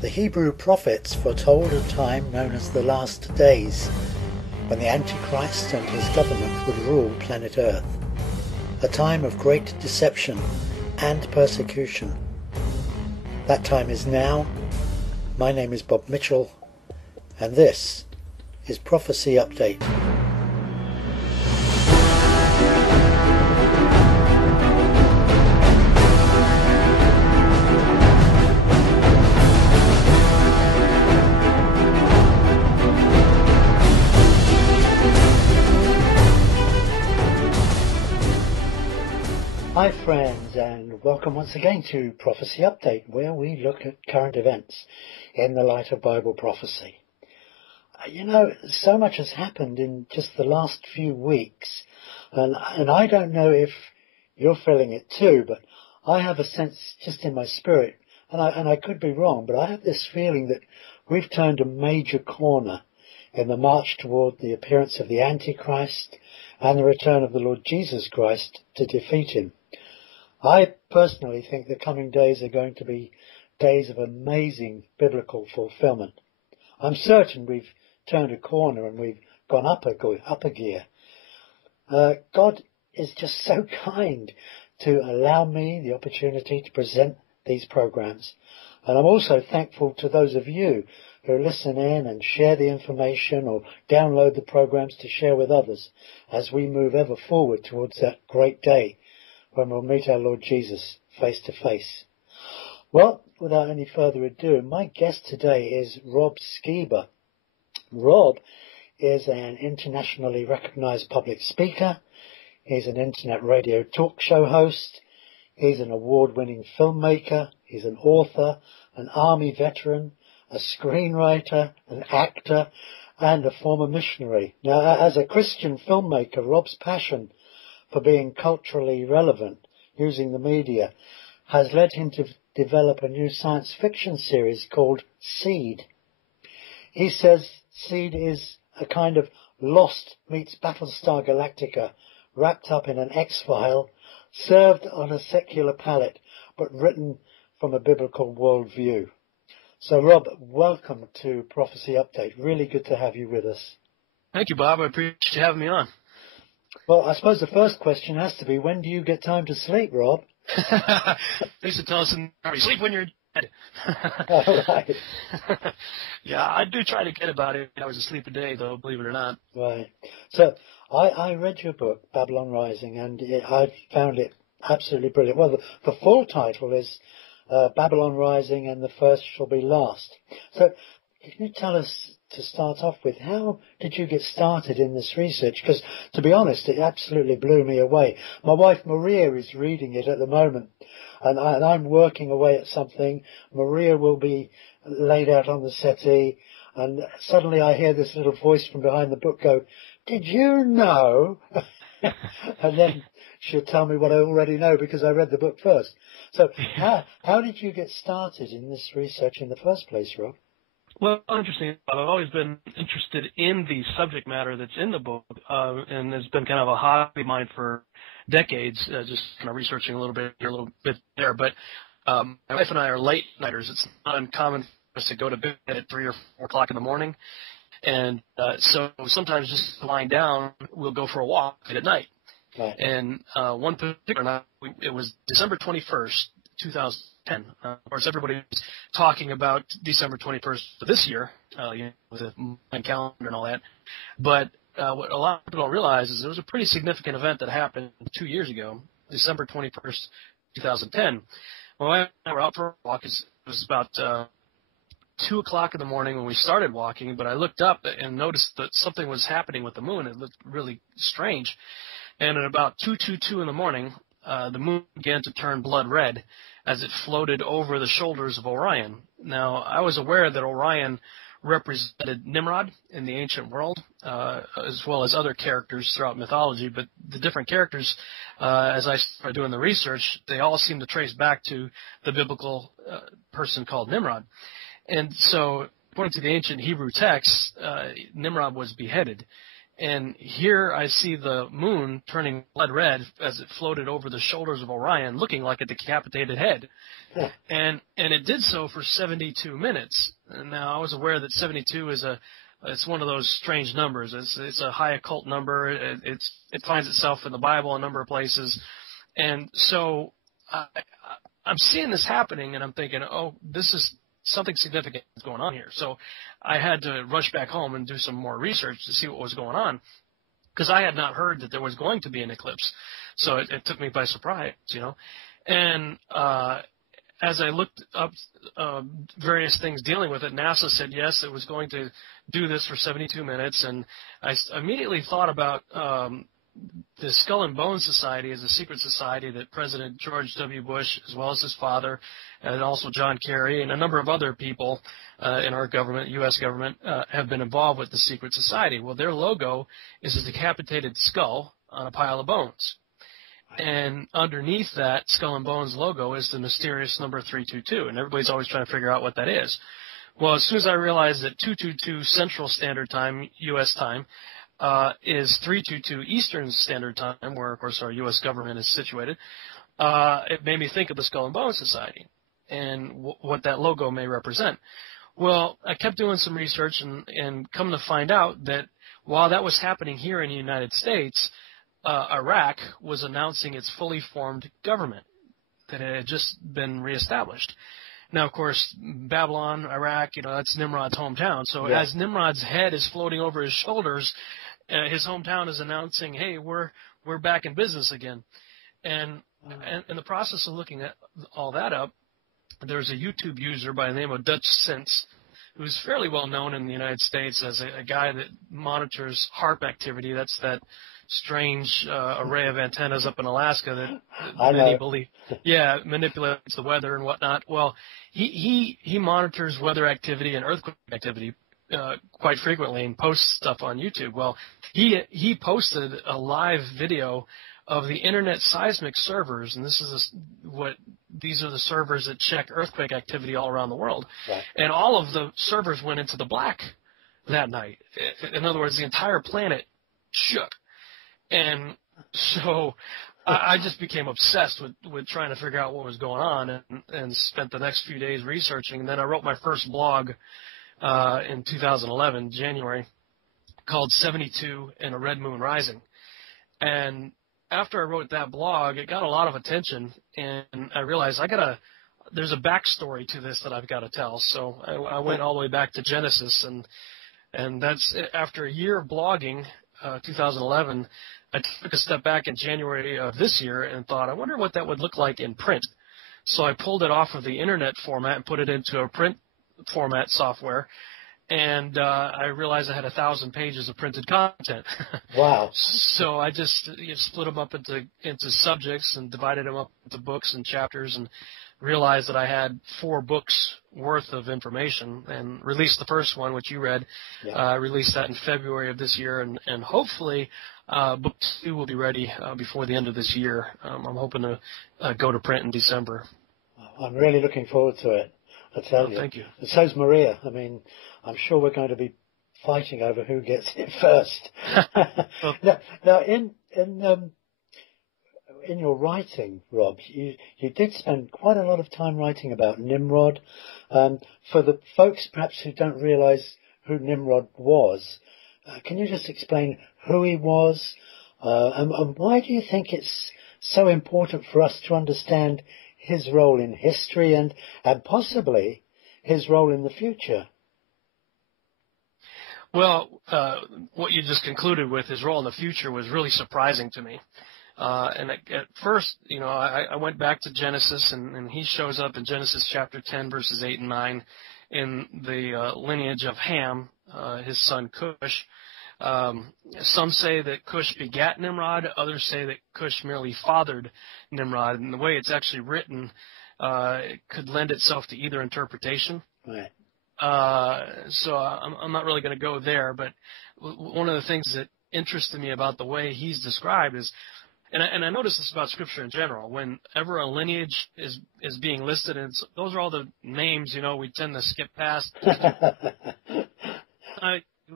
The Hebrew prophets foretold a time known as the last days, when the Antichrist and his government would rule planet Earth. A time of great deception and persecution. That time is now. My name is Bob Mitchell, and this is Prophecy Update. Hi friends, and welcome once again to Prophecy Update, where we look at current events in the light of Bible prophecy. So much has happened in just the last few weeks, and I don't know if you're feeling it too, but I have a sense just in my spirit, and I could be wrong, but I have this feeling that we've turned a major corner in the march toward the appearance of the Antichrist and the return of the Lord Jesus Christ to defeat him. I personally think the coming days are going to be days of amazing biblical fulfillment. I'm certain we've turned a corner and we've gone up a gear. God is just so kind to allow me the opportunity to present these programs. And I'm also thankful to those of you who listen in and share the information or download the programs to share with others as we move ever forward towards that great day when we'll meet our Lord Jesus face to face. Well, without any further ado, my guest today is Rob Skiba. Rob is an internationally recognized public speaker. He's an internet radio talk show host. He's an award-winning filmmaker. He's an author, an army veteran, a screenwriter, an actor, and a former missionary. Now, as a Christian filmmaker, Rob's passion for being culturally relevant using the media has led him to develop a new science fiction series called Seed. He says Seed is a kind of Lost meets Battlestar Galactica wrapped up in an X-file, served on a secular palate, but written from a biblical worldview. So Rob, welcome to Prophecy Update. Really good to have you with us. Thank you, Bob. I appreciate you having me on. Well, I suppose the first question has to be, when do you get time to sleep, Rob? They used to tell us, sleep when you're dead. Oh, right. Yeah, I do try to get about 8 hours of sleep a day, though, believe it or not. Right. So I read your book, Babylon Rising, and I found it absolutely brilliant. Well, the full title is Babylon Rising and the First Shall Be Last. So can you tell us, to start off with, how did you get started in this research? Because, to be honest, it absolutely blew me away. My wife Maria is reading it at the moment, and I'm working away at something. Maria will be laid out on the settee, and suddenly I hear this little voice from behind the book go, "Did you know?" And then she'll tell me what I already know because I read the book first. So how did you get started in this research in the first place, Rob? Well, interesting. I've always been interested in the subject matter that's in the book, and it's been kind of a hobby of mine for decades, just kind of researching a little bit here, a little bit there. But my wife and I are late nighters. It's not uncommon for us to go to bed at 3 or 4 o'clock in the morning. And so sometimes just lying down, we'll go for a walk at night. Right. And one particular night, it was December 21st, 2010. Of course, everybody was talking about December 21st of this year, with the Mayan calendar and all that. But what a lot of people don't realize is there was a pretty significant event that happened 2 years ago, December 21st, 2010. My wife and I were out for a walk. It was about 2 o'clock in the morning when we started walking, but I looked up and noticed that something was happening with the moon. It looked really strange. And at about 2:22 in the morning, the moon began to turn blood red as it floated over the shoulders of Orion. Now, I was aware that Orion represented Nimrod in the ancient world, as well as other characters throughout mythology, but the different characters, as I started doing the research, they all seem to trace back to the biblical person called Nimrod. And so, according to the ancient Hebrew texts, Nimrod was beheaded. And here I see the moon turning blood red as it floated over the shoulders of Orion, looking like a decapitated head. And it did so for 72 minutes. And now I was aware that 72 is it's one of those strange numbers. It's a high occult number. It finds itself in the Bible a number of places. And so I'm seeing this happening, and I'm thinking, oh, this is something significant going on here. So I had to rush back home and do some more research to see what was going on, because I had not heard that there was going to be an eclipse. So it took me by surprise, And as I looked up various things dealing with it, NASA said yes, it was going to do this for 72 minutes, and I immediately thought about the Skull and Bones Society is a secret society that President George W. Bush, as well as his father, and also John Kerry, and a number of other people in our government, U.S. government, have been involved with the secret society. Well, their logo is a decapitated skull on a pile of bones. And underneath that Skull and Bones logo is the mysterious number 322, and everybody's always trying to figure out what that is. Well, as soon as I realized that 222 Central Standard Time, U.S. time, is 322 Eastern Standard Time, where, of course, our U.S. government is situated, it made me think of the Skull and Bones Society and what that logo may represent. Well, I kept doing some research and come to find out that while that was happening here in the United States, Iraq was announcing its fully formed government, that it had just been reestablished. Now, of course, Babylon, Iraq, that's Nimrod's hometown. So as Nimrod's head is floating over his shoulders, his hometown is announcing, hey, we're back in business again. And in the process of looking at all that up, there's a YouTube user by the name of Dutch Sense, who's fairly well known in the United States as a guy that monitors HAARP activity. That's that strange array of antennas up in Alaska that many believe, manipulates the weather and whatnot. Well, he monitors weather activity and earthquake activity quite frequently and posts stuff on YouTube. Well, he posted a live video of the Internet seismic servers, and these are the servers that check earthquake activity all around the world. Right. And all of the servers went into the black that night. In other words, the entire planet shook. And so I just became obsessed with trying to figure out what was going on, and spent the next few days researching. And then I wrote my first blog in 2011, January, called 72 and a Red Moon Rising. And after I wrote that blog, it got a lot of attention, and I realized there's a backstory to this that I've got to tell. So I went all the way back to Genesis, and that's after a year of blogging, 2011, I took a step back in January of this year and thought, I wonder what that would look like in print. So I pulled it off of the internet format and put it into a print format software, and I realized I had 1,000 pages of printed content. Wow. So I just split them up into subjects and divided them up into books and chapters, and realized that I had 4 books worth of information, and released the first one, which you read. Released that in February of this year, and hopefully book 2 will be ready before the end of this year. I'm hoping to go to print in December. I'm really looking forward to it, I tell you. Thank you. And so's Maria. I mean, I'm sure we're going to be fighting over who gets it first. Now, in your writing, Rob, you did spend quite a lot of time writing about Nimrod. For the folks perhaps who don't realize who Nimrod was, can you just explain who he was, and why do you think it's so important for us to understand his role in history and possibly his role in the future? Well, what you just concluded with, his role in the future, was really surprising to me. And at first, I went back to Genesis, and he shows up in Genesis chapter 10, verses 8 and 9, in the lineage of Ham, his son Cush. Some say that Cush begat Nimrod. Others say that Cush merely fathered Nimrod. And the way it's actually written, it could lend itself to either interpretation. Right. So I'm not really going to go there. But one of the things that interested me about the way he's described is, and I notice this about Scripture in general, whenever a lineage is being listed, and those are all the names, we tend to skip past.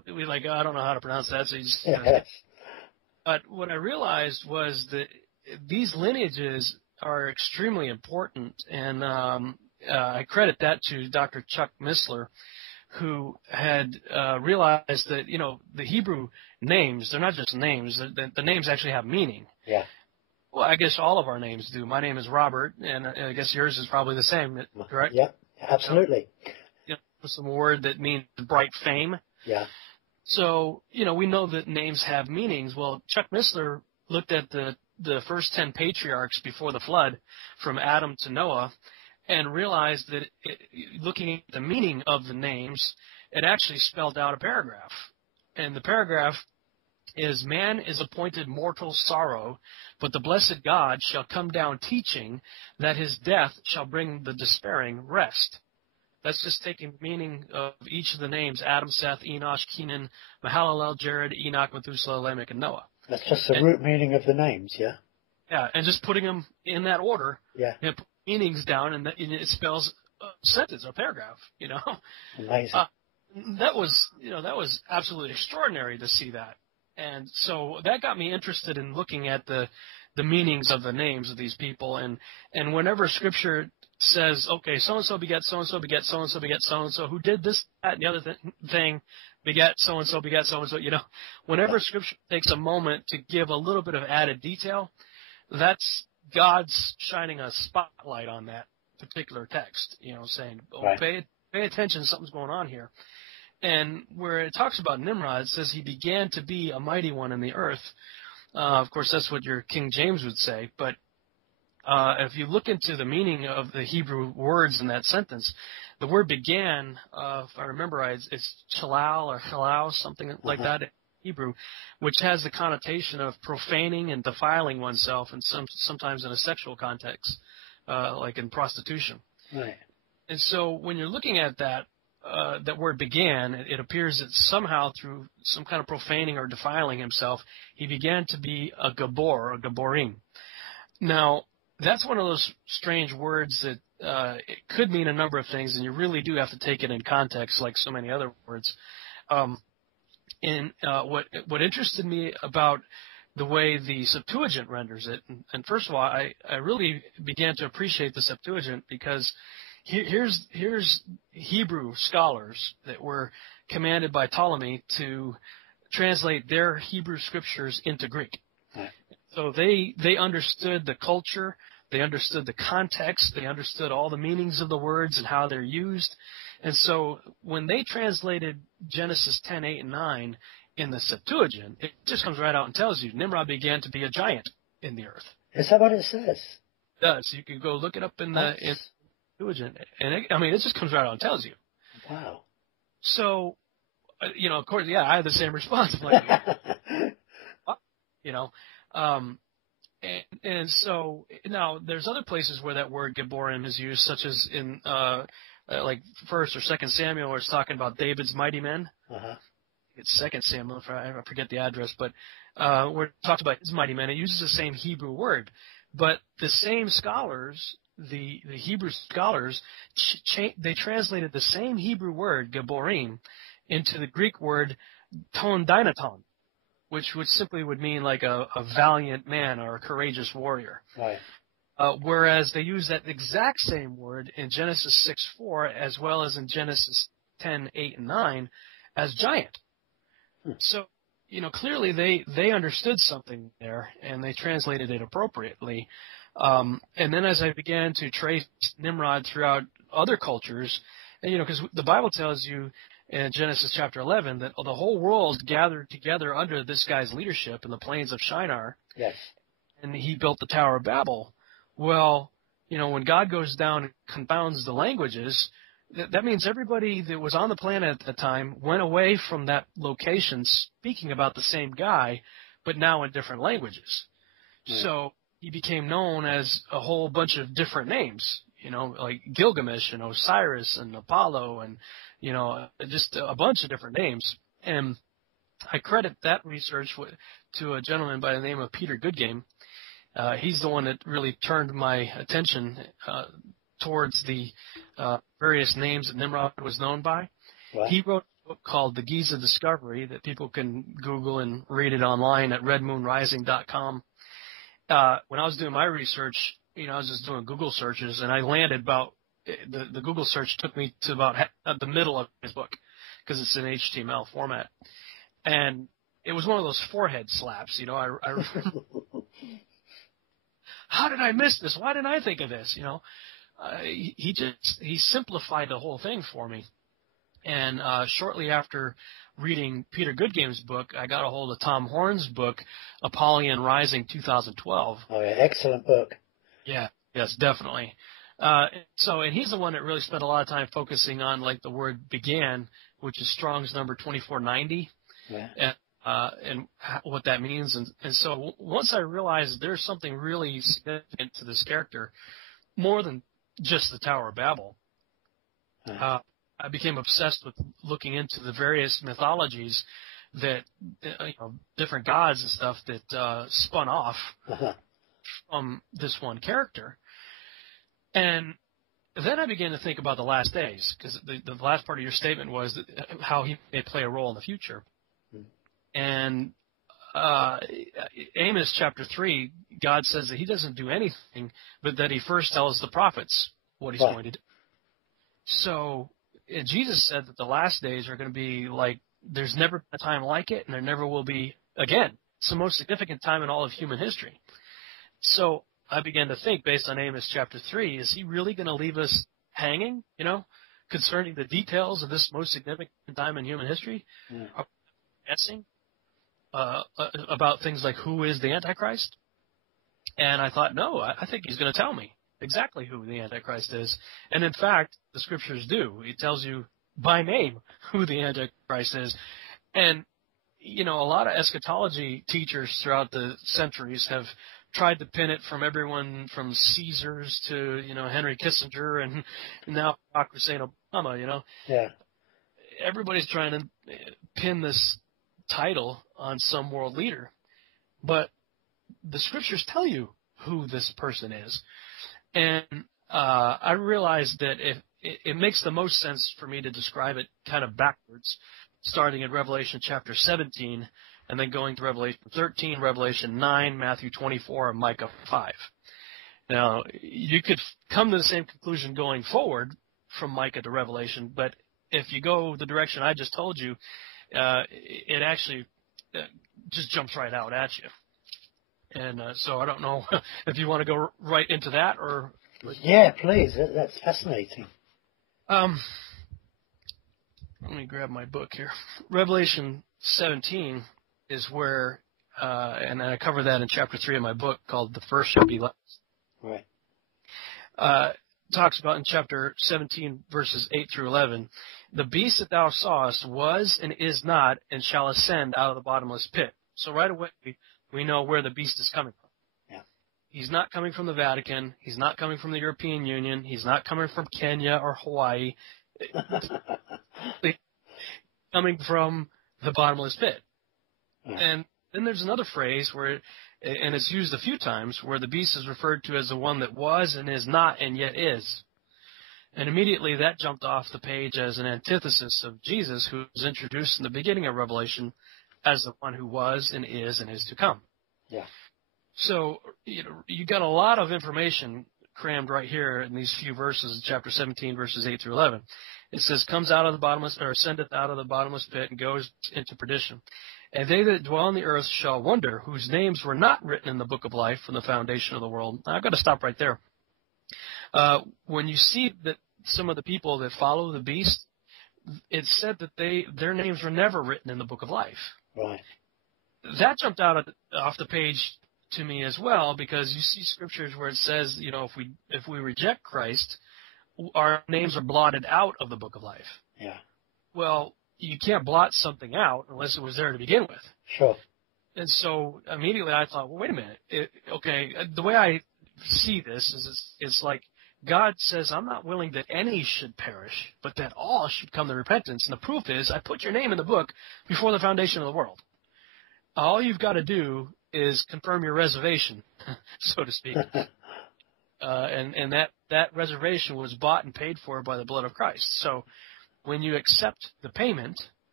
we like, oh, I don't know how to pronounce that, so you just. Yes. But what I realized was that these lineages are extremely important, and I credit that to Dr. Chuck Missler, who had realized that, the Hebrew names, they're not just names, the names actually have meaning. Yeah. Well, I guess all of our names do. My name is Robert, and I guess yours is probably the same, correct? Yeah, absolutely. Some word that means bright fame. Yeah. So, we know that names have meanings. Well, Chuck Missler looked at the first 10 patriarchs before the flood, from Adam to Noah, and realized that looking at the meaning of the names, it actually spelled out a paragraph. And the paragraph is, man is appointed mortal sorrow, but the blessed God shall come down teaching that his death shall bring the despairing rest. That's just taking the meaning of each of the names: Adam, Seth, Enosh, Kenan, Mahalalel, Jared, Enoch, Methuselah, Lamech, and Noah. That's just the root meaning of the names, yeah? Yeah, and just putting them in that order. Yeah. And put meanings down, and it spells a sentence or paragraph, Amazing. That was absolutely extraordinary to see that. And so that got me interested in looking at the meanings of the names of these people. And whenever Scripture says, okay, so-and-so begat so-and-so begat so-and-so begat so-and-so, who did this, that, and the other thing, begat so-and-so begat so-and-so, whenever Scripture takes a moment to give a little bit of added detail, that's God's shining a spotlight on that particular text, saying, pay attention, something's going on here. And where it talks about Nimrod, it says he began to be a mighty one in the earth. Of course, that's what your King James would say. But if you look into the meaning of the Hebrew words in that sentence, the word began, if I remember right, it's chalal or halal, something like that in Hebrew, which has the connotation of profaning and defiling oneself, and sometimes in a sexual context, like in prostitution. Right. And so when you're looking at that word began, it appears that somehow through some kind of profaning or defiling himself, he began to be a gabor, or gaborim. Now, that's one of those strange words that it could mean a number of things, and you really do have to take it in context, like so many other words. What interested me about the way the Septuagint renders it, and first of all, I really began to appreciate the Septuagint because here's Hebrew scholars that were commanded by Ptolemy to translate their Hebrew scriptures into Greek. Right. So they understood the culture, they understood the context, they understood all the meanings of the words and how they're used. And so when they translated Genesis 10:8 and 9 in the Septuagint, it just comes right out and tells you Nimrod began to be a giant in the earth. Is that what it says? It does. You can go look it up in the Septuagint, and it just comes right out and tells you. Wow. So, of course, yeah, I had the same response. I'm like, and so now there's other places where that word Geborim is used, such as in like 1st or 2nd Samuel, where it's talking about David's mighty men. It's 2nd Samuel, I forget the address, but where it talks about his mighty men, it uses the same Hebrew word, but the same scholars, the Hebrew scholars, they translated the same Hebrew word Geborim into the Greek word ton dynaton, which simply would mean like a valiant man or a courageous warrior. Right. Whereas they use that exact same word in Genesis 6:4 as well as in Genesis 10:8 and 9 as giant. So, clearly they understood something there and they translated it appropriately. And then as I began to trace Nimrod throughout other cultures, and because the Bible tells you in Genesis chapter 11 that the whole world gathered together under this guy's leadership in the plains of Shinar. Yes. And he built the Tower of Babel. Well, when God goes down and confounds the languages, that means everybody that was on the planet at the time went away from that location speaking about the same guy, but now in different languages. Right. So he became known as a whole bunch of different names, like Gilgamesh and Osiris and Apollo and, just a bunch of different names. And I credit that research to a gentleman by the name of Peter Goodgame. He's the one that really turned my attention towards the various names that Nimrod was known by. What? He wrote book called The Giza Discovery that people can Google and read it online at redmoonrising.com. When I was doing my research, I was just doing Google searches, and I landed about the Google search took me to about the middle of his book because it's in HTML format, and it was one of those forehead slaps. How did I miss this? Why didn't I think of this? He simplified the whole thing for me. And shortly after reading Peter Goodgame's book, I got a hold of Tom Horn's book, Apollyon Rising 2012. Oh, yeah, excellent book. Yeah, yes, definitely. And he's the one that really spent a lot of time focusing on like the word began, which is Strong's number 2490. Yeah. And what that means. And so once I realized there's something really significant to this character, more than just the Tower of Babel, I became obsessed with looking into the various mythologies that, different gods and stuff that spun off from this one character. And then I began to think about the last days, because the last part of your statement was that how he may play a role in the future. And Amos chapter 3, God says that he doesn't do anything, but that he first tells the prophets what he's going to do. So Jesus said that the last days are going to be like there's never been a time like it, and there never will be again. It's the most significant time in all of human history. So I began to think, based on Amos chapter 3, is he really going to leave us hanging, concerning the details of this most significant time in human history? Are we guessing about things like who is the Antichrist? And I thought, no, I think he's going to tell me exactly who the Antichrist is. And in fact, the scriptures do. It tells you by name who the Antichrist is. And, a lot of eschatology teachers throughout the centuries have tried to pin it from everyone from Caesars to, Henry Kissinger and now Barack Hussein Obama, Yeah. Everybody's trying to pin this title on some world leader. But the scriptures tell you who this person is. And I realized that it makes the most sense for me to describe it kind of backwards, starting in Revelation chapter 17 and then going to Revelation 13, Revelation 9, Matthew 24, and Micah 5. Now, you could come to the same conclusion going forward from Micah to Revelation, but if you go the direction I just told you, it actually just jumps right out at you. And so I don't know if you want to go right into that or... Yeah, please. That's fascinating. Let me grab my book here. Revelation 17 is where, and I cover that in chapter 3 of my book called The First Shall Be Last. Right. Talks about in chapter 17, verses 8 through 11, the beast that thou sawest was and is not and shall ascend out of the bottomless pit. So right away, we know where the beast is coming from. Yeah. He's not coming from the Vatican. He's not coming from the European Union. He's not coming from Kenya or Hawaii. He's coming from the bottomless pit. Yeah. And then there's another phrase where, and it's used a few times, where the beast is referred to as the one that was and is not and yet is. And immediately that jumped off the page as an antithesis of Jesus, who was introduced in the beginning of Revelation as the one who was and is to come. Yeah. So, you got a lot of information crammed right here in these few verses, chapter 17, verses 8 through 11. It says, comes out of the bottomless, or ascendeth out of the bottomless pit and goes into perdition. And they that dwell on the earth shall wonder, whose names were not written in the book of life from the foundation of the world. Now, I've got to stop right there. When you see that some of the people that follow the beast, it's said that their names were never written in the book of life. Right. That jumped out off the page to me as well, because you see scriptures where it says, if we reject Christ, our names are blotted out of the book of life. Yeah. Well, you can't blot something out unless it was there to begin with. Sure. And so immediately I thought, well, wait a minute. The way I see this is it's like God says, I'm not willing that any should perish, but that all should come to repentance. And the proof is I put your name in the book before the foundation of the world. All you've got to do is confirm your reservation, so to speak. And that reservation was bought and paid for by the blood of Christ. So when you accept the payment,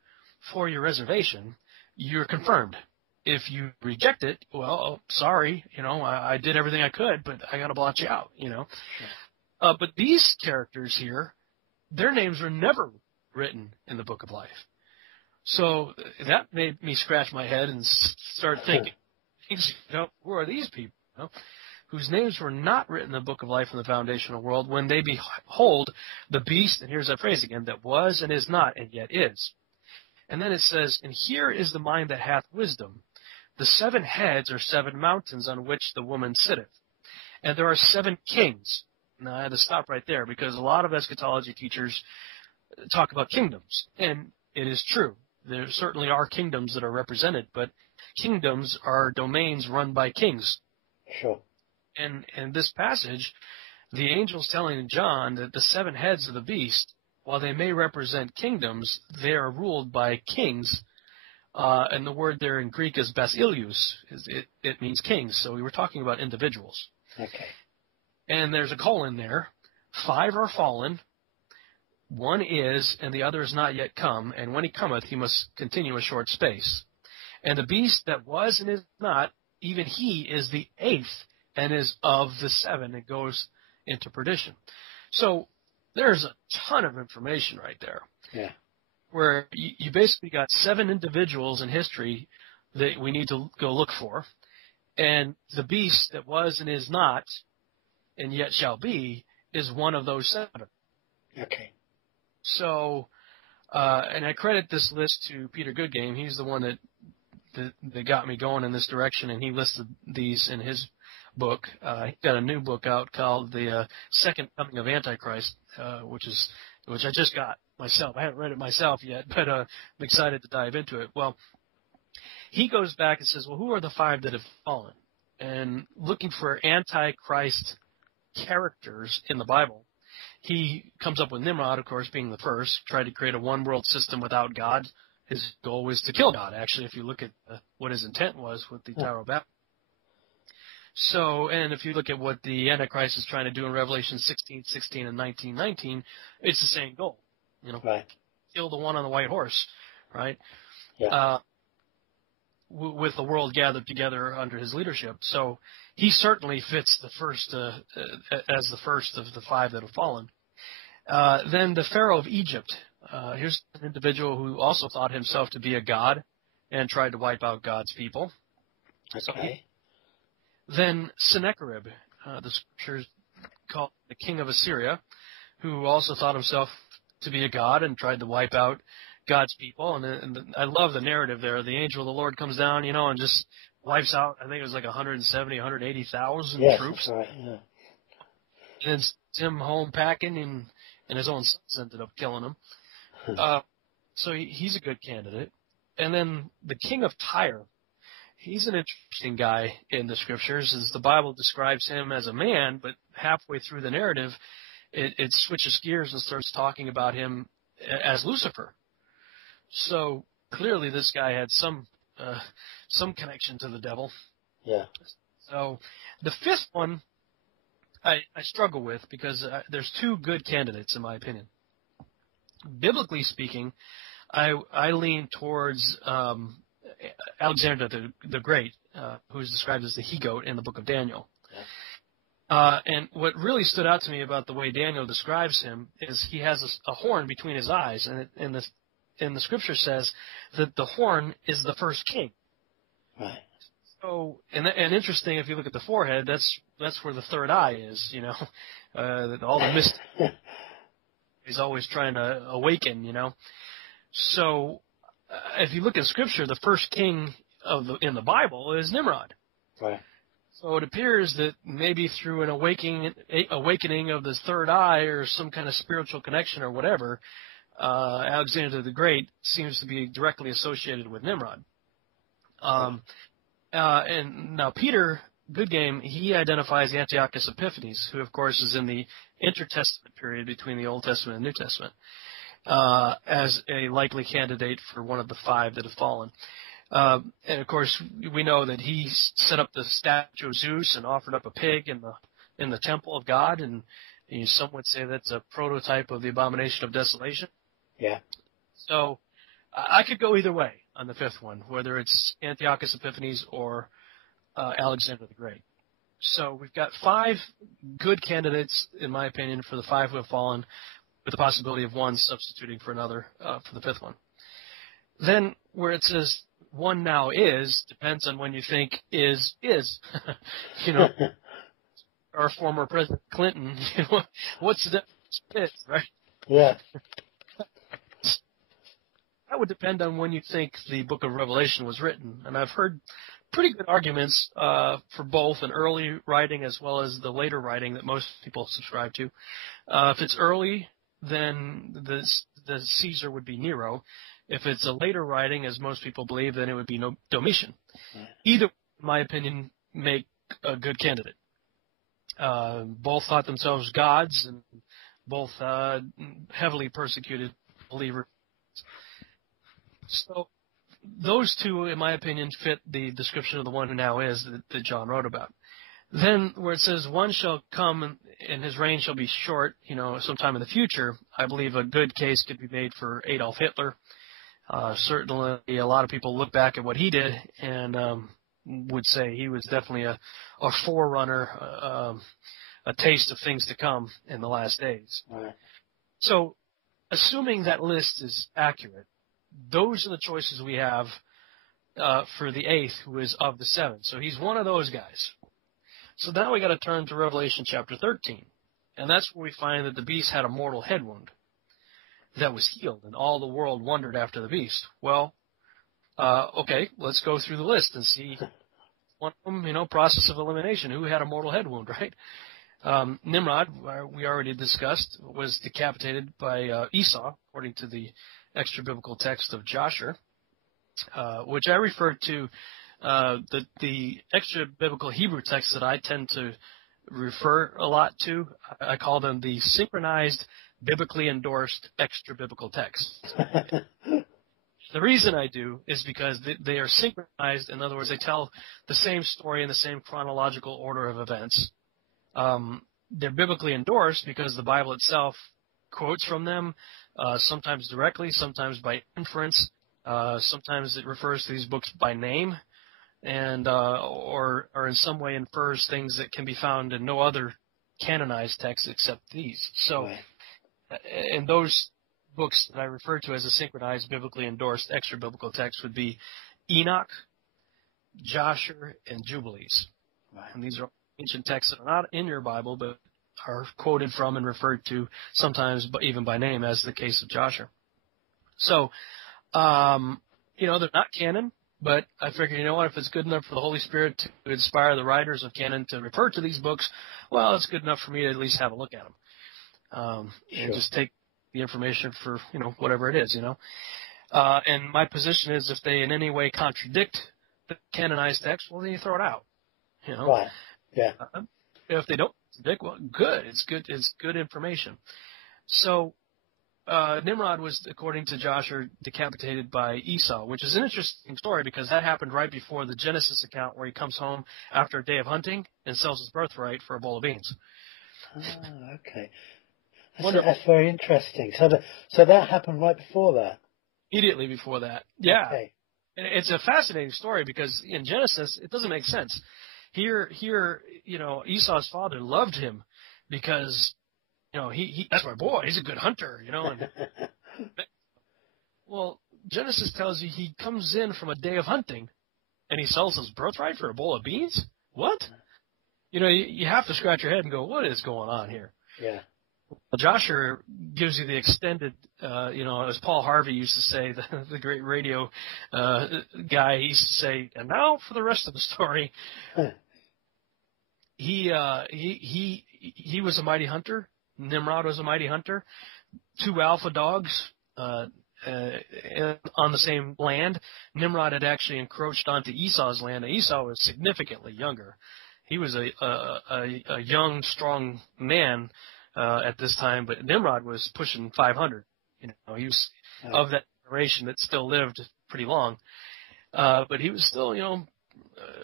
for your reservation, you're confirmed. If you reject it, well, sorry, I did everything I could, but I got to blot you out, But these characters here, their names were never written in the book of life. So that made me scratch my head and start thinking, who are these people, whose names were not written in the book of life in the foundational world when they behold the beast, and here's that phrase again, that was and is not and yet is. And then it says, and here is the mind that hath wisdom. The 7 heads are 7 mountains on which the woman sitteth. And there are 7 kings. Now, I had to stop right there because a lot of eschatology teachers talk about kingdoms. And it is true. There certainly are kingdoms that are represented, but kingdoms are domains run by kings. Sure. And in this passage, the angel's telling John that the 7 heads of the beast, while they may represent kingdoms, they are ruled by kings. And the word there in Greek is basileus. It means kings. So we were talking about individuals. Okay. And there's a colon there. 5 are fallen. 1 is, and the other is not yet come. And when he cometh, he must continue a short space. And the beast that was and is not, even he is the 8th and is of the 7 that goes into perdition. So there's a ton of information right there. Yeah. Where you basically got 7 individuals in history that we need to go look for. And the beast that was and is not and yet shall be is one of those 7. Okay. So, and I credit this list to Peter Goodgame. He's the one that got me going in this direction, and he listed these in his book. He got a new book out called The Second Coming of Antichrist, which I just got myself. I haven't read it myself yet, but I'm excited to dive into it. Well, he goes back and says, well, who are the 5 that have fallen? And looking for Antichrist characters in the Bible, he comes up with Nimrod, of course, being the first, tried to create a one-world system without God. His goal was to kill God, actually, if you look at what his intent was with the Tower of Babel. So, and if you look at what the Antichrist is trying to do in Revelation 16:16 and 19:19, it's the same goal. Right. Kill the one on the white horse, right? Yeah. With the world gathered together under his leadership. So he certainly fits the first as the first of the 5 that have fallen. Then the Pharaoh of Egypt. Here's an individual who also thought himself to be a god and tried to wipe out God's people. Okay. Then Sennacherib, the scriptures call the king of Assyria, who also thought himself to be a god and tried to wipe out God's people. And I love the narrative there. The angel of the Lord comes down, and just wipes out, I think it was like 170, 180,000 troops. That's right, yeah. And then sends him home packing, and his own sons ended up killing him. So he's a good candidate. And then the king of Tyre, he's an interesting guy in the scriptures, as the Bible describes him as a man, but halfway through the narrative, it switches gears and starts talking about him as Lucifer. So clearly this guy had some connection to the devil. Yeah. So the 5th one I struggle with because there's 2 good candidates in my opinion. Biblically speaking, I lean towards Alexander the Great, who's described as the he-goat in the book of Daniel. Yeah. And what really stood out to me about the way Daniel describes him is he has a horn between his eyes, and the scripture says that the horn is the first king. Right. So, and interesting, if you look at the forehead, that's where the third eye is, all the mist. He's always trying to awaken, So, if you look at scripture, the first king in the Bible is Nimrod. Right. So it appears that maybe through an awakening of the third eye or some kind of spiritual connection or whatever, Alexander the Great seems to be directly associated with Nimrod. And now Peter Goodgame, he identifies Antiochus Epiphanes, who of course is in the intertestament period between the Old Testament and New Testament, as a likely candidate for one of the 5 that have fallen. And of course, we know that he set up the statue of Zeus and offered up a pig in the temple of God, and some would say that's a prototype of the abomination of desolation. Yeah. So I could go either way on the fifth one, whether it's Antiochus Epiphanes or Alexander the Great. So we've got 5 good candidates, in my opinion, for the 5 who have fallen, with the possibility of one substituting for another for the fifth one. Then where it says one now is, depends on when you think is. You know, our former President Clinton, you know, what's the difference? Is, right? Yeah. That would depend on when you think the book of Revelation was written. And I've heard pretty good arguments for both an early writing as well as the later writing that most people subscribe to. If it's early, then the Caesar would be Nero. If it's a later writing, as most people believe, then it would be Domitian. Either, in my opinion, make a good candidate. Both thought themselves gods and both heavily persecuted believers. So those two, in my opinion, fit the description of the one who now is that John wrote about. Then where it says one shall come and his reign shall be short, you know, sometime in the future, I believe a good case could be made for Adolf Hitler. Certainly a lot of people look back at what he did and would say he was definitely a forerunner, a taste of things to come in the last days. Right. So assuming that list is accurate, those are the choices we have for the 8th, who is of the 7. So he's one of those guys. So now we got to turn to Revelation chapter 13. And that's where we find that the beast had a mortal head wound that was healed, and all the world wondered after the beast. Well, okay, let's go through the list and see one of them, you know, process of elimination. Who had a mortal head wound, right? Nimrod, we already discussed, was decapitated by Esau, according to the extra-biblical text of Joshua, which I refer to the extra-biblical Hebrew text that I tend to refer a lot to. I call them the synchronized, biblically endorsed extra-biblical texts. The reason I do is because they are synchronized. In other words, they tell the same story in the same chronological order of events. They're biblically endorsed because the Bible itself quotes from them, sometimes directly, sometimes by inference. Sometimes it refers to these books by name, and or in some way infers things that can be found in no other canonized text except these. So, in those books that I refer to as a synchronized, biblically endorsed extra-biblical text would be Enoch, Joshua, and Jubilees. Right. And these are ancient texts that are not in your Bible, but are quoted from and referred to sometimes even by name, as the case of Joshua. So, you know, they're not canon, but I figured, you know what, if it's good enough for the Holy Spirit to inspire the writers of canon to refer to these books, well, it's good enough for me to at least have a look at them. And just take the information for, you know, whatever it is, you know. And my position is if they in any way contradict the canonized text, well, then you throw it out, you know. Right. Yeah. If they don't contradict, well, good. It's good information. So, Nimrod was, according to Joshua, decapitated by Esau, which is an interesting story because that happened right before the Genesis account where he comes home after a day of hunting and sells his birthright for a bowl of beans. Oh, okay. That's very interesting. So that happened right before that? Immediately before that. Yeah. Okay. And it's a fascinating story because in Genesis, it doesn't make sense. Here, you know, Esau's father loved him because, you know, he that's my boy. He's a good hunter, you know. And, well, Genesis tells you he comes in from a day of hunting and he sells his birthright for a bowl of beans? What? You know, you have to scratch your head and go, what is going on here? Yeah. Joshua gives you the extended, you know, as Paul Harvey used to say, the great radio guy, he used to say, and now for the rest of the story. He was a mighty hunter. Nimrod was a mighty hunter. 2 alpha dogs on the same land. Nimrod had actually encroached onto Esau's land. Esau was significantly younger. He was a young, strong man at this time, but Nimrod was pushing 500. You know, he was of that generation that still lived pretty long. But he was still, you know,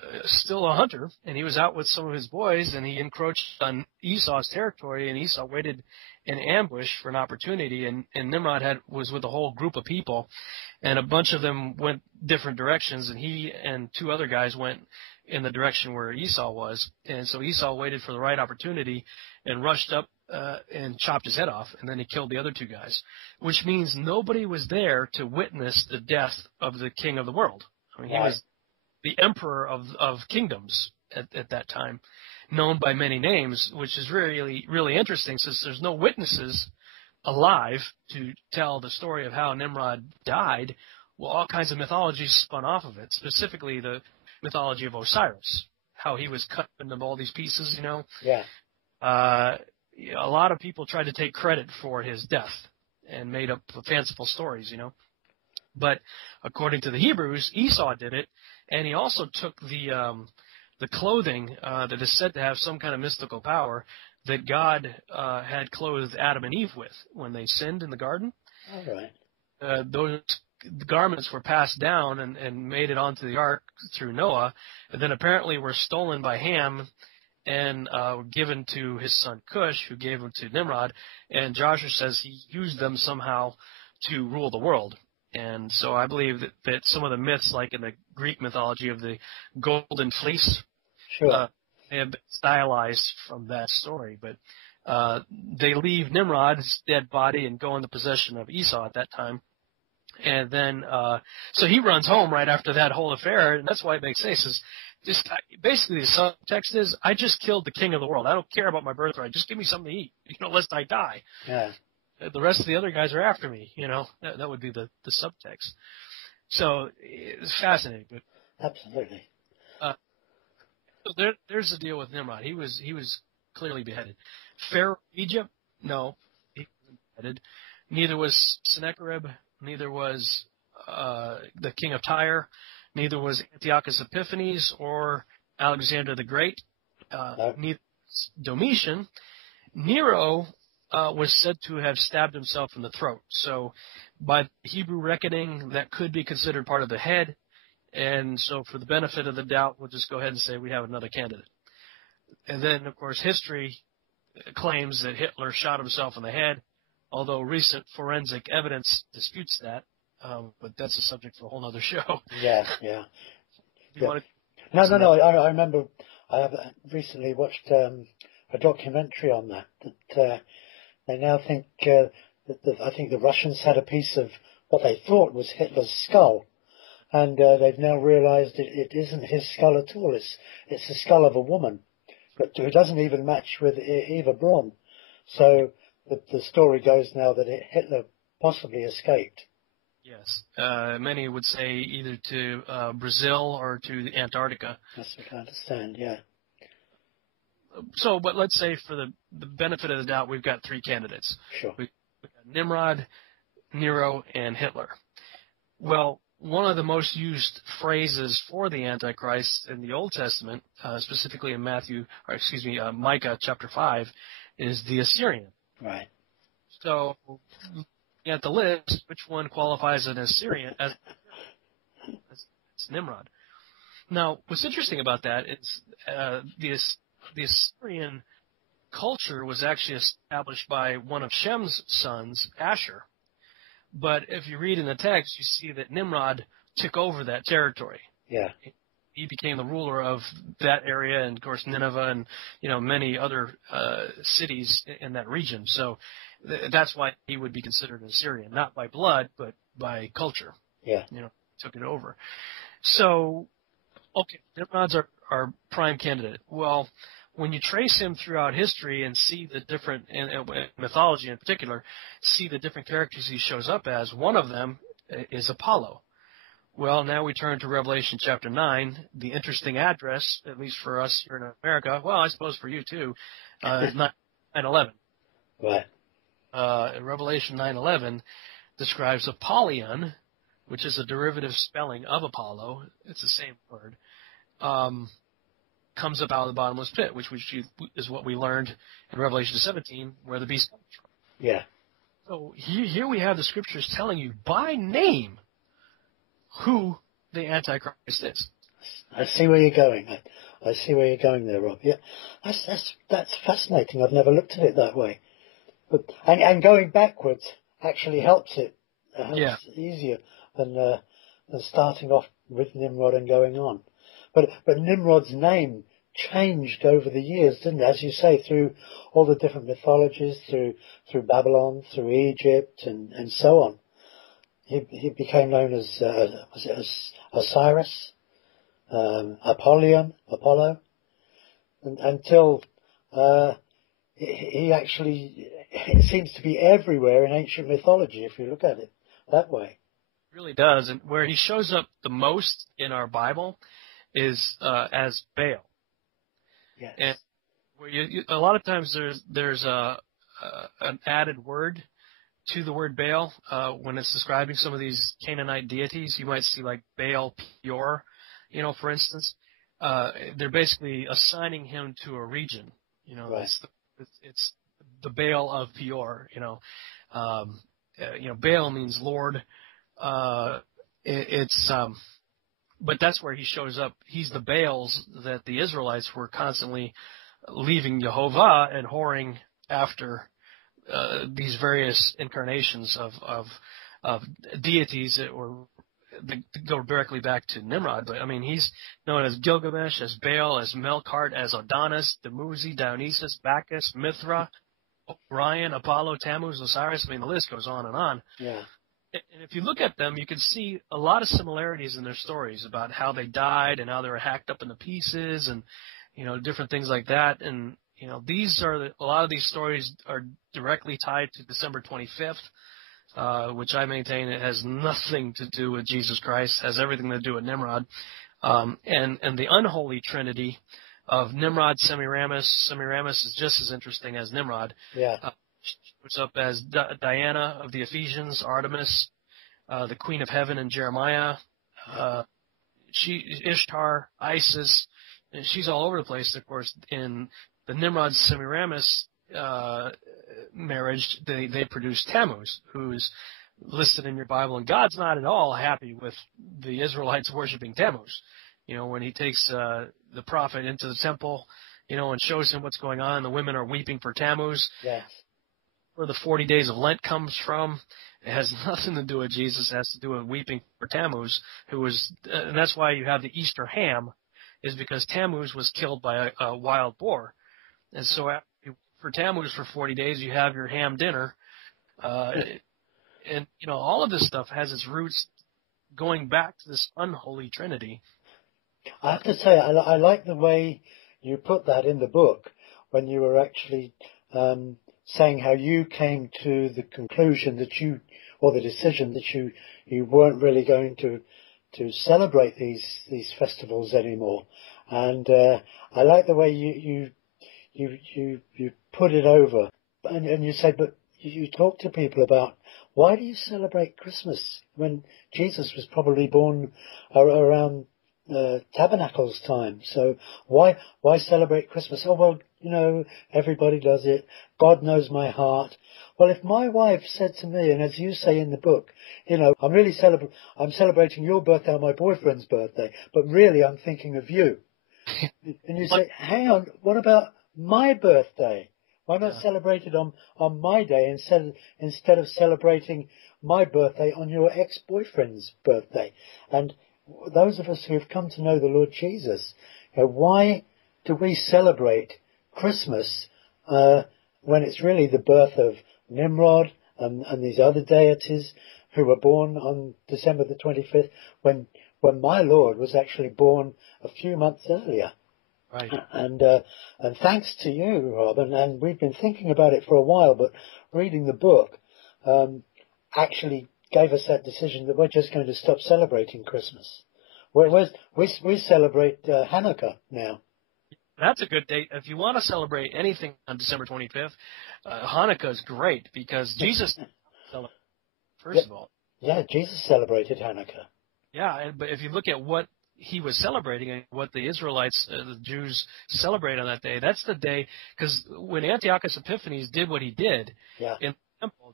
still a hunter, and he was out with some of his boys, and he encroached on Esau's territory, and Esau waited in ambush for an opportunity, and Nimrod was with a whole group of people, and a bunch of them went different directions, and he and two other guys went in the direction where Esau was, and so Esau waited for the right opportunity and rushed up and chopped his head off, and then he killed the other two guys, which means nobody was there to witness the death of the king of the world. I mean, he was the emperor of kingdoms at that time, known by many names, which is really, really interesting since there's no witnesses alive to tell the story of how Nimrod died. Well, all kinds of mythologies spun off of it, specifically the mythology of Osiris, how he was cut into all these pieces, you know. Yeah. A lot of people tried to take credit for his death and made up fanciful stories, you know. But according to the Hebrews, Esau did it, and he also took the clothing that is said to have some kind of mystical power that God had clothed Adam and Eve with when they sinned in the garden. All right. Those garments were passed down and made it onto the ark through Noah, and then apparently were stolen by Ham and given to his son Cush, who gave them to Nimrod. And Joshua says he used them somehow to rule the world. And so I believe that some of the myths, like in the Greek mythology of the golden fleece, Sure. have been stylized from that story. But they leave Nimrod's dead body and go into possession of Esau at that time. And then, so he runs home right after that whole affair, and that's why it makes sense. Basically, the subtext is, I just killed the king of the world. I don't care about my birthright. Just give me something to eat, lest I die. Yeah. The rest of the other guys are after me, That would be the subtext. So it's fascinating. But, Absolutely. so there's the deal with Nimrod. He was clearly beheaded. Pharaoh of Egypt, no, he wasn't beheaded. Neither was Sennacherib. Neither was the king of Tyre. Neither was Antiochus Epiphanes or Alexander the Great. Neither was Domitian. Nero was said to have stabbed himself in the throat. So by Hebrew reckoning, that could be considered part of the head. And so for the benefit of the doubt, we'll just go ahead and say we have another candidate. And then, of course, history claims that Hitler shot himself in the head, although recent forensic evidence disputes that. But that's a subject for a whole other show. Yeah. No. I remember I have recently watched a documentary on that they now think I think the Russians had a piece of what they thought was Hitler's skull, and they've now realised it isn't his skull at all. It's the skull of a woman, but who doesn't even match with Eva Braun. So the story goes now that Hitler possibly escaped. Yes. Many would say either to Brazil or to Antarctica. That's what I understand, yeah. So, but let's say for the benefit of the doubt, we've got three candidates. Sure. We've got Nimrod, Nero, and Hitler. Well, one of the most used phrases for the Antichrist in the Old Testament, specifically in Micah chapter 5, is the Assyrian. Right. So, at the list, which one qualifies as an Assyrian? It's Nimrod. Now, what's interesting about that is the Assyrian culture was actually established by one of Shem's sons, Asher. But if you read in the text, you see that Nimrod took over that territory. Yeah. He became the ruler of that area, and of course Nineveh, and many other cities in that region. So that's why he would be considered an Assyrian, not by blood, but by culture. Yeah. Took it over. So, okay, Nimrod's our prime candidate. Well, when you trace him throughout history and see the different, in mythology in particular, see the different characters he shows up as, one of them is Apollo. Well, now we turn to Revelation chapter 9, the interesting address, at least for us here in America, well, I suppose for you too, 9/11. Right. Revelation 9/11 describes Apollyon, which is a derivative spelling of Apollo. It's the same word. Comes up out of the bottomless pit, which is what we learned in Revelation 17, where the beast comes from. Yeah. So here we have the scriptures telling you by name who the Antichrist is. I see where you're going. I see where you're going there, Rob. Yeah, that's fascinating. I've never looked at it that way. But and going backwards actually helps it. Helps easier than starting off with Nimrod and going on. But Nimrod's name changed over the years, didn't it? As you say, through all the different mythologies, through Babylon, through Egypt, and so on. He became known as was it Osiris, Apollo, until he actually, it seems to be everywhere in ancient mythology if you look at it that way. It really does, and where he shows up the most in our Bible is as Baal. Yes. And where a lot of times there's an added word to the word Baal when it's describing some of these Canaanite deities. You might see like Baal Peor, for instance. They're basically assigning him to a region. Right. It's the Baal of Peor. Baal means Lord. But that's where he shows up. He's the Baals that the Israelites were constantly leaving Jehovah and whoring after these various incarnations of deities that go directly back to Nimrod. But I mean, he's known as Gilgamesh, as Baal, as Melkart, as Adonis, Dumuzi, Dionysus, Bacchus, Mithra, Orion, Apollo, Tammuz, Osiris. I mean, the list goes on and on. Yeah. And if you look at them, you can see a lot of similarities in their stories about how they died and how they were hacked up into pieces and, different things like that. And, a lot of these stories are directly tied to December 25th, which I maintain it has nothing to do with Jesus Christ, has everything to do with Nimrod. And the unholy trinity of Nimrod, Semiramis. Semiramis is just as interesting as Nimrod. Yeah. Puts up as Diana of the Ephesians, Artemis, the Queen of Heaven in Jeremiah, Ishtar, Isis, and she's all over the place. Of course, in the Nimrod Semiramis marriage, they produce Tammuz, who's listed in your Bible, and God's not at all happy with the Israelites worshiping Tammuz. When he takes the prophet into the temple, and shows him what's going on, the women are weeping for Tammuz. Yes. Where the 40 days of Lent comes from. It has nothing to do with Jesus. It has to do with weeping for Tammuz, and that's why you have the Easter ham, is because Tammuz was killed by a wild boar. And so for Tammuz for 40 days, you have your ham dinner. And, all of this stuff has its roots going back to this unholy trinity. I have to say, I like the way you put that in the book when you were actually saying how you came to the conclusion or the decision that you weren't really going to celebrate these festivals anymore. And I like the way you put it over, and you said, but you talk to people about, why do you celebrate Christmas when Jesus was probably born around Tabernacles time? So why celebrate Christmas? Oh, well, everybody does it. God knows my heart. Well, if my wife said to me, and as you say in the book, I'm celebrating your birthday on my boyfriend's birthday, but really I'm thinking of you. And you say, hang on, what about my birthday? Why not celebrate it on my day instead of celebrating my birthday on your ex-boyfriend's birthday? And those of us who have come to know the Lord Jesus, why do we celebrate Christmas when it's really the birth of Nimrod and these other deities who were born on December the 25th, when my Lord was actually born a few months earlier? Right. And thanks to you, Rob, and we've been thinking about it for a while, but reading the book actually gave us that decision that we're just going to stop celebrating Christmas. We celebrate Hanukkah now. That's a good date. If you want to celebrate anything on December 25th, Hanukkah is great because Jesus celebrated, first of all. Yeah, Jesus celebrated Hanukkah. Yeah, but if you look at what he was celebrating and what the Israelites, the Jews, celebrate on that day, that's the day, because when Antiochus Epiphanes did what he did in the temple,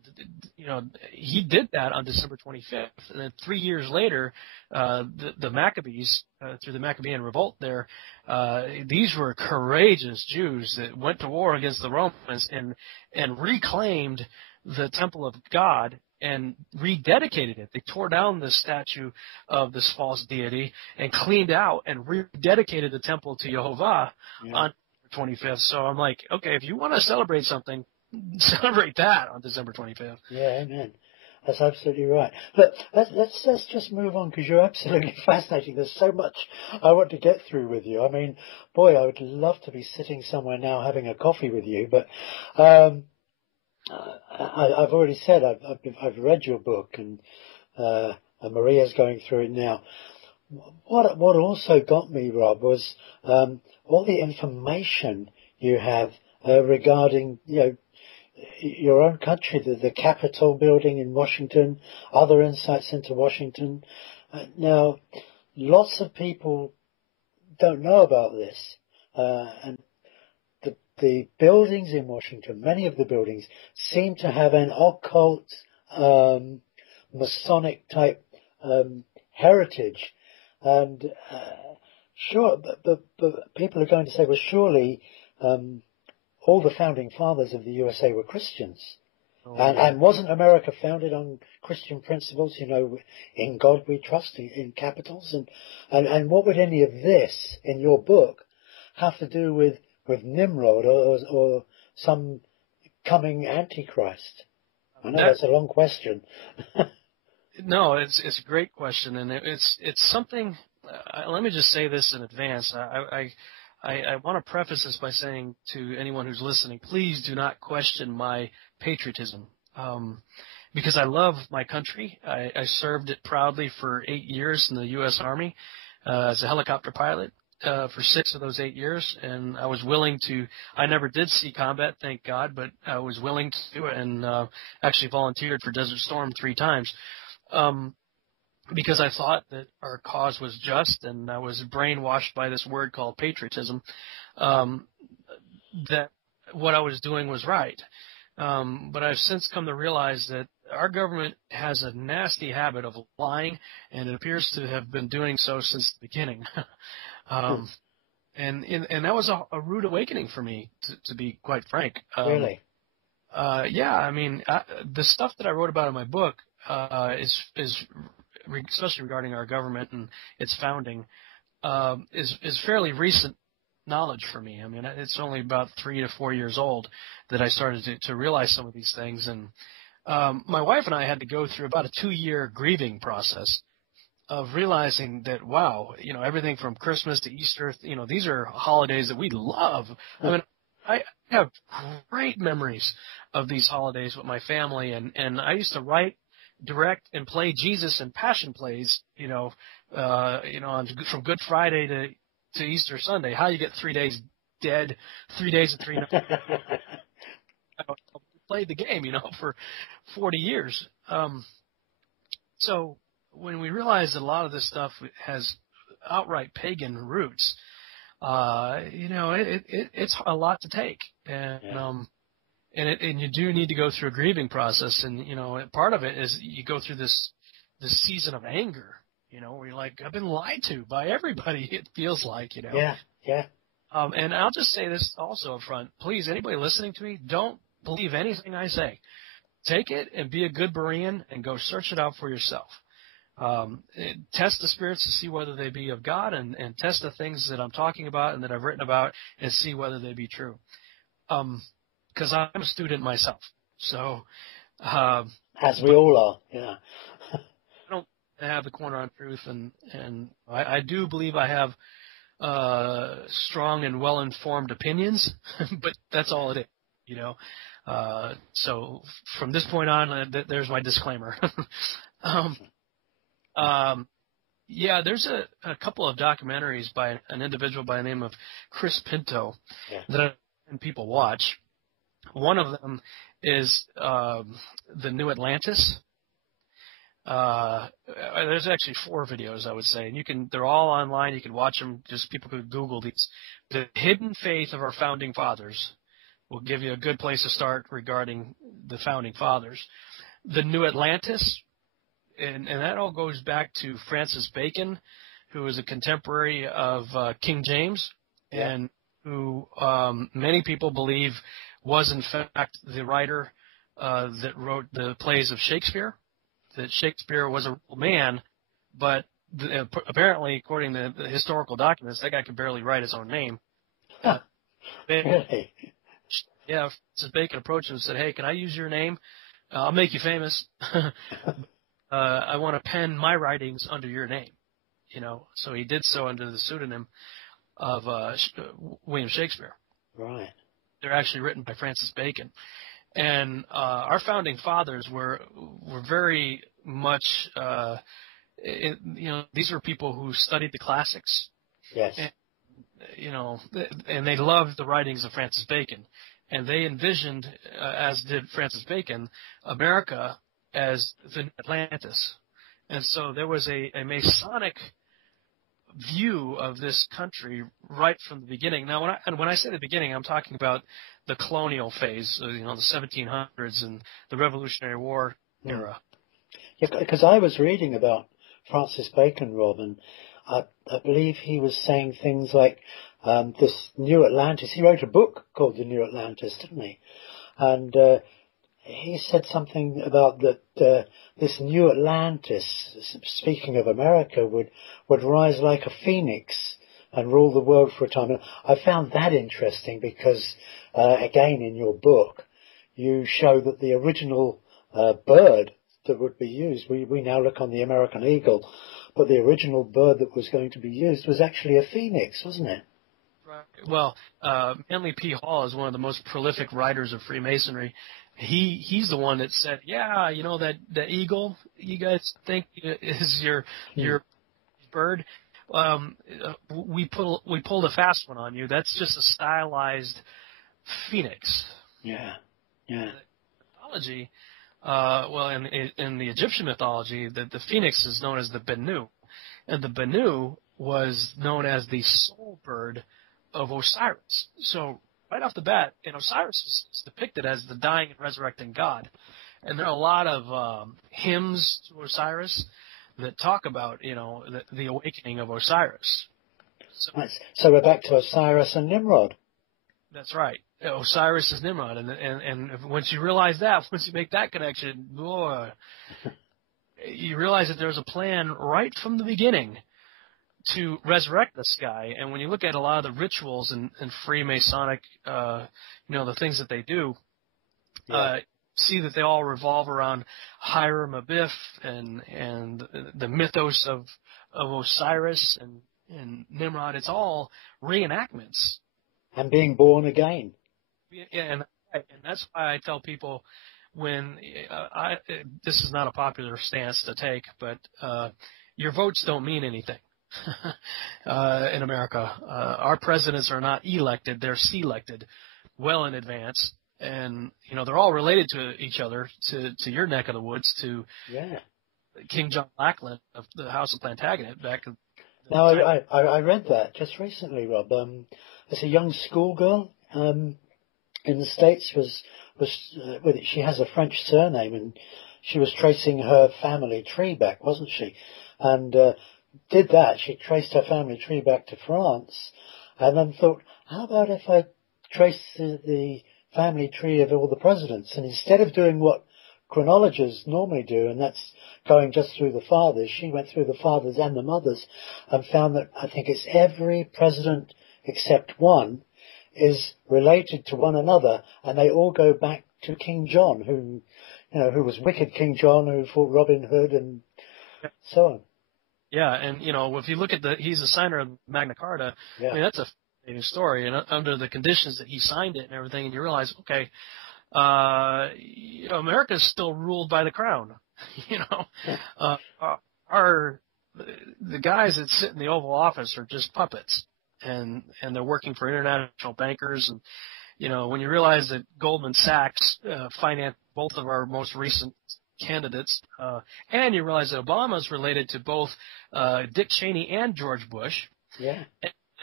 he did that on December 25th, and then 3 years later, the Maccabees, through the Maccabean revolt there, these were courageous Jews that went to war against the Romans and reclaimed the temple of God and rededicated it. They tore down the statue of this false deity and cleaned out and rededicated the temple to Jehovah on December 25th. So I'm like, okay, if you want to celebrate something, celebrate that on December 25th. Yeah, amen. That's absolutely right. But let's just move on, because you're absolutely fascinating. There's so much I want to get through with you. I mean, boy, I would love to be sitting somewhere now having a coffee with you. But I've already said I've read your book, and Maria's going through it now. What also got me, Rob, was all the information you have regarding your own country, the Capitol building in Washington, other insights into Washington. Now, lots of people don't know about this, and the buildings in Washington, many of the buildings, seem to have an occult, Masonic type heritage. And sure, but people are going to say, well, surely all the founding fathers of the USA were Christians. And wasn't America founded on Christian principles, in God we trust, in capitals? And what would any of this in your book have to do with Nimrod or some coming Antichrist? I know that's a long question. No, it's a great question, and it's something. Let me just say this in advance. I want to preface this by saying to anyone who's listening, please do not question my patriotism, because I love my country. I served it proudly for 8 years in the U.S. Army as a helicopter pilot. For 6 of those 8 years, and I was willing to. I never did see combat, thank God, but I was willing to do it, and actually volunteered for Desert Storm 3 times, because I thought that our cause was just, and I was brainwashed by this word called patriotism, that what I was doing was right. But I've since come to realize that our government has a nasty habit of lying, and it appears to have been doing so since the beginning. And that was a rude awakening for me, to be quite frank. Really? Yeah, I mean, the stuff that I wrote about in my book is especially regarding our government and its founding, is fairly recent knowledge for me. I mean, it's only about 3 to 4 years old that I started to realize some of these things. And my wife and I had to go through about a 2-year grieving process of realizing that, wow, everything from Christmas to Easter, these are holidays that we love. I mean, I have great memories of these holidays with my family, and I used to write, direct, and play Jesus and Passion plays, from Good Friday to Easter Sunday. How you get 3 days dead, 3 days and 3 nights. I played the game, for 40 years. So when we realize that a lot of this stuff has outright pagan roots, it's a lot to take, and you do need to go through a grieving process, and part of it is you go through this season of anger, where you're like, I've been lied to by everybody. It feels like, Yeah. And I'll just say this also up front, please, anybody listening to me, don't believe anything I say. Take it and be a good Berean and go search it out for yourself. Test the spirits to see whether they be of God, and test the things that I'm talking about and that I've written about and see whether they be true. Because I'm a student myself. So, as we all are, yeah. I don't have the corner on truth, and I do believe I have strong and well-informed opinions, but that's all it is, So from this point on, there's my disclaimer. Yeah, there's a couple of documentaries by an individual by the name of Chris Pinto that people watch. One of them is The New Atlantis. There's actually 4 videos, I would say, and they're all online. You can watch them. Just people could Google these. The Hidden Faith of Our Founding Fathers will give you a good place to start regarding the founding fathers. The New Atlantis, and that all goes back to Francis Bacon, who was a contemporary of King James, and who many people believe was in fact the writer that wrote the plays of Shakespeare. That Shakespeare was a real man, but apparently, according to the historical documents, that guy could barely write his own name. Really? Yeah, Francis Bacon approached him and said, "Hey, can I use your name? I'll make you famous. I want to pen my writings under your name." So he did so under the pseudonym of William Shakespeare. Right. They're actually written by Francis Bacon. And our founding fathers were very much, these were people who studied the classics. Yes. And, and they loved the writings of Francis Bacon. And they envisioned, as did Francis Bacon, America as the Atlantis. And so there was a Masonic view of this country right from the beginning. Now, when I say the beginning, I'm talking about the colonial phase, the 1700s and the Revolutionary War era. Yeah, because I was reading about Francis Bacon, Rob, and I believe he was saying things like this New Atlantis. He wrote a book called The New Atlantis, didn't he? And he said something about that this New Atlantis, speaking of America, would rise like a phoenix and rule the world for a time. And I found that interesting because, again, in your book, you show that the original bird that would be used, we now look on the American eagle, but the original bird that was going to be used was actually a phoenix, wasn't it? Right. Well, Manly P. Hall is one of the most prolific writers of Freemasonry. He's the one that said, yeah, that eagle you guys think is your bird. We pulled a fast one on you. That's just a stylized phoenix. Yeah. Mythology, in the Egyptian mythology, the phoenix is known as the Bennu, and the Bennu was known as the soul bird of Osiris. So right off the bat, Osiris is depicted as the dying and resurrecting god, and there are a lot of hymns to Osiris that talk about the awakening of Osiris. So we're back to Osiris and Nimrod. That's right. Osiris is Nimrod, and once you realize that, once you make that connection, you realize that there's a plan right from the beginning to resurrect this guy. And when you look at a lot of the rituals and Freemasonic, the things that they do, see that they all revolve around Hiram Abiff and the mythos of Osiris and Nimrod. It's all reenactments. And being born again. And that's why I tell people when this is not a popular stance to take, but your votes don't mean anything in America. Our presidents are not elected; they're selected well in advance, and they're all related to each other. To your neck of the woods, to King John Lackland of the House of Plantagenet back. Now I read that just recently, Rob. As a young schoolgirl in the States she has a French surname, and she was tracing her family tree back, wasn't she? And did that. She traced her family tree back to France, and then thought, how about if I trace the family tree of all the presidents? And instead of doing what chronologists normally do, and that's going just through the fathers, she went through the fathers and the mothers and found that I think it's every president except one is related to one another, and they all go back to King John, who was wicked King John, who fought Robin Hood and so on. Yeah, and if you look at he's a signer of Magna Carta. Yeah. I mean, that's a fascinating story, and under the conditions that he signed it and everything, and you realize, okay, America's still ruled by the crown. The guys that sit in the Oval Office are just puppets. And they're working for international bankers, and when you realize that Goldman Sachs financed both of our most recent candidates, and you realize that Obama's related to both Dick Cheney and George Bush,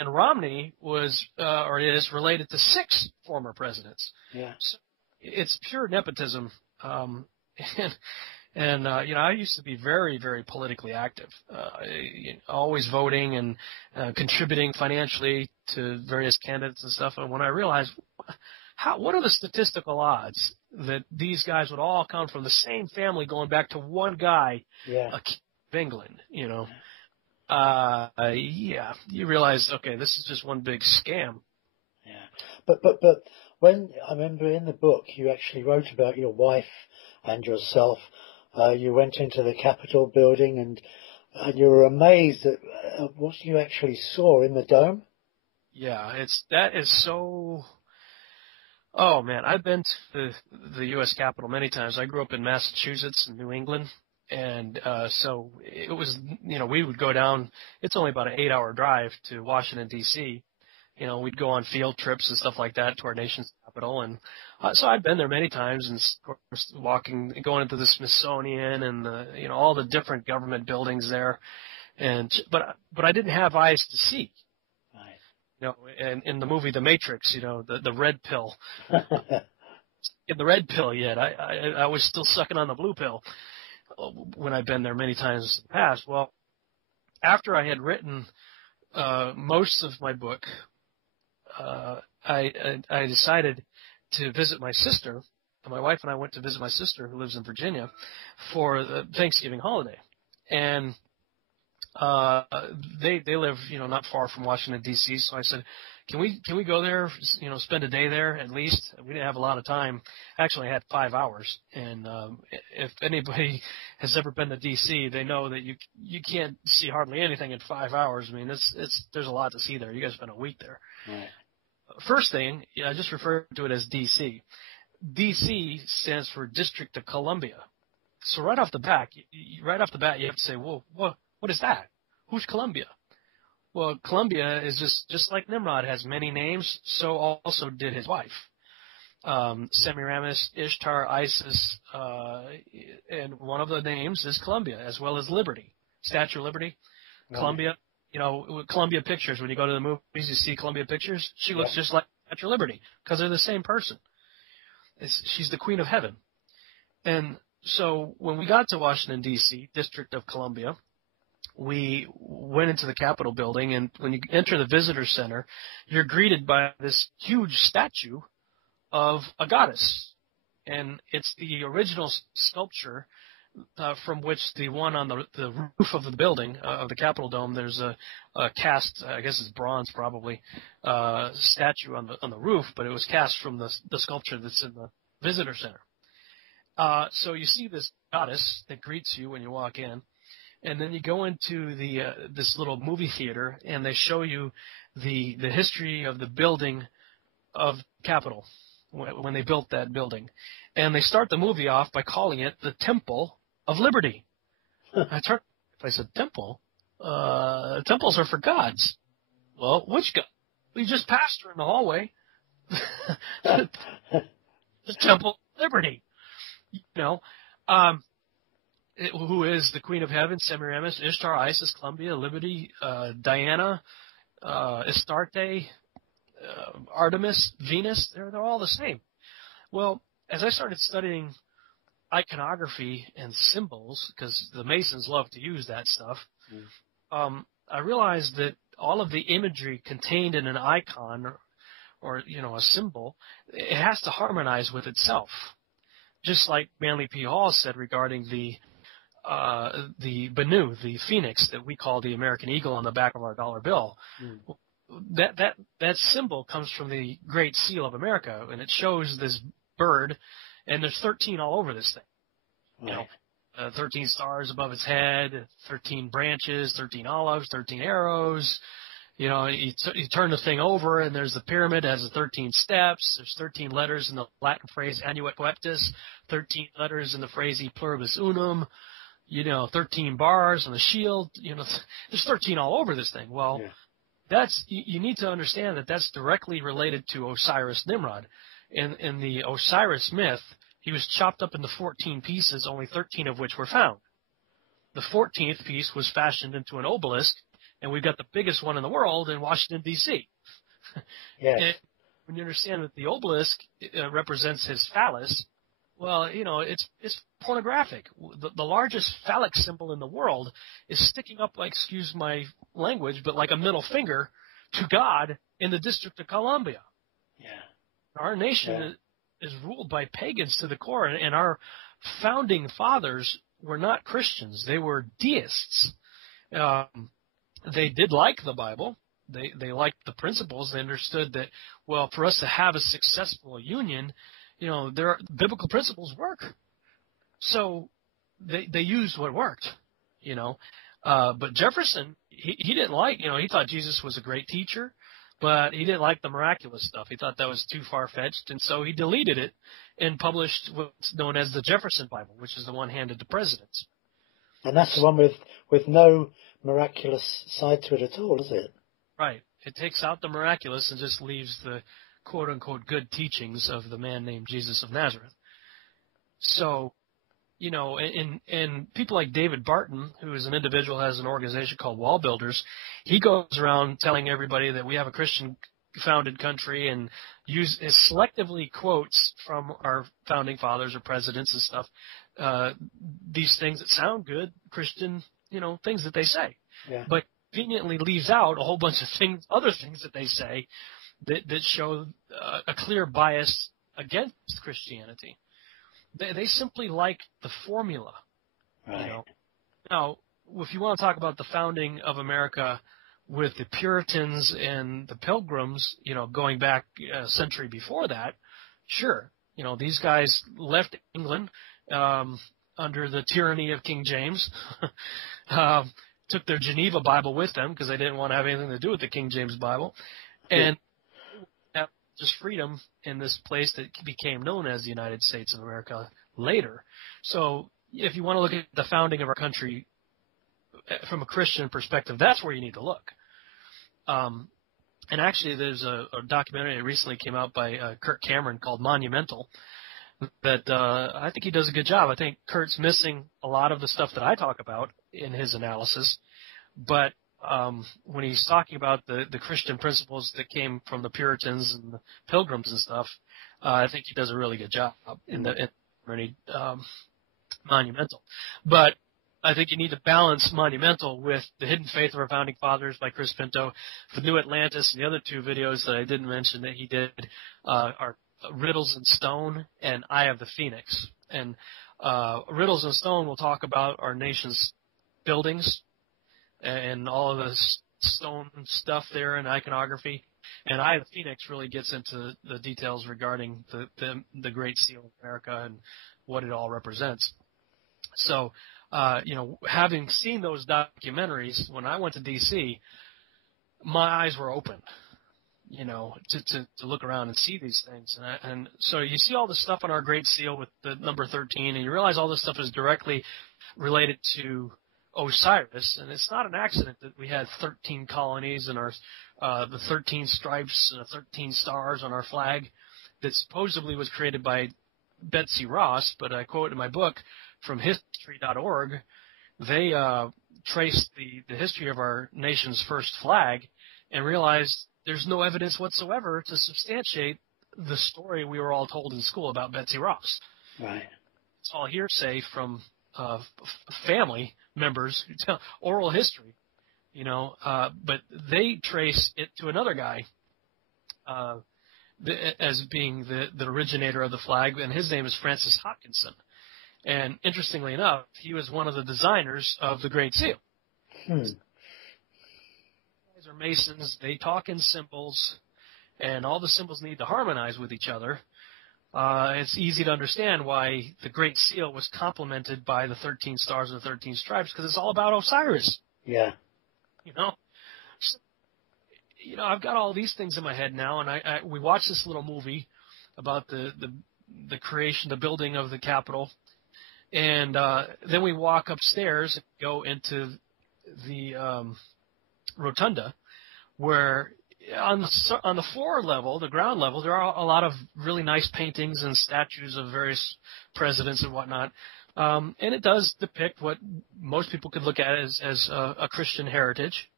And Romney was or is related to 6 former presidents. Yeah. So it's pure nepotism. And I used to be very, very politically active, always voting and contributing financially to various candidates and stuff. And when I realized, what are the statistical odds that these guys would all come from the same family, going back to one guy, Yeah. a king of England, you realize, okay, this is just one big scam. Yeah. But when I remember in the book, you actually wrote about your wife and yourself. You went into the Capitol building and you were amazed at what you actually saw in the dome. Yeah, that is so. Oh man, I've been to the U.S. Capitol many times. I grew up in Massachusetts and New England, and so it was, we would go down. It's only about an 8-hour drive to Washington D.C. We'd go on field trips and stuff like that to our nation's capital, and so I've been there many times, and of course going into the Smithsonian and all the different government buildings there, but I didn't have eyes to see. And in the movie The Matrix, the red pill. In the red pill yet. I was still sucking on the blue pill when I've been there many times in the past. Well, after I had written most of my book, I decided to visit my sister. My wife and I went to visit my sister who lives in Virginia for the Thanksgiving holiday. And they live, not far from Washington D.C. So I said, can we go there, spend a day there at least? We didn't have a lot of time. Actually, I had 5 hours. And if anybody has ever been to D.C., they know that you can't see hardly anything in 5 hours. I mean, there's a lot to see there. You guys spent a week there. Right. First thing, I just refer to it as D.C. D.C. stands for District of Columbia. So right off the bat, you have to say, well, what is that? Who's Columbia? Well, Columbia is just like Nimrod has many names, so also did his wife. Semiramis, Ishtar, Isis, and one of the names is Columbia, as well as Liberty, Statue of Liberty, right. Columbia. Columbia Pictures, when you go to the movies, you see Columbia Pictures. She looks just like Statue of Liberty because they're the same person. She's the Queen of Heaven. And so when we got to Washington, D.C., District of Columbia, we went into the Capitol building, and when you enter the visitor center, you're greeted by this huge statue of a goddess. And it's the original sculpture from which the one on the roof of the building, of the Capitol Dome, there's a cast, I guess it's bronze probably, statue on the roof, but it was cast from the sculpture that's in the visitor center. So you see this goddess that greets you when you walk in, and then you go into this little movie theater, and they show you the history of the building of Capitol when they built that building. And they start the movie off by calling it the Temple of Liberty. I said, temple? Temples are for gods. Well, which god? We just passed her in the hallway. The Temple of Liberty. Who is the Queen of Heaven, Semiramis, Ishtar, Isis, Columbia, Liberty, Diana, Astarte, Artemis, Venus. They're all the same. Well, as I started studying iconography and symbols, because the Masons love to use that stuff, I realized that all of the imagery contained in an icon or a symbol, it has to harmonize with itself. Just like Manly P. Hall said regarding the Benu, the phoenix that we call the American eagle on the back of our dollar bill. That symbol comes from the Great Seal of America, and it shows this bird, and there's 13 all over this thing. Right. 13 stars above its head, 13 branches, 13 olives, 13 arrows. You turn the thing over, and there's the pyramid, has the 13 steps. There's 13 letters in the Latin phrase annuit coeptis, 13 letters in the phrase e pluribus unum, 13 bars on the shield. There's 13 all over this thing. Well, you need to understand that that's directly related to Osiris Nimrod. In the Osiris myth, he was chopped up into 14 pieces, only 13 of which were found. The 14th piece was fashioned into an obelisk, and we've got the biggest one in the world in Washington, D.C. Yes. And when you understand that the obelisk represents his phallus, well, it's pornographic. The largest phallic symbol in the world is sticking up, like, excuse my language, but like a middle finger to God in the District of Columbia. Yeah. Our nation is ruled by pagans to the core, and our founding fathers were not Christians. They were deists. They did like the Bible. They liked the principles. They understood that, well, for us to have a successful union, their biblical principles work. So they used what worked, But Jefferson, he didn't like, he thought Jesus was a great teacher, but he didn't like the miraculous stuff. He thought that was too far-fetched, and so he deleted it and published what's known as the Jefferson Bible, which is the one handed to presidents. And that's the one with no miraculous side to it at all, is it? Right. It takes out the miraculous and just leaves the quote-unquote good teachings of the man named Jesus of Nazareth. So, and people like David Barton, who is an individual who has an organization called Wall Builders, he goes around telling everybody that we have a Christian-founded country and selectively quotes from our founding fathers or presidents and stuff, these things that sound good, Christian, things that they say. Yeah. But conveniently leaves out a whole bunch of other things that they say that show a clear bias against Christianity. They simply like the formula. Right. Now, if you want to talk about the founding of America with the Puritans and the Pilgrims, going back a century before that, sure. These guys left England under the tyranny of King James, took their Geneva Bible with them because they didn't want to have anything to do with the King James Bible, and just freedom in this place that became known as the United States of America later. So if you want to look at the founding of our country from a Christian perspective, that's where you need to look. And actually, there's a documentary that recently came out by Kirk Cameron called Monumental that I think he does a good job. I think Kurt's missing a lot of the stuff that I talk about in his analysis, but when he's talking about the Christian principles that came from the Puritans and the Pilgrims and stuff, I think he does a really good job in Monumental. But I think you need to balance Monumental with The Hidden Faith of Our Founding Fathers by Chris Pinto. The New Atlantis and the other two videos that I didn't mention that he did are Riddles in Stone and Eye of the Phoenix. And Riddles in Stone will talk about our nation's buildings and all of the stone stuff there and iconography. And Eye of the Phoenix really gets into the details regarding the Great Seal of America and what it all represents. So, having seen those documentaries, when I went to D.C., my eyes were opened, to look around and see these things. And so you see all this stuff on our Great Seal with the number 13, and you realize all this stuff is directly related to Osiris, and it's not an accident that we had 13 colonies and the 13 stripes and the 13 stars on our flag that supposedly was created by Betsy Ross, but I quote in my book from history.org, they traced the history of our nation's first flag and realized there's no evidence whatsoever to substantiate the story we were all told in school about Betsy Ross. Right. It's all hearsay from family members who tell oral history, but they trace it to another guy as being the originator of the flag, and his name is Francis Hopkinson. And interestingly enough, he was one of the designers of the Great Seal. These guys are Masons. They talk in symbols, and all the symbols need to harmonize with each other. It's easy to understand why the Great Seal was complemented by the 13 stars and the 13 stripes, because it's all about Osiris. Yeah. I've got all these things in my head now, and we watched this little movie about the creation, the building of the Capitol, and then we walk upstairs and go into the rotunda, where on the floor level, the ground level, there are a lot of really nice paintings and statues of various presidents and whatnot, and it does depict what most people could look at as a Christian heritage,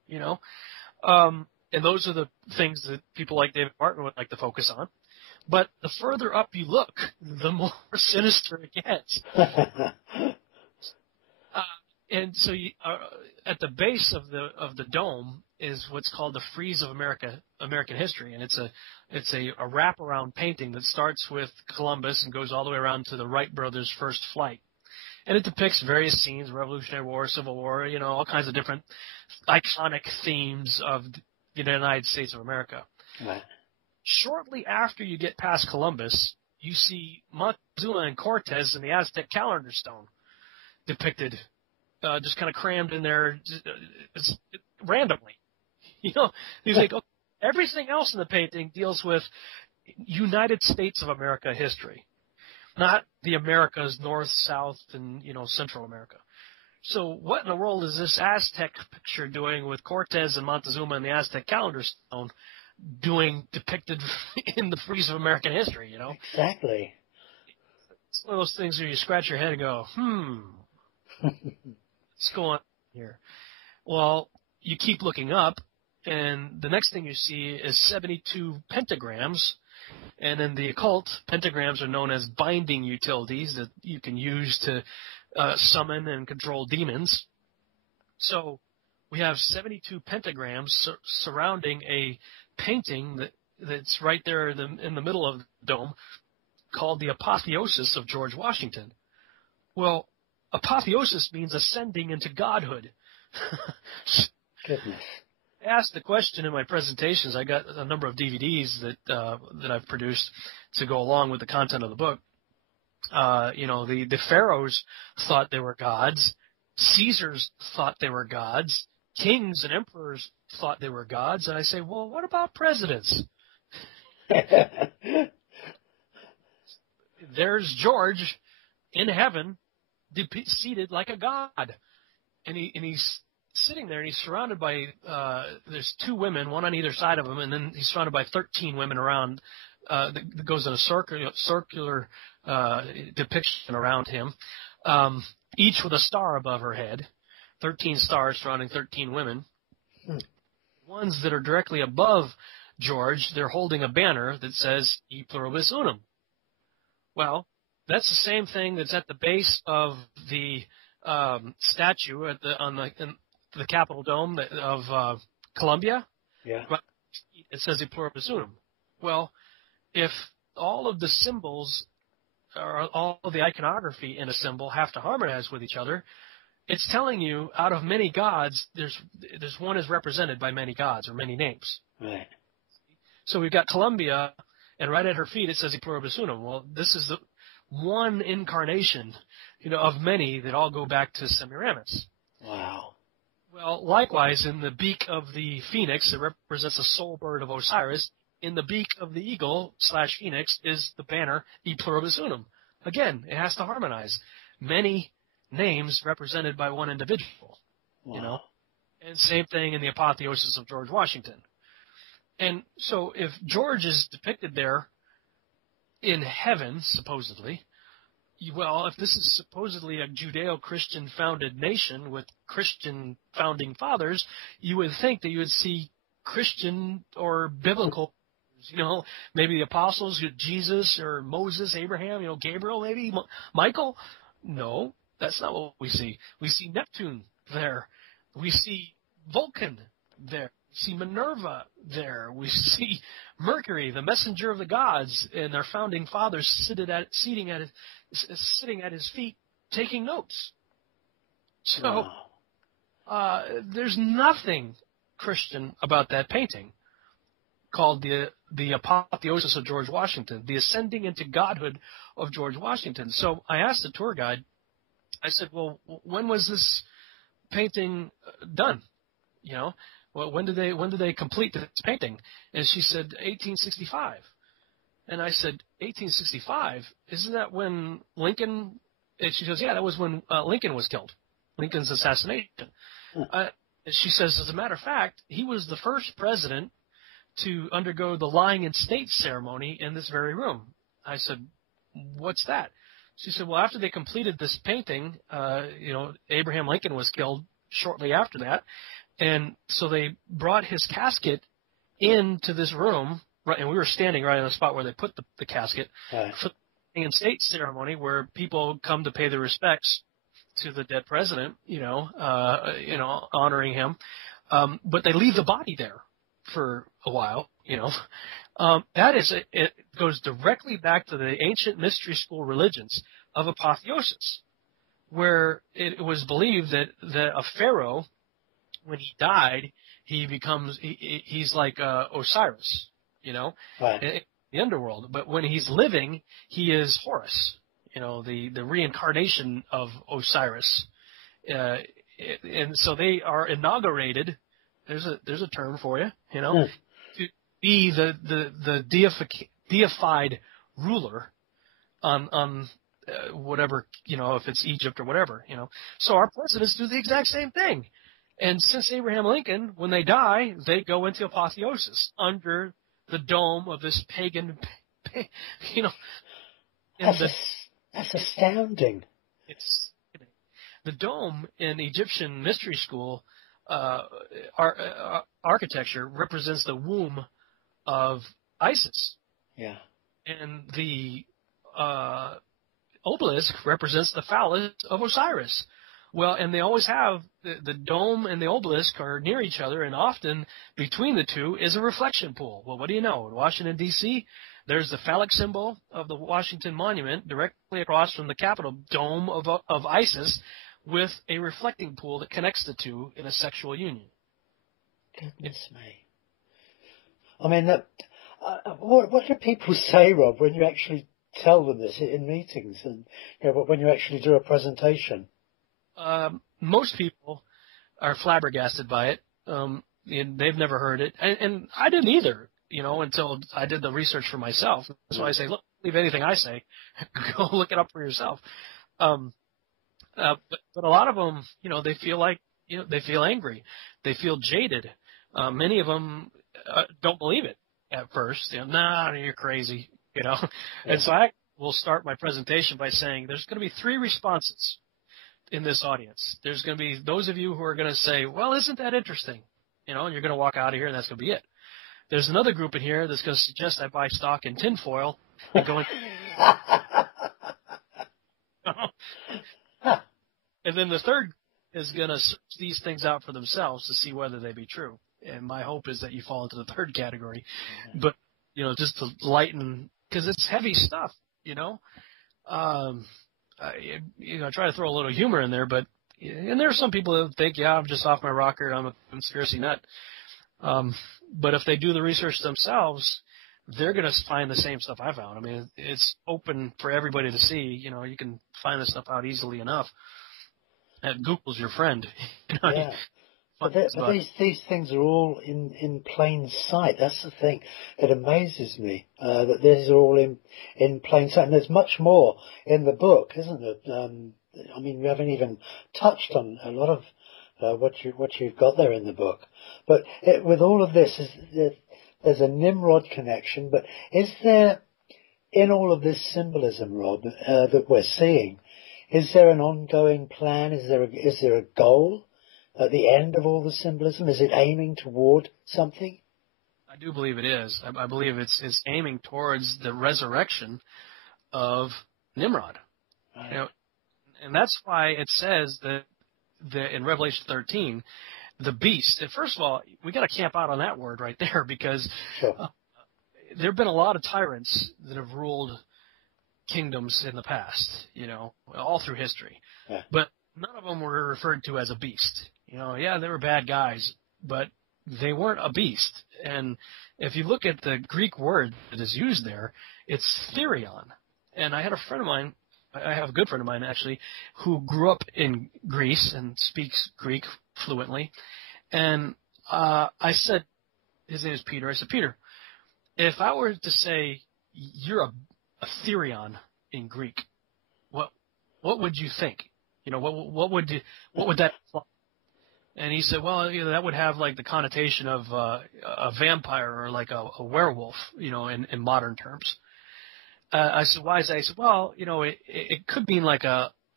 you know. And those are the things that people like David Martin would like to focus on. But the further up you look, the more sinister it gets. And so at the base of the dome is what's called the Frieze of American history, and it's a wraparound painting that starts with Columbus and goes all the way around to the Wright brothers' first flight. And it depicts various scenes, Revolutionary War, Civil War, all kinds of different iconic themes of the United States of America. Right. Shortly after you get past Columbus, you see Montezuma and Cortez in the Aztec calendar stone depicted, just kind of crammed in there randomly. You think, okay, everything else in the painting deals with United States of America history, not the Americas, North, South, and, Central America. So what in the world is this Aztec picture doing with Cortez and Montezuma and the Aztec calendar stone depicted in the Frieze of American history, Exactly. It's one of those things where you scratch your head and go, what's going on here? Well, you keep looking up, and the next thing you see is 72 pentagrams. And in the occult, pentagrams are known as binding utilities that you can use to summon and control demons. So we have 72 pentagrams surrounding a painting that's right there in the middle of the dome called the Apotheosis of George Washington. Well, apotheosis means ascending into godhood. Goodness. I asked the question in my presentations. I got a number of DVDs that I've produced to go along with the content of the book. The pharaohs thought they were gods. Caesars thought they were gods. Kings and emperors thought they were gods. And I say, well, what about presidents? There's George in heaven, seated like a god, and he's sitting there, and he's surrounded by there's two women, one on either side of him, and then he's surrounded by 13 women around. That goes in a circular depiction around him, each with a star above her head. 13 stars surrounding 13 women. Ones that are directly above George, they're holding a banner that says "E pluribus unum." Well, that's the same thing that's at the base of the statue in the Capitol Dome of Columbia. Yeah. It says "E pluribus unum." Well, if all of the symbols or all of the iconography in a symbol have to harmonize with each other, it's telling you out of many gods, there's one is represented by many gods or many names. Right. So we've got Columbia, and right at her feet it says "E pluribus unum." Well, this is the one incarnation, of many that all go back to Semiramis. Wow. Well, likewise, in the beak of the phoenix, it represents the soul bird of Osiris. In the beak of the eagle / phoenix is the banner "E pluribus unum." Again, it has to harmonize. Many names represented by one individual, Wow. And same thing in the Apotheosis of George Washington. And so if George is depicted there in heaven, supposedly, if this is supposedly a Judeo-Christian founded nation with Christian founding fathers, you would think that you would see Christian or biblical, maybe the apostles, Jesus or Moses, Abraham, Gabriel, maybe Michael. No, that's not what we see. We see Neptune there. We see Vulcan there. We see Minerva there. We see Mercury, the messenger of the gods, and their founding fathers sitting at his feet taking notes. So there's nothing Christian about that painting called the Apotheosis of George Washington, the ascending into godhood of George Washington. So I asked the tour guide, I said, well, when was this painting done? Well, when did they complete this painting? And she said 1865. And I said, 1865? Isn't that when Lincoln? And she goes, yeah, that was when Lincoln was killed, Lincoln's assassination. She says, as a matter of fact, he was the first president to undergo the lying in state ceremony in this very room. I said, what's that? She said, well, after they completed this painting, Abraham Lincoln was killed shortly after that, And so they brought his casket into this room, right, and we were standing right on the spot where they put the casket Right. for the in state ceremony, where people come to pay their respects to the dead president, honoring him. But they leave the body there for a while, it goes directly back to the ancient mystery school religions of apotheosis, where it was believed that a pharaoh, when he died, he's like Osiris, Right. in the underworld. But when he's living, he is Horus, the reincarnation of Osiris. And so they are inaugurated. There's a term for you, to be the deified ruler on whatever, if it's Egypt or whatever, So our presidents do the exact same thing. And since Abraham Lincoln, when they die, they go into apotheosis under the dome of this pagan, That's astounding. It's the dome in Egyptian mystery school architecture represents the womb of Isis. Yeah. And the obelisk represents the phallus of Osiris. Well, and they always have the dome and the obelisk are near each other, and often between the two is a reflection pool. Well, what do you know? In Washington, D.C., there's the phallic symbol of the Washington Monument directly across from the Capitol dome of Isis, with a reflecting pool that connects the two in a sexual union. Goodness me. I mean, what do people say, Rob, when you actually tell them this in meetings and when you actually do a presentation? Most people are flabbergasted by it. And they've never heard it. And I didn't either, until I did the research for myself. That's why I say, look, leave anything I say. Go look it up for yourself. But a lot of them, they feel like, they feel angry. They feel jaded. Many of them don't believe it at first. Nah, you're crazy, Yeah. And so I will start my presentation by saying there's going to be three responses in this audience. There's going to be those of you who are going to say, well, isn't that interesting? And you're going to walk out of here and that's going to be it. There's another group in here that's going to suggest I buy stock in tinfoil and go in. And then the third is going to search these things out for themselves to see whether they be true. And my hope is that you fall into the third category. But, just to lighten, because it's heavy stuff, I try to throw a little humor in there, but, and there are some people that think, yeah, I'm just off my rocker, I'm a conspiracy nut. But if they do the research themselves, they're going to find the same stuff I found. I mean, it's open for everybody to see. You can find this stuff out easily enough. Google's your friend. Yeah. But these things are all in plain sight. That's the thing. It amazes me that this is all in plain sight. And there's much more in the book, isn't it? I mean, we haven't even touched on a lot of what you've got there in the book. But with all of this, there's a Nimrod connection. But is there, in all of this symbolism, Rob, that we're seeing, is there an ongoing plan? Is there a goal at the end of all the symbolism? Is it aiming toward something? I do believe it is. I believe it's aiming towards the resurrection of Nimrod. Right. And that's why it says that in Revelation 13, the beast. And first of all, we got to camp out on that word right there, because Sure. There have been a lot of tyrants that have ruled kingdoms in the past, all through history. Yeah. But none of them were referred to as a beast. Yeah, they were bad guys, but they weren't a beast. And if you look at the Greek word that is used there, it's therion. And I had a friend of mine, I have a good friend of mine actually, who grew up in Greece and speaks Greek fluently. And I said, his name is Peter. I said, Peter, if I were to say you're a therion in Greek, what would you think? What would that imply? And he said, well, that would have like the connotation of a vampire or like a werewolf, in modern terms. I said, why is that? He said, well, it could mean like an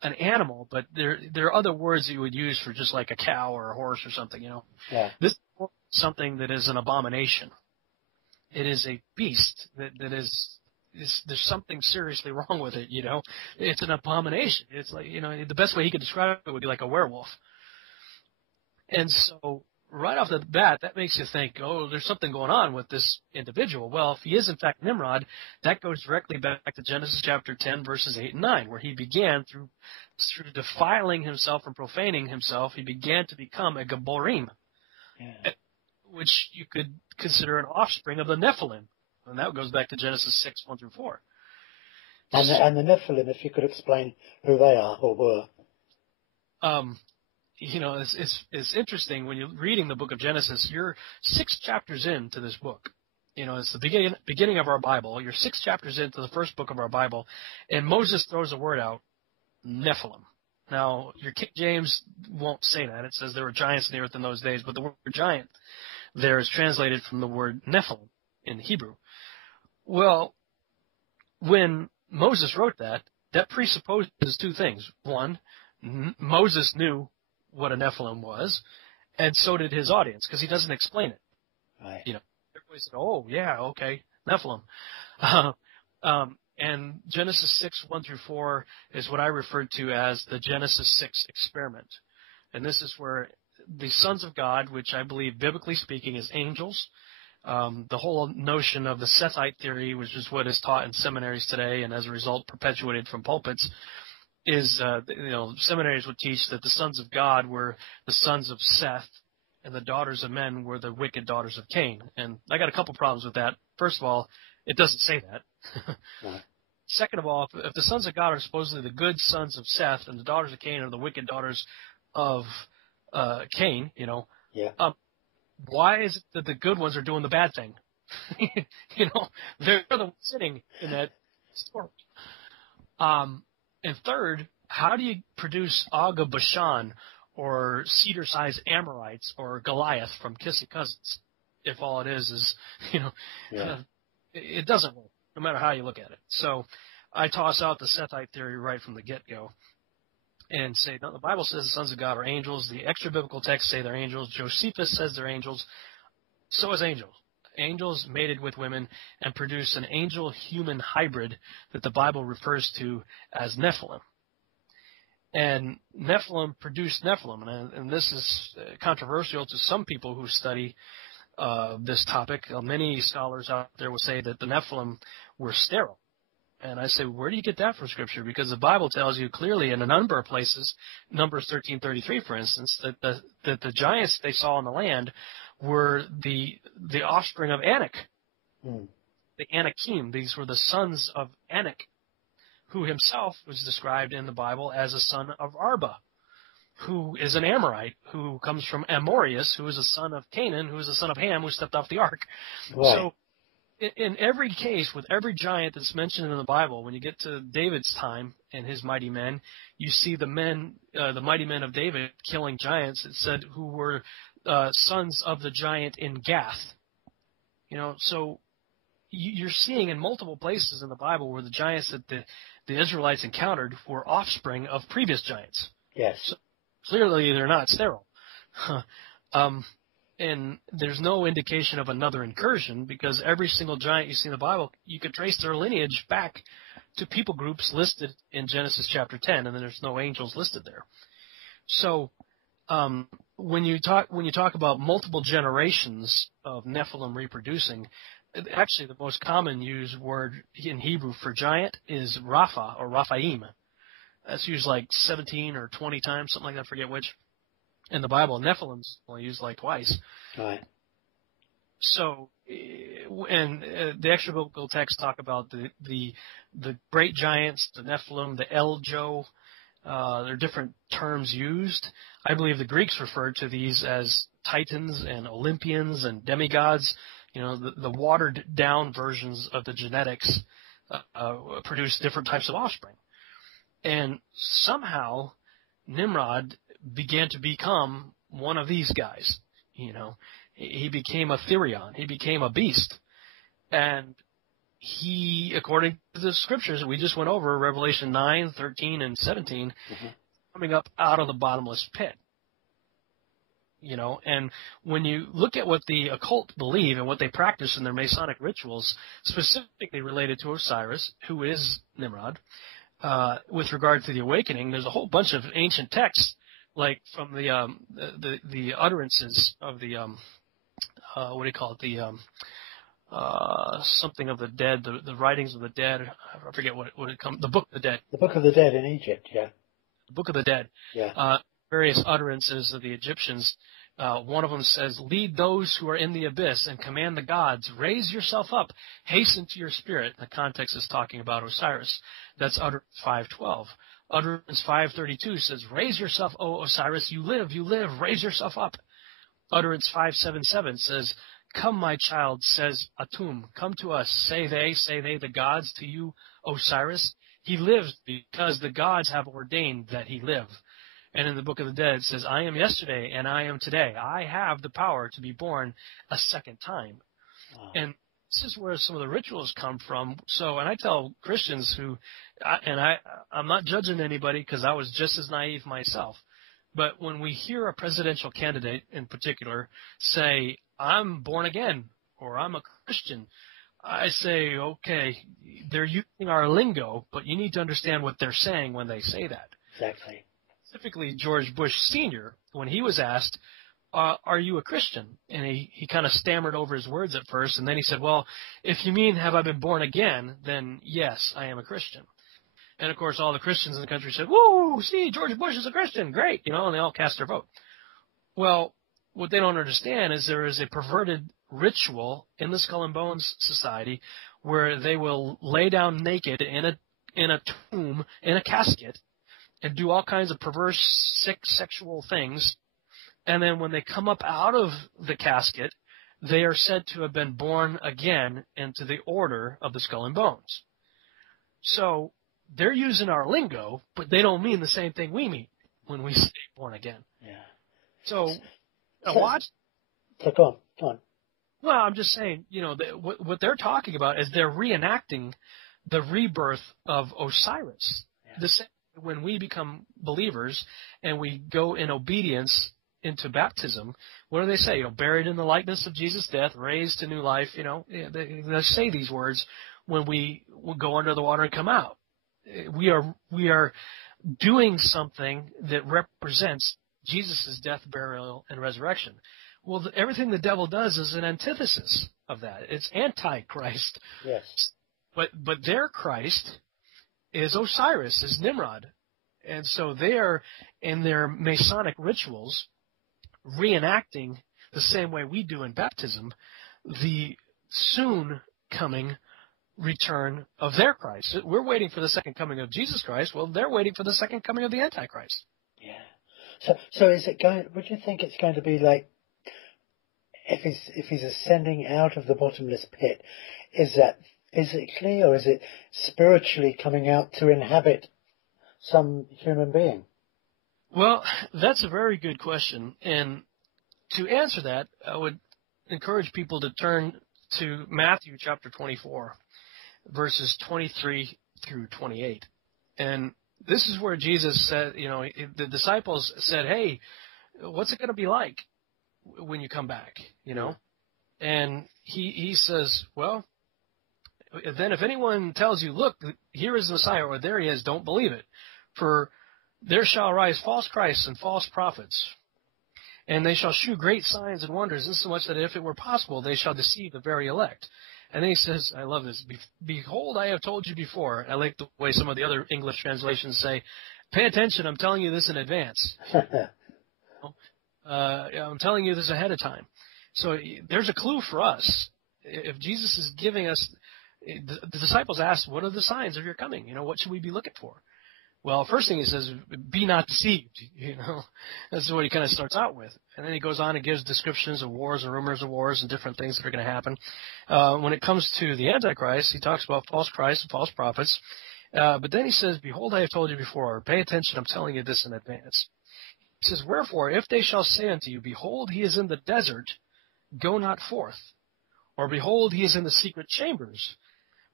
an animal, but there are other words that you would use for just like a cow or a horse or something, you know. Yeah. This is something that is an abomination. It is a beast that is there's something seriously wrong with it, you know. It's an abomination. It's like, you know, the best way he could describe it would be like a werewolf. And so right off the bat, that makes you think, oh, there's something going on with this individual. Well, if he is in fact Nimrod, that goes directly back to Genesis chapter 10, verses 8 and 9, where he began through defiling himself and profaning himself, he began to become a Gaborim, which you could consider an offspring of the Nephilim. And that goes back to Genesis 6, 1 through 4. And the Nephilim, if you could explain who they are or were. You know, it's interesting when you're reading the book of Genesis. You're 6 chapters into this book. You know, it's the beginning of our Bible. You're 6 chapters into the first book of our Bible, and Moses throws a word out, Nephilim. Now, your King James won't say that. It says there were giants in the earth in those days, but the word giant there is translated from the word Nephilim in Hebrew. Well, when Moses wrote that, that presupposes 2 things. One, Moses knew what a Nephilim was, and so did his audience, because he doesn't explain it. Right. You know, everybody said, "Oh, yeah, okay, Nephilim." And Genesis 6, 1 through 4 is what I referred to as the Genesis 6 experiment. And this is where the sons of God, which I believe, biblically speaking, is angels. The whole notion of the Sethite theory, which is what is taught in seminaries today, and as a result perpetuated from pulpits, is, you know, seminaries would teach that the sons of God were the sons of Seth, and the daughters of men were the wicked daughters of Cain. And I got a couple problems with that. First of all, it doesn't say that. Right. Second of all, if the sons of God are supposedly the good sons of Seth, and the daughters of Cain are the wicked daughters of Cain, you know, why is it that the good ones are doing the bad thing? You know, they're the ones sitting in that story. And third, how do you produce Og of Bashan or cedar-sized Amorites or Goliath from kissing cousins if all it is, you know, it doesn't work, no matter how you look at it. So I toss out the Sethite theory right from the get-go and say, no, the Bible says the sons of God are angels. The extra-biblical texts say they're angels. Josephus says they're angels. So is angels. Angels mated with women and produce an angel-human hybrid that the Bible refers to as Nephilim. And Nephilim produced Nephilim, and this is controversial to some people who study this topic. Many scholars out there will say that the Nephilim were sterile. And I say, where do you get that from Scripture? Because the Bible tells you clearly in a number of places, Numbers 13:33, for instance, that the giants they saw on the land were the offspring of Anak, the Anakim. These were the sons of Anak, who himself was described in the Bible as a son of Arba, who is an Amorite, who comes from Amorius, who is a son of Canaan, who is a son of Ham, who stepped off the ark. Right. So in every case, with every giant that's mentioned in the Bible, when you get to David's time and his mighty men, you see the mighty men of David killing giants. It said who were sons of the giant in Gath. You know, so you're seeing in multiple places in the Bible where the giants that the Israelites encountered were offspring of previous giants. Yes. So clearly they're not sterile. And there's no indication of another incursion, because every single giant you see in the Bible, you could trace their lineage back to people groups listed in Genesis chapter 10, and then there's no angels listed there. So when you talk about multiple generations of Nephilim reproducing, actually the most common used word in Hebrew for giant is Rapha or Raphaim. That's used like 17 or 20 times, something like that, I forget which. In the Bible, Nephilim's only used like twice. Right. So, and the extra biblical texts talk about the great giants, the Nephilim, the Eljo. There are different terms used. I believe the Greeks referred to these as titans and Olympians and demigods. You know, the watered down versions of the genetics produce different types of offspring. And somehow Nimrod began to become one of these guys. You know, he became a Therion. He became a beast. And he, according to the scriptures that we just went over, Revelation 9, 13, and 17, coming up out of the bottomless pit. And when you look at what the occult believe and what they practice in their Masonic rituals, specifically related to Osiris, who is Nimrod, with regard to the awakening, there's a whole bunch of ancient texts, like from the utterances of the what do you call it? Something of the dead, the writings of the dead. I forget what it comes. The Book of the Dead. The Book of the Dead in Egypt, yeah. The Book of the Dead. Yeah. Various utterances of the Egyptians. One of them says, "Lead those who are in the abyss and command the gods. Raise yourself up. Hasten to your spirit." The context is talking about Osiris. That's utterance 5:12. Utterance 5:32 says, "Raise yourself, O Osiris. You live. You live. Raise yourself up." Utterance 5:77 says, "Come, my child," says Atum. "Come to us, say they, the gods, to you, Osiris. He lives because the gods have ordained that he live." And in the Book of the Dead, it says, "I am yesterday and I am today. I have the power to be born a second time." Wow. And this is where some of the rituals come from. So, and I tell Christians I'm not judging anybody because I was just as naive myself. But when we hear a presidential candidate in particular say, "I'm born again," or "I'm a Christian," I say, okay, they're using our lingo, but you need to understand what they're saying when they say that. Exactly. Specifically, George Bush Sr., when he was asked, "Are you a Christian?" And he kind of stammered over his words at first, and then he said, "Well, if you mean have I been born again, then yes, I am a Christian." And, of course, all the Christians in the country said, "Woo, see, George Bush is a Christian, great," and they all cast their vote. Well, what they don't understand is there is a perverted ritual in the Skull and Bones Society where they will lay down naked in a tomb, in a casket, and do all kinds of perverse, sick, sexual things. And then when they come up out of the casket, they are said to have been born again into the order of the Skull and Bones. So they're using our lingo, but they don't mean the same thing we mean when we say born again. Yeah. So watch. So go on. Well, I'm just saying, what they're talking about is they're reenacting the rebirth of Osiris. Yeah. The same when we become believers and we go in obedience into baptism, what do they say? Buried in the likeness of Jesus' death, raised to new life. They say these words when we go under the water and come out. We are doing something that represents Jesus' death, burial, and resurrection. Well, everything the devil does is an antithesis of that. It's anti-Christ. Yes. But their Christ is Osiris, is Nimrod. And so they are, in their Masonic rituals, reenacting the same way we do in baptism, the soon coming return of their Christ. We're waiting for the second coming of Jesus Christ. Well, they're waiting for the second coming of the Antichrist. Yeah. So is it going? Would you think it's going to be like if he's ascending out of the bottomless pit? Is that physically or is it spiritually coming out to inhabit some human being? Well, that's a very good question, and to answer that, I would encourage people to turn to Matthew chapter 24. Verses 23 through 28. And this is where Jesus said, the disciples said, "Hey, what's it going to be like when you come back?" And he says, "Well, then if anyone tells you, 'Look, here is the Messiah,' or 'There he is,' don't believe it. For there shall arise false Christs and false prophets, and they shall shew great signs and wonders, insomuch that if it were possible, they shall deceive the very elect." And then he says, I love this, "Behold, I have told you before." I like the way some of the other English translations say, "Pay attention, I'm telling you this in advance." I'm telling you this ahead of time. So there's a clue for us. If Jesus is giving us, the disciples asked, "What are the signs of your coming? What should we be looking for?" Well, first thing he says, "Be not deceived." That's what he kind of starts out with. And then he goes on and gives descriptions of wars and rumors of wars and different things that are going to happen. When it comes to the Antichrist, he talks about false Christs and false prophets. But then he says, "Behold, I have told you before. Pay attention, I'm telling you this in advance." He says, "Wherefore, if they shall say unto you, Behold, he is in the desert, go not forth. Or behold, he is in the secret chambers.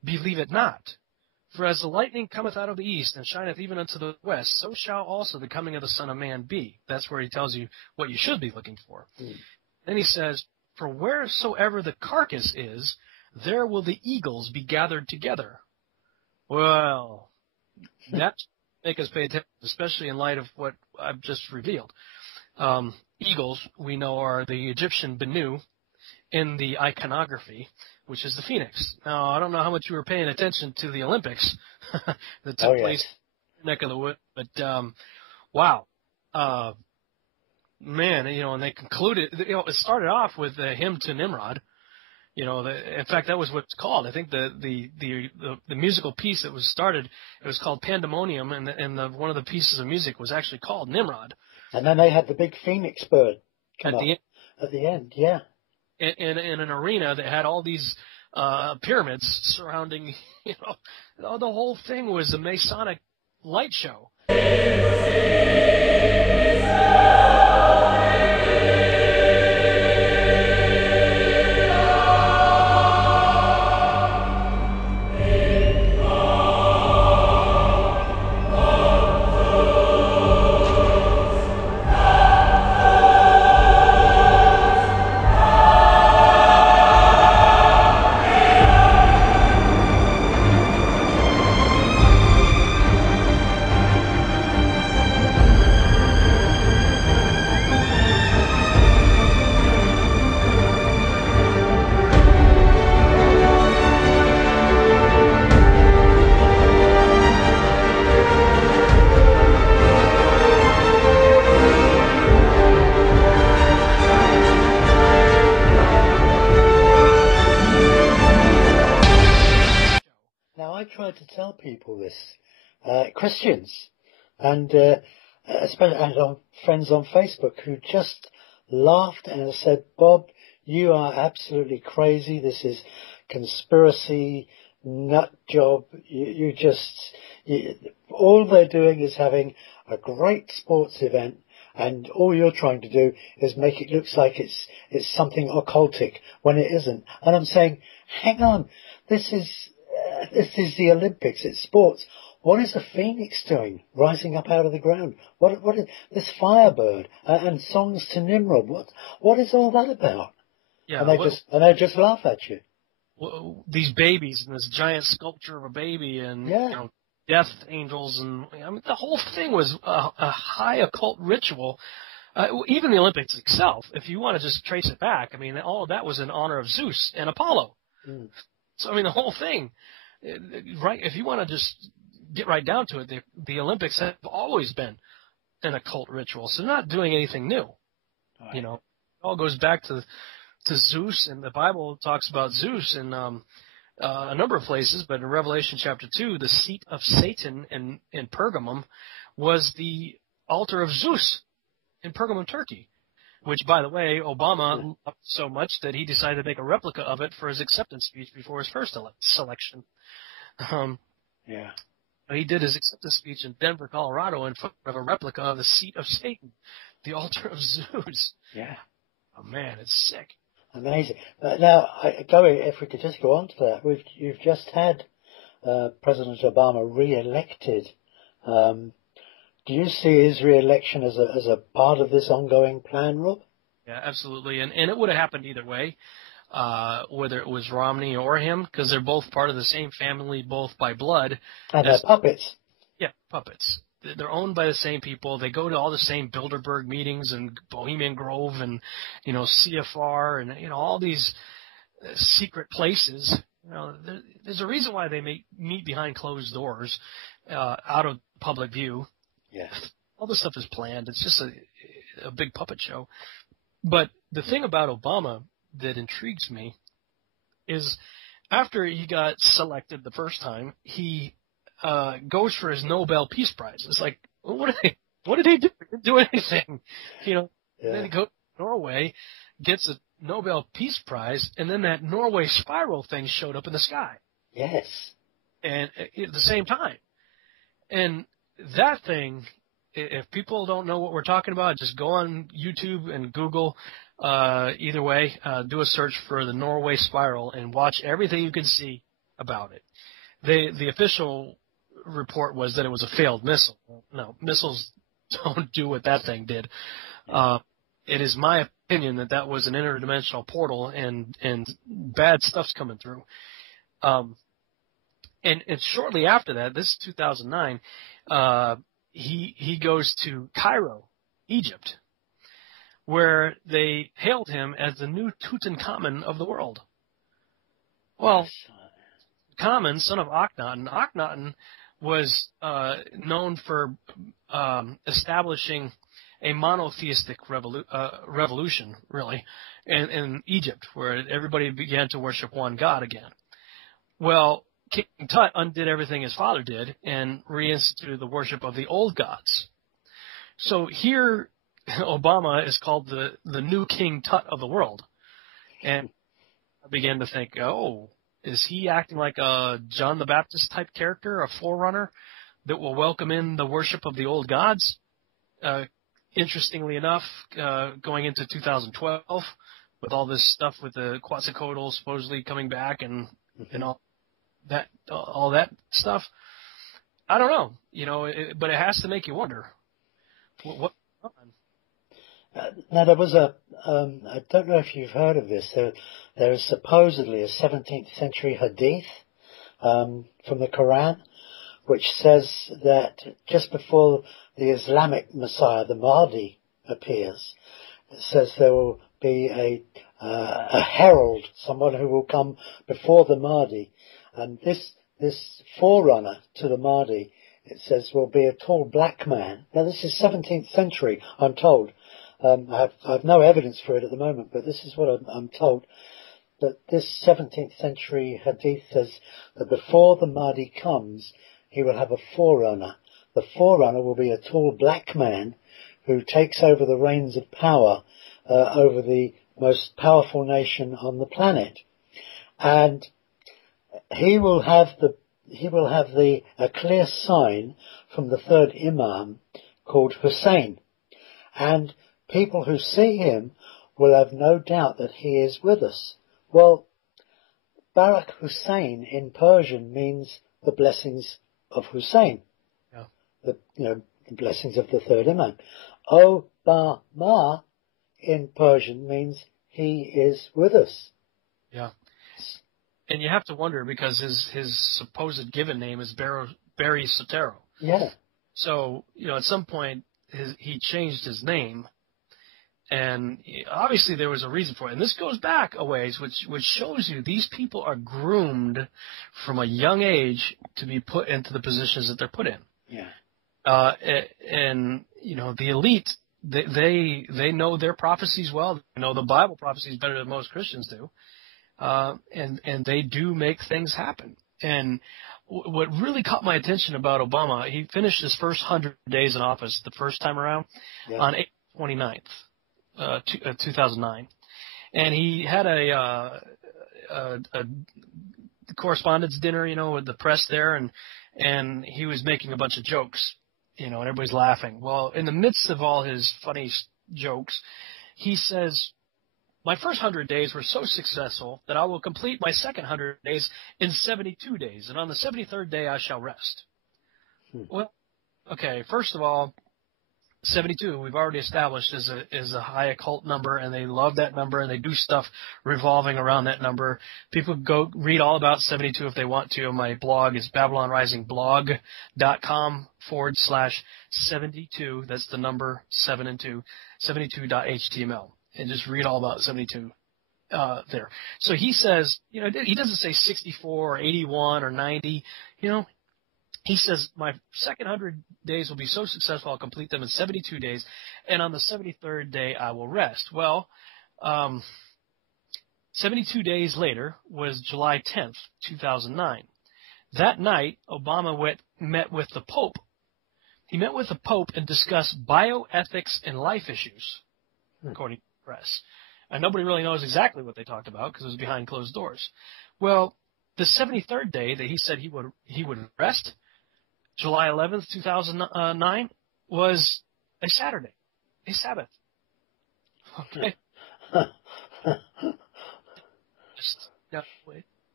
believe it not. For as the lightning cometh out of the east, and shineth even unto the west, so shall also the coming of the Son of Man be. That's where he tells you what you should be looking for. Then he says, for wheresoever the carcass is, there will the eagles be gathered together. Well, that make us pay attention, especially in light of what I've just revealed. Eagles, we know, are the Egyptian Benu in the iconography, which is the phoenix. Now, I don't know how much you were paying attention to the Olympics that took place in the neck of the wood, but wow. Man, and they concluded, it started off with a hymn to Nimrod. In fact, that was what it's called. I think the musical piece that was started, it was called Pandemonium, and one of the pieces of music was actually called Nimrod. And then they had the big phoenix bird come up at the end, yeah. In an arena that had all these pyramids surrounding, the whole thing was a Masonic light show. Tell people this, Christians, and especially and friends on Facebook who just laughed and said, "Bob, you are absolutely crazy. This is conspiracy nut job. All they're doing is having a great sports event, and all you're trying to do is make it look like it's something occultic when it isn't." And I'm saying, hang on, this is the Olympics. It's sports. What is a phoenix doing, rising up out of the ground? What is this firebird and songs to Nimrod? What is all that about? Yeah, and they just laugh at you. Well, these babies and this giant sculpture of a baby and death angels and the whole thing was a high occult ritual. Even the Olympics itself, if you want to just trace it back, all of that was in honor of Zeus and Apollo. So the whole thing. Right, if you want to just get right down to it, the Olympics have always been an occult ritual, so they're not doing anything new. Right. It all goes back to Zeus, and the Bible talks about Zeus in a number of places, but in Revelation chapter 2, the seat of Satan in Pergamum was the altar of Zeus in Pergamum, Turkey, which, by the way, Obama loved so much that he decided to make a replica of it for his acceptance speech before his first selection. He did his acceptance speech in Denver, Colorado, in front of a replica of the seat of Satan, the altar of Zeus. Yeah. Oh man, it's sick. Amazing. Now, if we could just go on to that, you've just had President Obama re-elected. Do you see his re-election as a part of this ongoing plan, Rob? Yeah, absolutely, and it would have happened either way. Whether it was Romney or him, because they're both part of the same family, both by blood. And they're puppets. Yeah, puppets. They're owned by the same people. They go to all the same Bilderberg meetings and Bohemian Grove and, CFR and, all these secret places. There's a reason why they meet behind closed doors, out of public view. Yeah. All this stuff is planned. It's just a big puppet show. But the thing about Obama that intrigues me is after he got selected the first time, he goes for his Nobel Peace Prize. It's like, what did he do? He didn't do anything. Then he goes to Norway, gets a Nobel Peace Prize, and then that Norway spiral thing showed up in the sky. Yes. And at the same time. And that thing, if people don't know what we're talking about, just go on YouTube and Google. Either way, do a search for the Norway spiral and watch everything you can see about it. The official report was that it was a failed missile. No, missiles don't do what that thing did. It is my opinion that was an interdimensional portal, and bad stuff's coming through. And shortly after that, this is 2009, he goes to Cairo, Egypt, where they hailed him as the new Tutankhamun of the world. Well, Khamun, son of Akhenaten. Akhenaten was known for establishing a monotheistic revolution, really, in Egypt, where everybody began to worship one god again. Well, King Tut undid everything his father did and reinstituted the worship of the old gods. So here, Obama is called the new King Tut of the world. And I began to think, oh, is he acting like a John the Baptist type character, a forerunner that will welcome in the worship of the old gods? Interestingly enough, going into 2012, with all this stuff with the Quetzalcoatl supposedly coming back and all that stuff, I don't know, but it has to make you wonder what's going on. Now there was I don't know if you've heard of this. There is supposedly a 17th century hadith from the Quran, which says that just before the Islamic Messiah, the Mahdi, appears, it says there will be a herald, someone who will come before the Mahdi, and this forerunner to the Mahdi, it says, will be a tall black man. Now this is 17th century, I'm told. I have no evidence for it at the moment, but this is what I'm told. That this 17th century hadith says that before the Mahdi comes, he will have a forerunner. The forerunner will be a tall black man who takes over the reins of power over the most powerful nation on the planet, and he will have a clear sign from the third Imam called Hussein, and people who see him will have no doubt that he is with us. Well, Barak Hussein in Persian means the blessings of Hussein. Yeah. The blessings of the third Imam. Obama in Persian means he is with us. Yeah. And you have to wonder because his supposed given name is Barry Soetoro. Yeah. So, at some point he changed his name. And obviously there was a reason for it. And this goes back a ways, which shows you these people are groomed from a young age to be put into the positions that they're put in. Yeah. And the elite, they know their prophecies well. They know the Bible prophecies better than most Christians do. And they do make things happen. And what really caught my attention about Obama, he finished his first 100 days in office the first time around on April 29th. 2009, and he had a correspondence dinner, with the press there, and he was making a bunch of jokes, and everybody's laughing. Well, in the midst of all his funny jokes, he says, "My first 100 days were so successful that I will complete my second 100 days in 72 days, and on the 73rd day I shall rest." Well, okay, first of all, 72, we've already established, is a high occult number, and they love that number, and they do stuff revolving around that number. People go read all about 72 if they want to. My blog is BabylonRisingBlog.com/72. That's the number 7 and 2, 72.html, and just read all about 72 there. So he says, he doesn't say 64 or 81 or 90, He says, my second 100 days will be so successful, I'll complete them in 72 days, and on the 73rd day, I will rest. Well, 72 days later was July 10th, 2009. That night, Obama met with the Pope. He met with the Pope and discussed bioethics and life issues, according to the press. And nobody really knows exactly what they talked about because it was behind closed doors. Well, the 73rd day that he said he would rest, July 11th, 2009, was a Saturday, a Sabbath. Okay.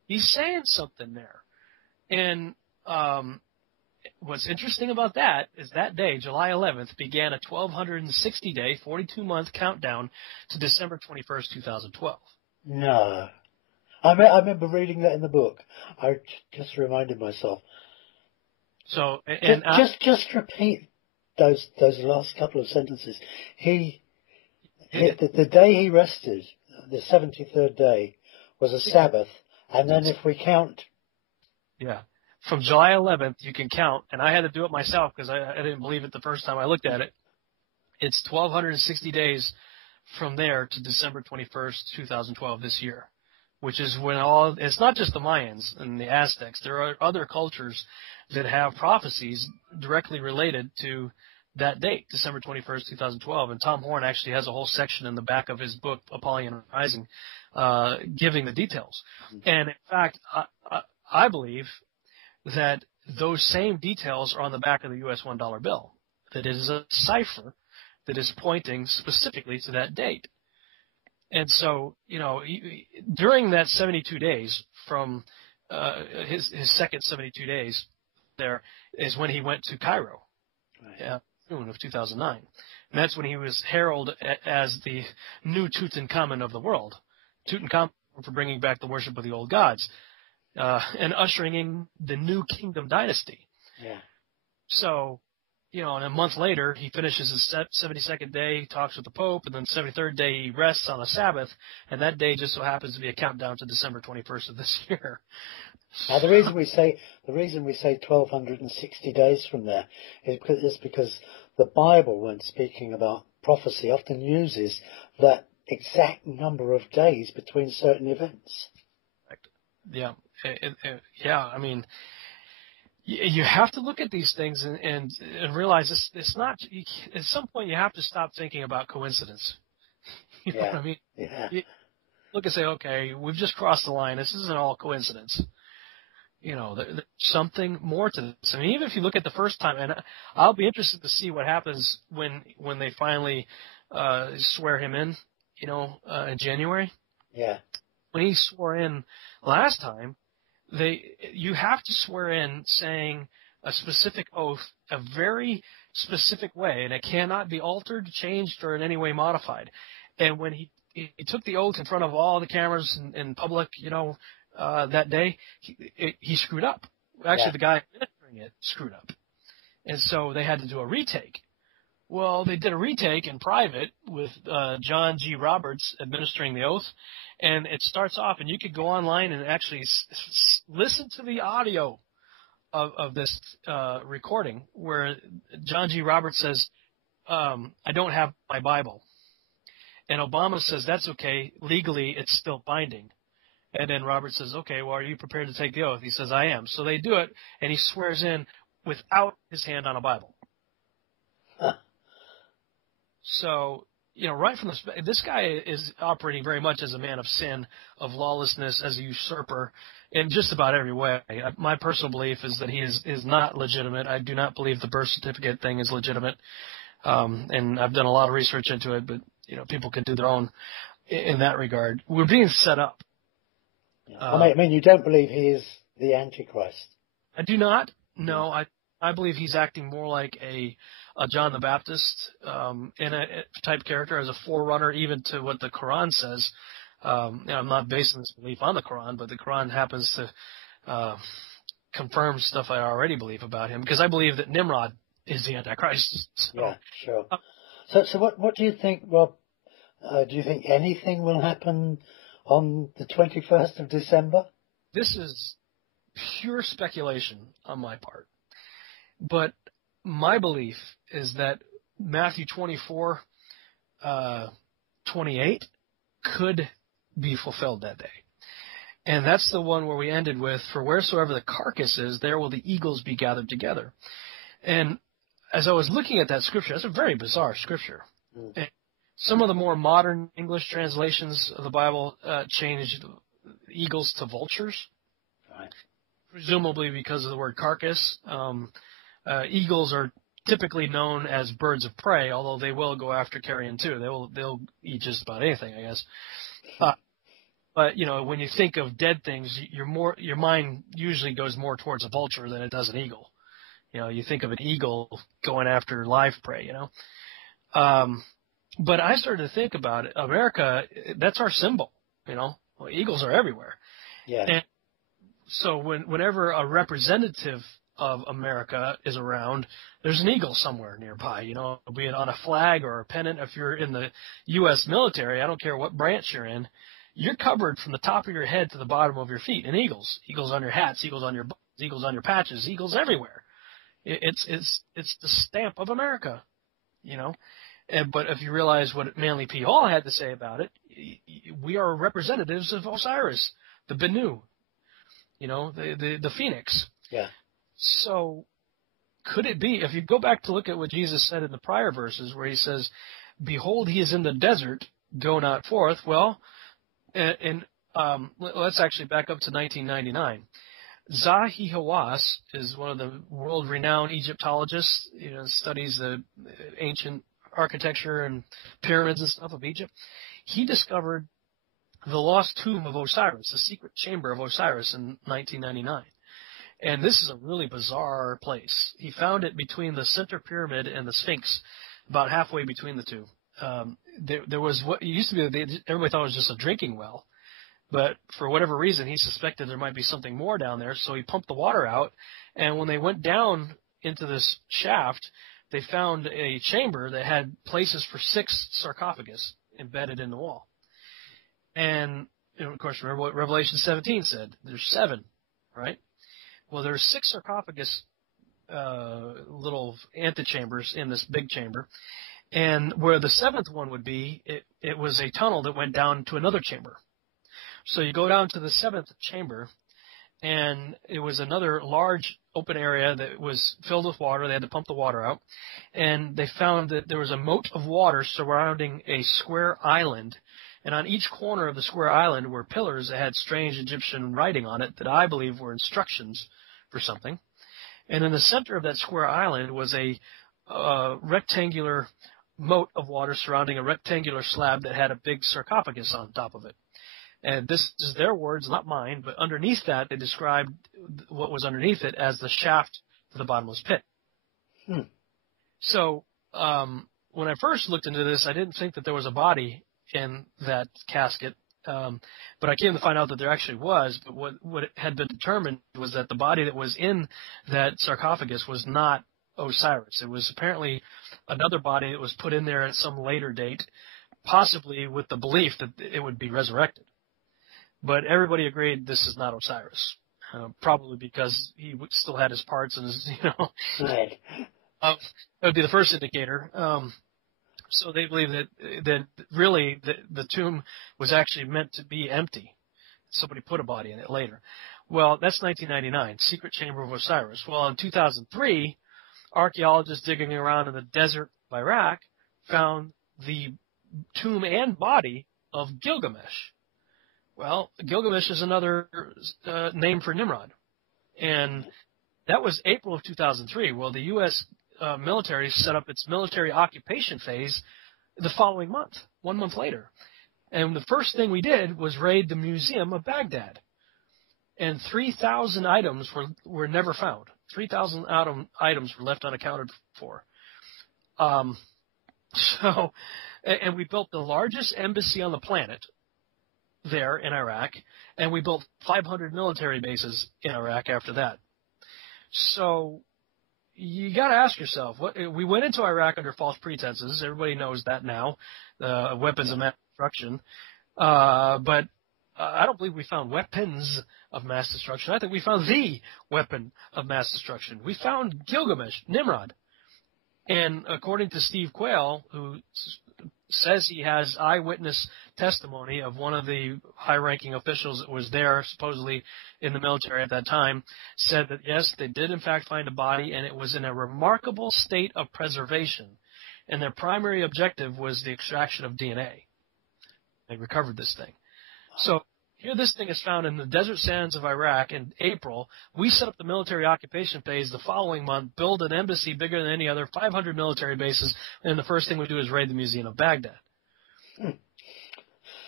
He's saying something there. And what's interesting about that is that day, July 11th, began a 1,260-day, 42-month countdown to December 21st, 2012. No. I remember reading that in the book. I just reminded myself. So, just repeat those last couple of sentences. The day he rested, the 73rd day, was a Sabbath, and then if we count... Yeah. From July 11th, you can count, and I had to do it myself because I didn't believe it the first time I looked at it. It's 1,260 days from there to December 21st, 2012 this year, which is when it's not just the Mayans and the Aztecs. There are other cultures that have prophecies directly related to that date, December 21st, 2012. And Tom Horn actually has a whole section in the back of his book, Apollyon Rising, giving the details. And in fact, I believe that those same details are on the back of the U.S. $1 bill, that it is a cipher that is pointing specifically to that date. And so, during that 72 days from his second 72 days there is when he went to Cairo, June of 2009. And that's when he was heralded as the new Tutankhamun of the world. Tutankhamun for bringing back the worship of the old gods. And ushering in the new kingdom dynasty. Yeah. So, and a month later, he finishes his 72nd day, talks with the Pope, and then 73rd day he rests on a Sabbath, and that day just so happens to be a countdown to December 21st of this year. Now, the reason we say 1,260 days from there is because the Bible, when speaking about prophecy, often uses that exact number of days between certain events. Yeah. I mean, you have to look at these things and realize it's not. At some point, you have to stop thinking about coincidence. You know what I mean? Yeah. You look and say, okay, we've just crossed the line. This isn't all coincidence. There's something more to this. I mean, even if you look at the first time, and I'll be interested to see what happens when they finally swear him in, in January. Yeah. When he swore in last time, you have to swear in saying a specific oath, a very specific way, and it cannot be altered, changed, or in any way modified. And when he took the oath in front of all the cameras in public, that day, he screwed up. Actually, the guy administering it screwed up. And so they had to do a retake. Well, they did a retake in private with John G. Roberts administering the oath, and it starts off, and you could go online and actually listen to the audio of this recording where John G. Roberts says, I don't have my Bible. And Obama says, that's okay, legally it's still binding. And then Roberts says, okay, well, are you prepared to take the oath? He says, I am. So they do it, and he swears in without his hand on a Bible. So, right from this guy is operating very much as a man of sin, of lawlessness, as a usurper, in just about every way. My personal belief is that he is not legitimate. I do not believe the birth certificate thing is legitimate. And I've done a lot of research into it, but, people can do their own in that regard. We're being set up. I mean, you don't believe he is the Antichrist? I do not. No, I believe he's acting more like a John the Baptist in a type character, as a forerunner even to what the Quran says. I'm not basing this belief on the Quran, but the Quran happens to confirm stuff I already believe about him, because I believe that Nimrod is the Antichrist. So, yeah, sure. So what do you think, Rob? Do you think anything will happen on the 21st of December? This is pure speculation on my part. But my belief is that Matthew 24:28 could be fulfilled that day. And that's the one where we ended with, for wheresoever the carcass is, there will the eagles be gathered together. And as I was looking at that scripture, that's a very bizarre scripture. And some of the more modern English translations of the Bible changed eagles to vultures, right, presumably because of the word carcass. Eagles are typically known as birds of prey, although they will go after carrion too. They'll eat just about anything, I guess. But when you think of dead things, your mind usually goes more towards a vulture than it does an eagle. You think of an eagle going after live prey. But I started to think about it. America, that's our symbol. Well, eagles are everywhere. Yeah. And so whenever a representative of America is around, there's an eagle somewhere nearby, be it on a flag or a pennant. If you're in the U.S. military, I don't care what branch you're in, you're covered from the top of your head to the bottom of your feet in eagles. Eagles on your hats, eagles on your buttons, eagles on your patches, eagles everywhere. It's the stamp of America, But if you realize what Manly P. Hall had to say about it, we are representatives of Osiris, the Bennu, the phoenix. Yeah. So could it be, if you go back to look at what Jesus said in the prior verses where he says, behold, he is in the desert, go not forth. Well, let's actually back up to 1999. Zahi Hawass is one of the world-renowned Egyptologists, studies the ancient architecture and pyramids and stuff of Egypt. He discovered the lost tomb of Osiris, the secret chamber of Osiris in 1999. And this is a really bizarre place. He found it between the center pyramid and the Sphinx, about halfway between the two. There was what used to be, everybody thought it was just a drinking well. But for whatever reason, he suspected there might be something more down there, so he pumped the water out. And when they went down into this shaft, they found a chamber that had places for 6 sarcophagus embedded in the wall. And, of course, remember what Revelation 17 said. There's 7, right? Well, there's 6 sarcophagus little antechambers in this big chamber. And where the 7th one would be, it was a tunnel that went down to another chamber. So you go down to the 7th chamber, and it was another large open area that was filled with water. They had to pump the water out. And they found that there was a moat of water surrounding a square island. And on each corner of the square island were pillars that had strange Egyptian writing on it that I believe were instructions for something. And in the center of that square island was a rectangular moat of water surrounding a rectangular slab that had a big sarcophagus on top of it. And this is their words, not mine, but underneath that, they described what was underneath it as the shaft to the bottomless pit. So when I first looked into this, I didn't think that there was a body in that casket, but I came to find out that there actually was. But what had been determined was that the body that was in that sarcophagus was not Osiris. It was apparently another body that was put in there at some later date, possibly with the belief that it would be resurrected. But everybody agreed this is not Osiris, probably because he still had his parts and his, Right. That would be the first indicator. So they believe that really the tomb was actually meant to be empty. Somebody put a body in it later. Well, that's 1999, Secret Chamber of Osiris. Well, in 2003, archaeologists digging around in the desert of Iraq found the tomb and body of Gilgamesh. Well, Gilgamesh is another name for Nimrod. And that was April of 2003. Well, the U.S. Military set up its military occupation phase the following month, 1 month later. And the first thing we did was raid the Museum of Baghdad. And 3,000 items were never found. 3,000 items were left unaccounted for. And we built the largest embassy on the planet there in Iraq, and we built 500 military bases in Iraq after that. So you got to ask yourself, we went into Iraq under false pretenses. Everybody knows that now, weapons of mass destruction. But I don't believe we found weapons of mass destruction. I think we found the weapon of mass destruction. We found Gilgamesh, Nimrod. And according to Steve Quayle, who says he has eyewitness testimony of one of the high-ranking officials that was there, supposedly in the military at that time, said that, yes, they did in fact find a body, and it was in a remarkable state of preservation. And their primary objective was the extraction of DNA. They recovered this thing. So here this thing is found in the desert sands of Iraq in April. We set up the military occupation phase the following month, build an embassy bigger than any other, 500 military bases, and the first thing we do is raid the Museum of Baghdad.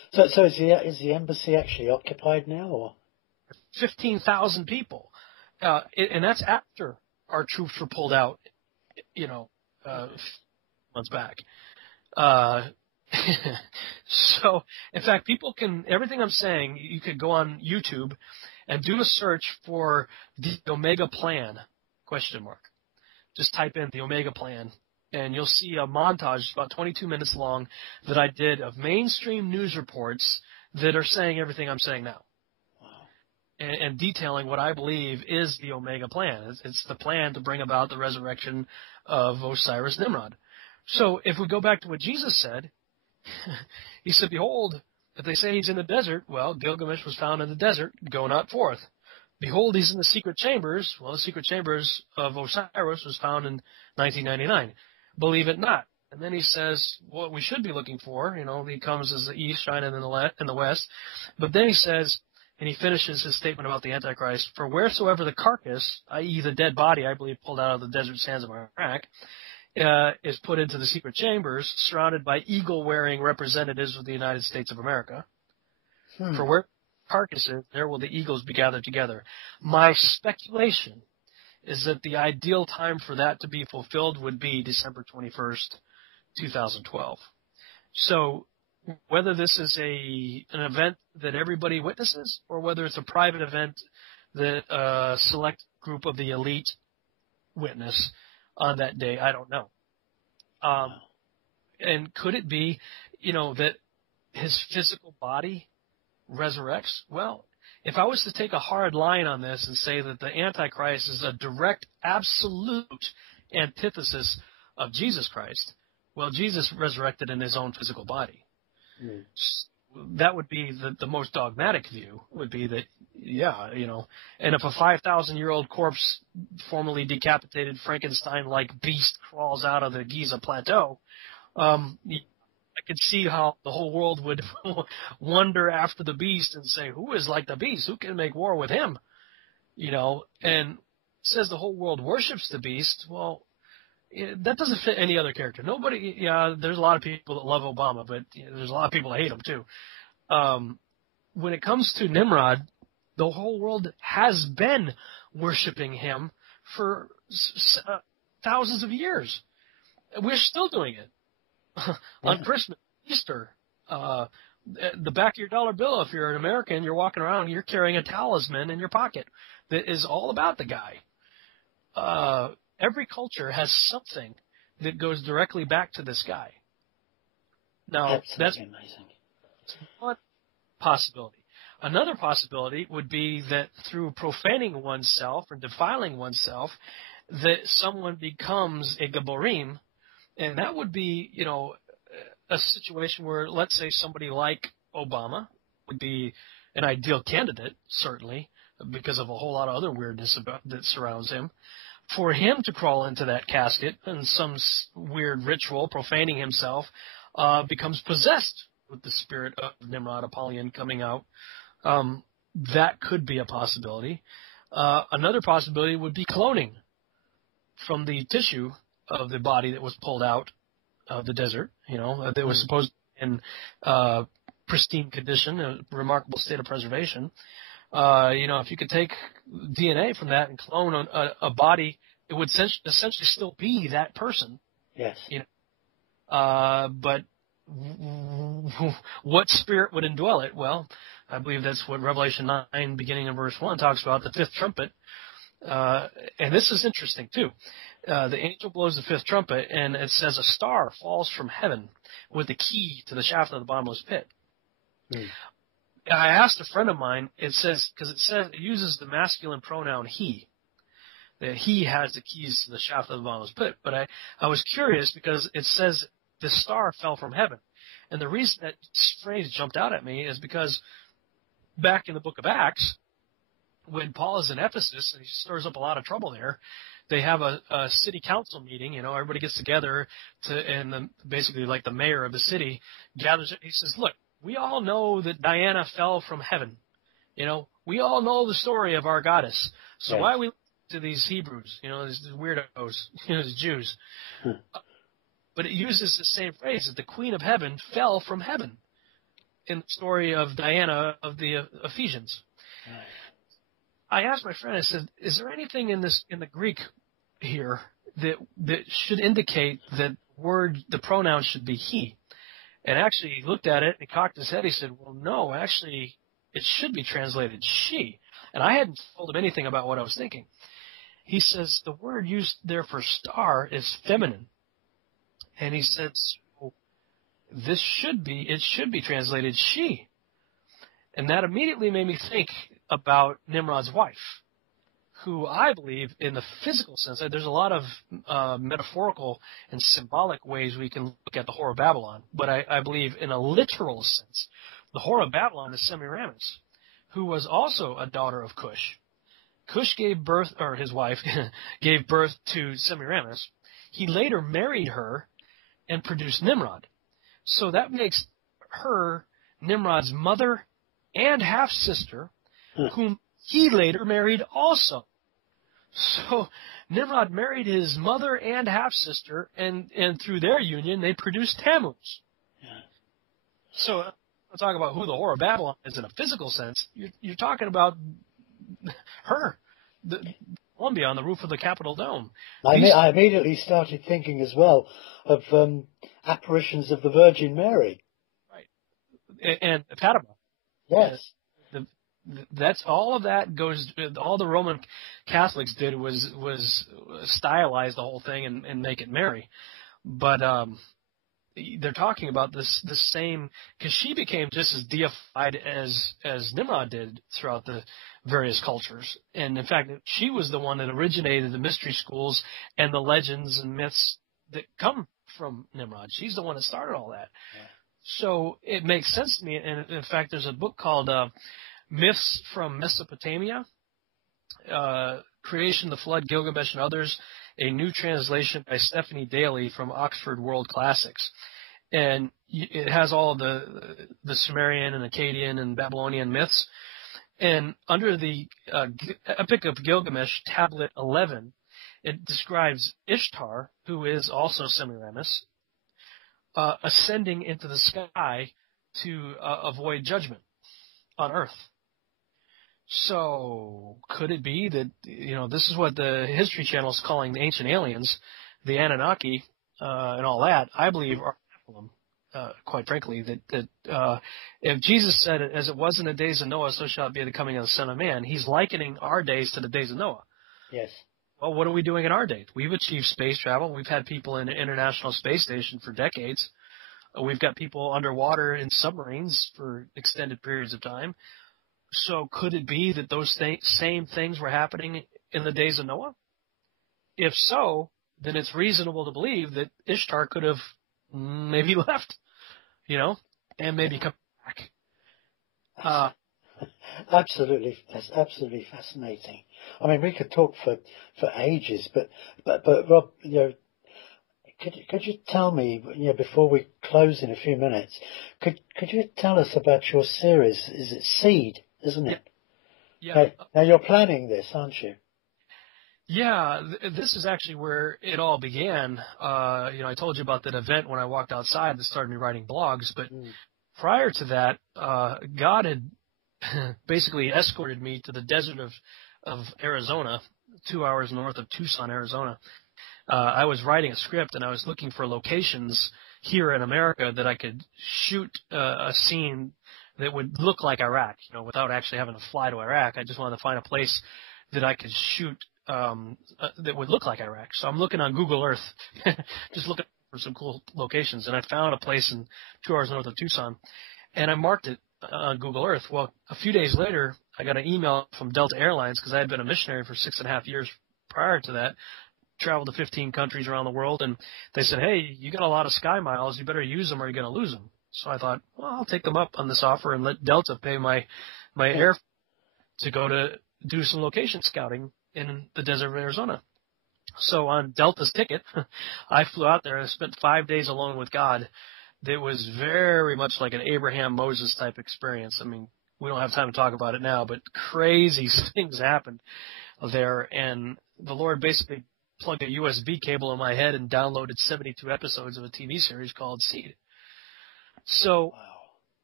So is the embassy actually occupied now, or? 15,000 people. And that's after our troops were pulled out, months back. So, in fact, people can, everything I'm saying, you could go on YouTube and do a search for the Omega Plan, ? Just type in the Omega Plan, and you'll see a montage about 22 minutes long that I did of mainstream news reports that are saying everything I'm saying now. And detailing what I believe is the Omega Plan. It's the plan to bring about the resurrection of Osiris Nimrod. So if we go back to what Jesus said, he said, behold, if they say he's in the desert, well, Gilgamesh was found in the desert, go not forth. Behold, he's in the secret chambers. Well, the secret chambers of Osiris was found in 1999. Believe it not. And then he says what we should be looking for. He comes as the east shining in the west. But then he says, and he finishes his statement about the Antichrist, for wheresoever the carcass, i.e. the dead body, I believe pulled out of the desert sands of Iraq, is put into the secret chambers, surrounded by eagle-wearing representatives of the United States of America. For where carcass is, there will the eagles be gathered together. My speculation is that the ideal time for that to be fulfilled would be December 21st, 2012. So whether this is an event that everybody witnesses or whether it's a private event that a select group of the elite witness on that day, I don't know. And could it be, that his physical body resurrects? Well, if I was to take a hard line on this and say that the Antichrist is a direct, absolute antithesis of Jesus Christ, well, Jesus resurrected in his own physical body. That would be the most dogmatic view, would be that, and if a 5,000-year-old corpse, formerly decapitated Frankenstein-like beast crawls out of the Giza Plateau, I could see how the whole world would wonder after the beast and say, who is like the beast? Who can make war with him? And says the whole world worships the beast. Well, that doesn't fit any other character. Nobody, there's a lot of people that love Obama, but there's a lot of people that hate him too. When it comes to Nimrod, the whole world has been worshiping him for thousands of years. We're still doing it. On Christmas, Easter, the back of your dollar bill, if you're an American, you're walking around, you're carrying a talisman in your pocket that is all about the guy. Every culture has something that goes directly back to this guy. Now, that's amazing. One possibility. Another possibility would be that through profaning oneself or defiling oneself, that someone becomes a Gaborim. And that would be, a situation where, let's say, somebody like Obama would be an ideal candidate, certainly, because of a whole lot of other weirdness that surrounds him. For him to crawl into that casket and some weird ritual, profaning himself, becomes possessed with the spirit of Nimrod, Apollyon, coming out. That could be a possibility. Another possibility would be cloning from the tissue of the body that was pulled out of the desert, that was supposed to be in pristine condition, a remarkable state of preservation. If you could take DNA from that and clone a body, it would essentially still be that person. Yes. But what spirit would indwell it? Well, I believe that's what Revelation 9, beginning in verse 1, talks about, the fifth trumpet. And this is interesting, too. The angel blows the fifth trumpet, and it says a star falls from heaven with the key to the shaft of the bottomless pit. I asked a friend of mine, it uses the masculine pronoun he, that he has the keys to the shaft of the bottomless pit. But I was curious because it says the star fell from heaven. And the reason that phrase jumped out at me is because back in the book of Acts, when Paul is in Ephesus and he stirs up a lot of trouble there, they have a city council meeting. Everybody gets together basically like the mayor of the city gathers. He says, "Look, we all know that Diana fell from heaven. We all know the story of our goddess. So why are we to these Hebrews? These weirdos, these Jews." But it uses the same phrase that the Queen of Heaven fell from heaven. in the story of Diana of the Ephesians. Right. I asked my friend, I said, is there anything in the Greek here that should indicate that the pronoun should be he? And actually he looked at it and he cocked his head. He said, well, no, actually it should be translated she. And I hadn't told him anything about what I was thinking. He says the word used there for star is feminine. And he said, so it should be translated she. And that immediately made me think about Nimrod's wife, who I believe in the physical sense, there's a lot of metaphorical and symbolic ways we can look at the Whore of Babylon, but I believe in a literal sense, the Whore of Babylon is Semiramis, who was also a daughter of Cush. Cush gave birth, or his wife gave birth to Semiramis. He later married her and produced Nimrod. So that makes her Nimrod's mother and half-sister, whom he later married also. So Nimrod married his mother and half-sister, and through their union, they produced Tammuz. Yeah. So I'll talk about who the Whore of Babylon is in a physical sense. You're talking about her, the Columbia on the roof of the Capitol Dome. I immediately started thinking as well of apparitions of the Virgin Mary. Right. And Fatima. Yes. That's all of that goes. All the Roman Catholics did was stylize the whole thing and make it Mary, but they're talking about the same, because she became just as deified as Nimrod did throughout the various cultures, and in fact she was the one that originated the mystery schools and the legends and myths that come from Nimrod. She's the one that started all that. Yeah. So it makes sense to me, and in fact there's a book called Myths from Mesopotamia, Creation, the Flood, Gilgamesh, and Others, a new translation by Stephanie Daly from Oxford World Classics. And it has all the Sumerian and Akkadian and Babylonian myths. And under the Epic of Gilgamesh, Tablet 11, it describes Ishtar, who is also Semiramis, ascending into the sky to avoid judgment on Earth. So could it be that, this is what the History Channel is calling the ancient aliens, the Anunnaki, and all that, I believe are Nephilim, quite frankly, that if Jesus said, as it was in the days of Noah, so shall it be at the coming of the Son of Man, he's likening our days to the days of Noah. Yes. Well, what are we doing in our days? We've achieved space travel. We've had people in the International Space Station for decades. We've got people underwater in submarines for extended periods of time. So could it be that those same things were happening in the days of Noah? If so, then it's reasonable to believe that Ishtar could have maybe left, and maybe come back. Absolutely, that's absolutely fascinating. I mean, we could talk for ages, but Rob, could you tell me, before we close in a few minutes, could you tell us about your series? Is it Seed, isn't it? Yeah. Now you're planning this, aren't you? Yeah, this is actually where it all began. I told you about that event when I walked outside that started me writing blogs, but prior to that, God had basically escorted me to the desert of Arizona, 2 hours north of Tucson, Arizona. I was writing a script and I was looking for locations here in America that I could shoot a scene that would look like Iraq, without actually having to fly to Iraq. I just wanted to find a place that I could shoot that would look like Iraq. So I'm looking on Google Earth, just looking for some cool locations, and I found a place in 2 hours north of Tucson, and I marked it on Google Earth. Well, a few days later, I got an email from Delta Airlines, because I had been a missionary for 6.5 years prior to that, traveled to 15 countries around the world, and they said, hey, you got a lot of sky miles, you better use them or you're going to lose them. So I thought, well, I'll take them up on this offer and let Delta pay my air to go to do some location scouting in the desert of Arizona. So on Delta's ticket, I flew out there and I spent 5 days alone with God. That was very much like an Abraham Moses type experience. I mean, we don't have time to talk about it now, but crazy things happened there, and the Lord basically plugged a USB cable in my head and downloaded 72 episodes of a TV series called Seed. So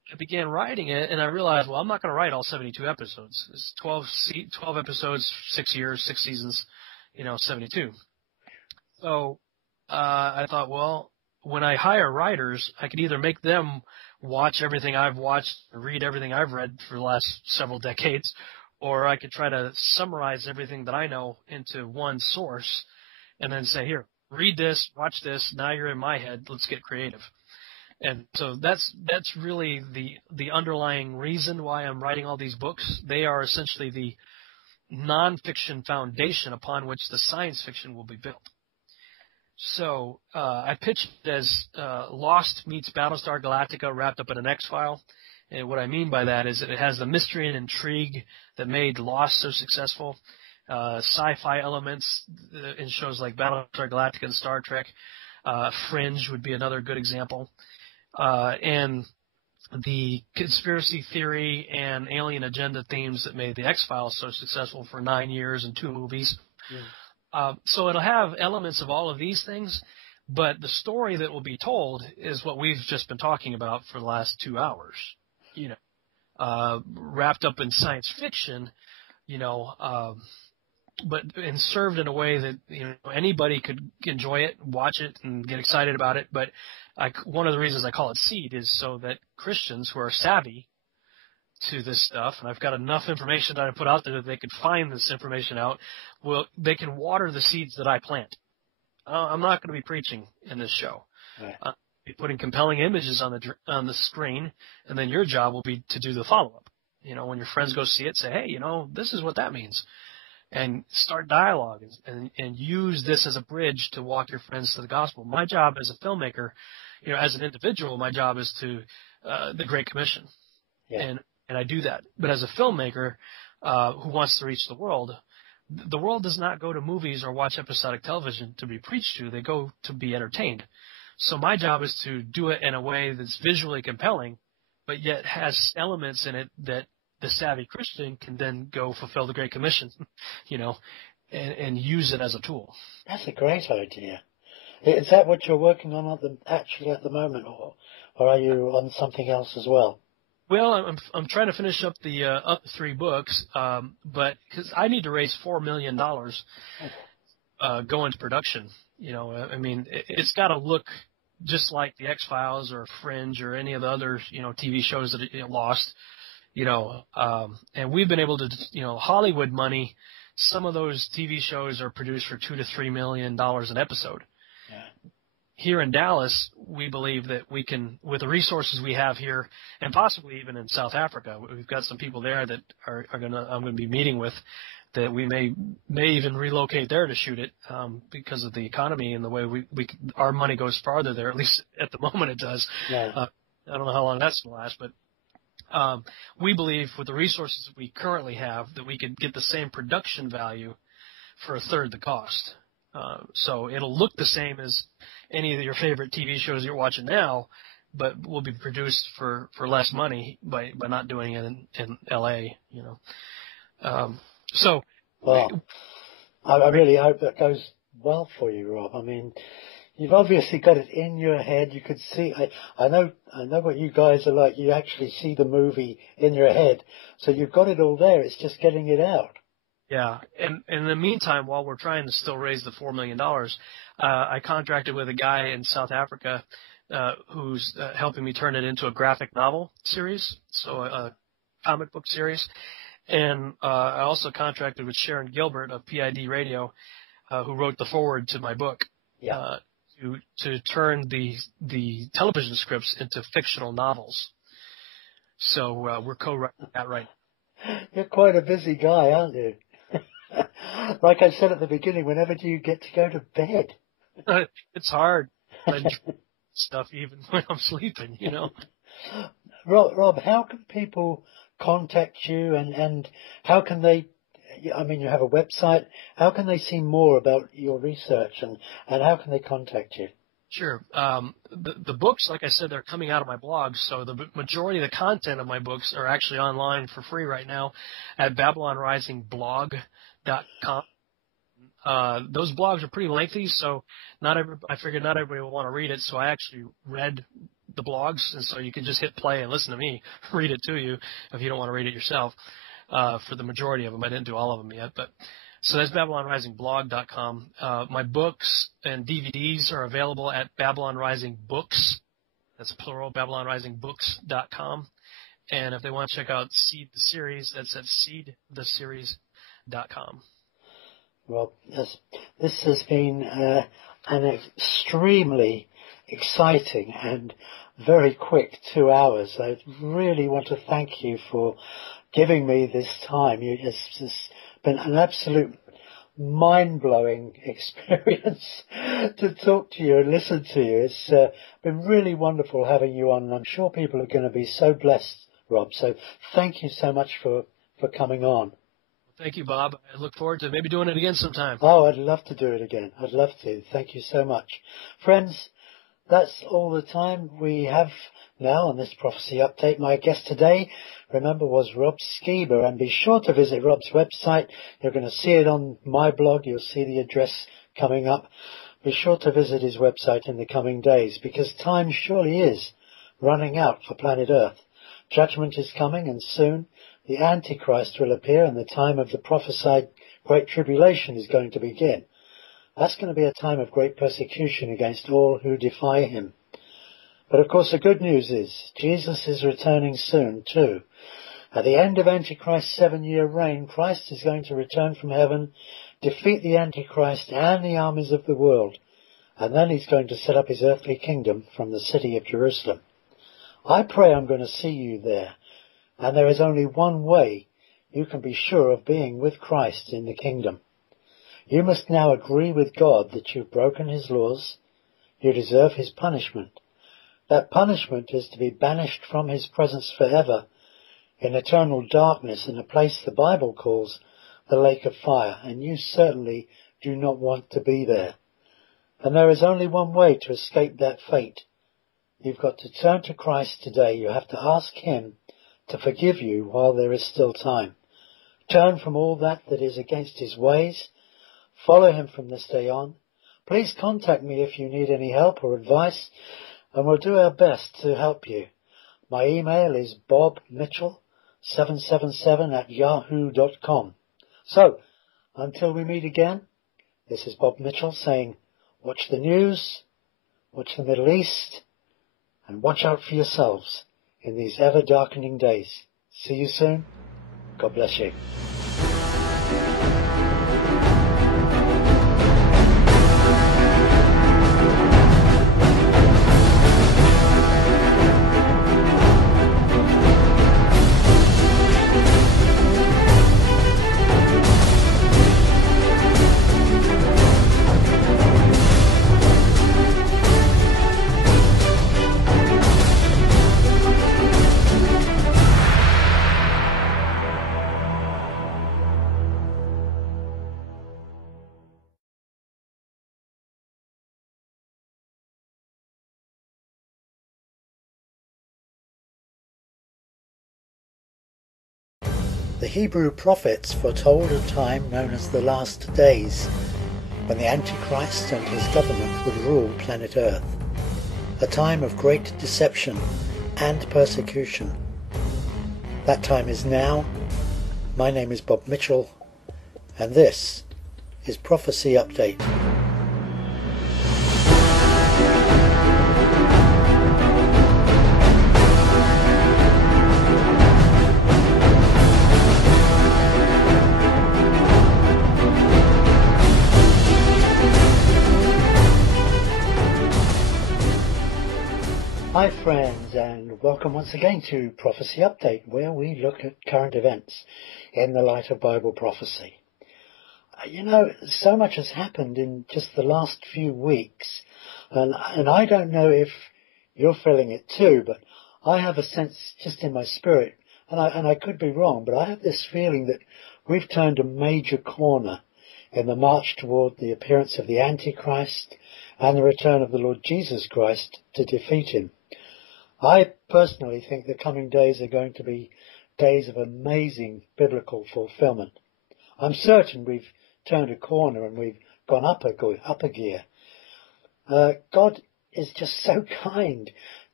I began writing it, and I realized, well, I'm not going to write all 72 episodes. It's 12 episodes, 6 years, 6 seasons, 72. So I thought, well, when I hire writers, I could either make them watch everything I've watched, read everything I've read for the last several decades, or I could try to summarize everything that I know into one source and then say, here, read this, watch this, now you're in my head, let's get creative. And so that's really the underlying reason why I'm writing all these books. They are essentially the nonfiction foundation upon which the science fiction will be built. So I pitched it as Lost meets Battlestar Galactica wrapped up in an X-File. And what I mean by that is that it has the mystery and intrigue that made Lost so successful, sci-fi elements in shows like Battlestar Galactica and Star Trek. Fringe would be another good example. And the conspiracy theory and alien agenda themes that made the X-Files so successful for 9 years and 2 movies. Yeah. So it'll have elements of all of these things, but the story that will be told is what we've just been talking about for the last 2 hours, wrapped up in science fiction, but and served in a way that anybody could enjoy it, watch it, and get excited about it. But one of the reasons I call it seed is so that Christians who are savvy to this stuff, and I've got enough information that I put out there that they could find this information out, they can water the seeds that I plant. I'm not going to be preaching in this show. Right. I'll be putting compelling images on the screen, and then your job will be to do the follow-up. When your friends go see it, say, hey, this is what that means. And start dialogue and use this as a bridge to walk your friends to the gospel. My job as a filmmaker, as an individual, my job is to the Great Commission. Yeah. And I do that. But as a filmmaker who wants to reach the world does not go to movies or watch episodic television to be preached to. They go to be entertained. So my job is to do it in a way that's visually compelling, but yet has elements in it that the savvy Christian can then go fulfill the Great Commission, and use it as a tool. That's a great idea. Is that what you're working on at the moment, or are you on something else as well? Well, I'm trying to finish up the 3 books, but because I need to raise $4 million go into production. It's got to look just like the X-Files or Fringe or any of the other TV shows that Lost. And we've been able to, Hollywood money, some of those TV shows are produced for $2 to $3 million an episode. Yeah. Here in Dallas, we believe that we can, with the resources we have here, and possibly even in South Africa, we've got some people there that I'm going to be meeting with, that we may even relocate there to shoot it, because of the economy and the way our money goes farther there. At least at the moment it does. Yeah. I don't know how long that's going to last, but we believe with the resources that we currently have that we could get the same production value for a third the cost. So it'll look the same as any of your favorite TV shows you're watching now, but will be produced for less money by not doing it in L.A., Well, I really hope that goes well for you, Rob. You've obviously got it in your head. You could see. I know what you guys are like. You actually see the movie in your head, so you've got it all there. It's just getting it out. Yeah, and in the meantime, while we're trying to still raise the $4 million, I contracted with a guy in South Africa who's helping me turn it into a graphic novel series, so a comic book series. And I also contracted with Sharon Gilbert of PID Radio, who wrote the foreword to my book. Yeah. To turn the television scripts into fictional novels. So we're co-writing that right now. You're quite a busy guy, aren't you? Like I said at the beginning, whenever do you get to go to bed? It's hard. I do stuff even when I'm sleeping, Rob, how can people contact you and how can they, you have a website, how can they see more about your research and how can they contact you? Sure. The books, like I said, they're coming out of my blog, so the majority of the content of my books are actually online for free right now at BabylonRisingBlog.com. Those blogs are pretty lengthy, so I figured not everybody will want to read it, so I actually read the blogs, and so you can just hit play and listen to me read it to you if you don't want to read it yourself. For the majority of them, I didn't do all of them yet, but so that's BabylonRisingBlog.com. My books and DVDs are available at Babylon Rising Books. That's plural, BabylonRisingBooks.com. And if they want to check out Seed the Series, that's at SeedTheSeries.com. Well, this has been an extremely exciting and very quick 2 hours. I really want to thank you for giving me this time. It's been an absolute mind-blowing experience to talk to you and listen to you. It's been really wonderful having you on, and I'm sure people are going to be so blessed, Rob. So thank you so much for coming on. Thank you, Bob. I look forward to maybe doing it again sometime. Oh, I'd love to do it again. I'd love to. Thank you so much. Friends, that's all the time we have now on this prophecy update. My guest today, remember, was Rob Skiba, and be sure to visit Rob's website. You're going to see it on my blog. You'll see the address coming up. Be sure to visit his website in the coming days, because time surely is running out for planet Earth. Judgment is coming, and soon the Antichrist will appear, and the time of the prophesied Great Tribulation is going to begin. That's going to be a time of great persecution against all who defy him. But of course the good news is Jesus is returning soon too. At the end of Antichrist's 7-year reign, Christ is going to return from heaven, defeat the Antichrist and the armies of the world, and then he's going to set up his earthly kingdom from the city of Jerusalem. I pray I'm going to see you there, and there is only one way you can be sure of being with Christ in the kingdom. You must now agree with God that you've broken his laws. You deserve his punishment. That punishment is to be banished from his presence forever in eternal darkness in a place the Bible calls the lake of fire, and you certainly do not want to be there. And there is only one way to escape that fate. You've got to turn to Christ today. You have to ask him to forgive you while there is still time. Turn from all that is against his ways. Follow him from this day on. Please contact me if you need any help or advice, and we'll do our best to help you. My email is bobmitchell777@yahoo.com. So, until we meet again, this is Bob Mitchell saying, watch the news, watch the Middle East, and watch out for yourselves in these ever-darkening days. See you soon. God bless you. The Hebrew prophets foretold a time known as the last days, when the Antichrist and his government would rule planet Earth. A time of great deception and persecution. That time is now. My name is Bob Mitchell, and this is Prophecy Update. Hi friends, and welcome once again to Prophecy Update, where we look at current events in the light of Bible prophecy. So much has happened in just the last few weeks, and I don't know if you're feeling it too, but I have a sense just in my spirit, and I could be wrong, but I have this feeling that we've turned a major corner in the march toward the appearance of the Antichrist and the return of the Lord Jesus Christ to defeat him. I personally think the coming days are going to be days of amazing biblical fulfillment. I'm certain we've turned a corner and we've gone up a gear. God is just so kind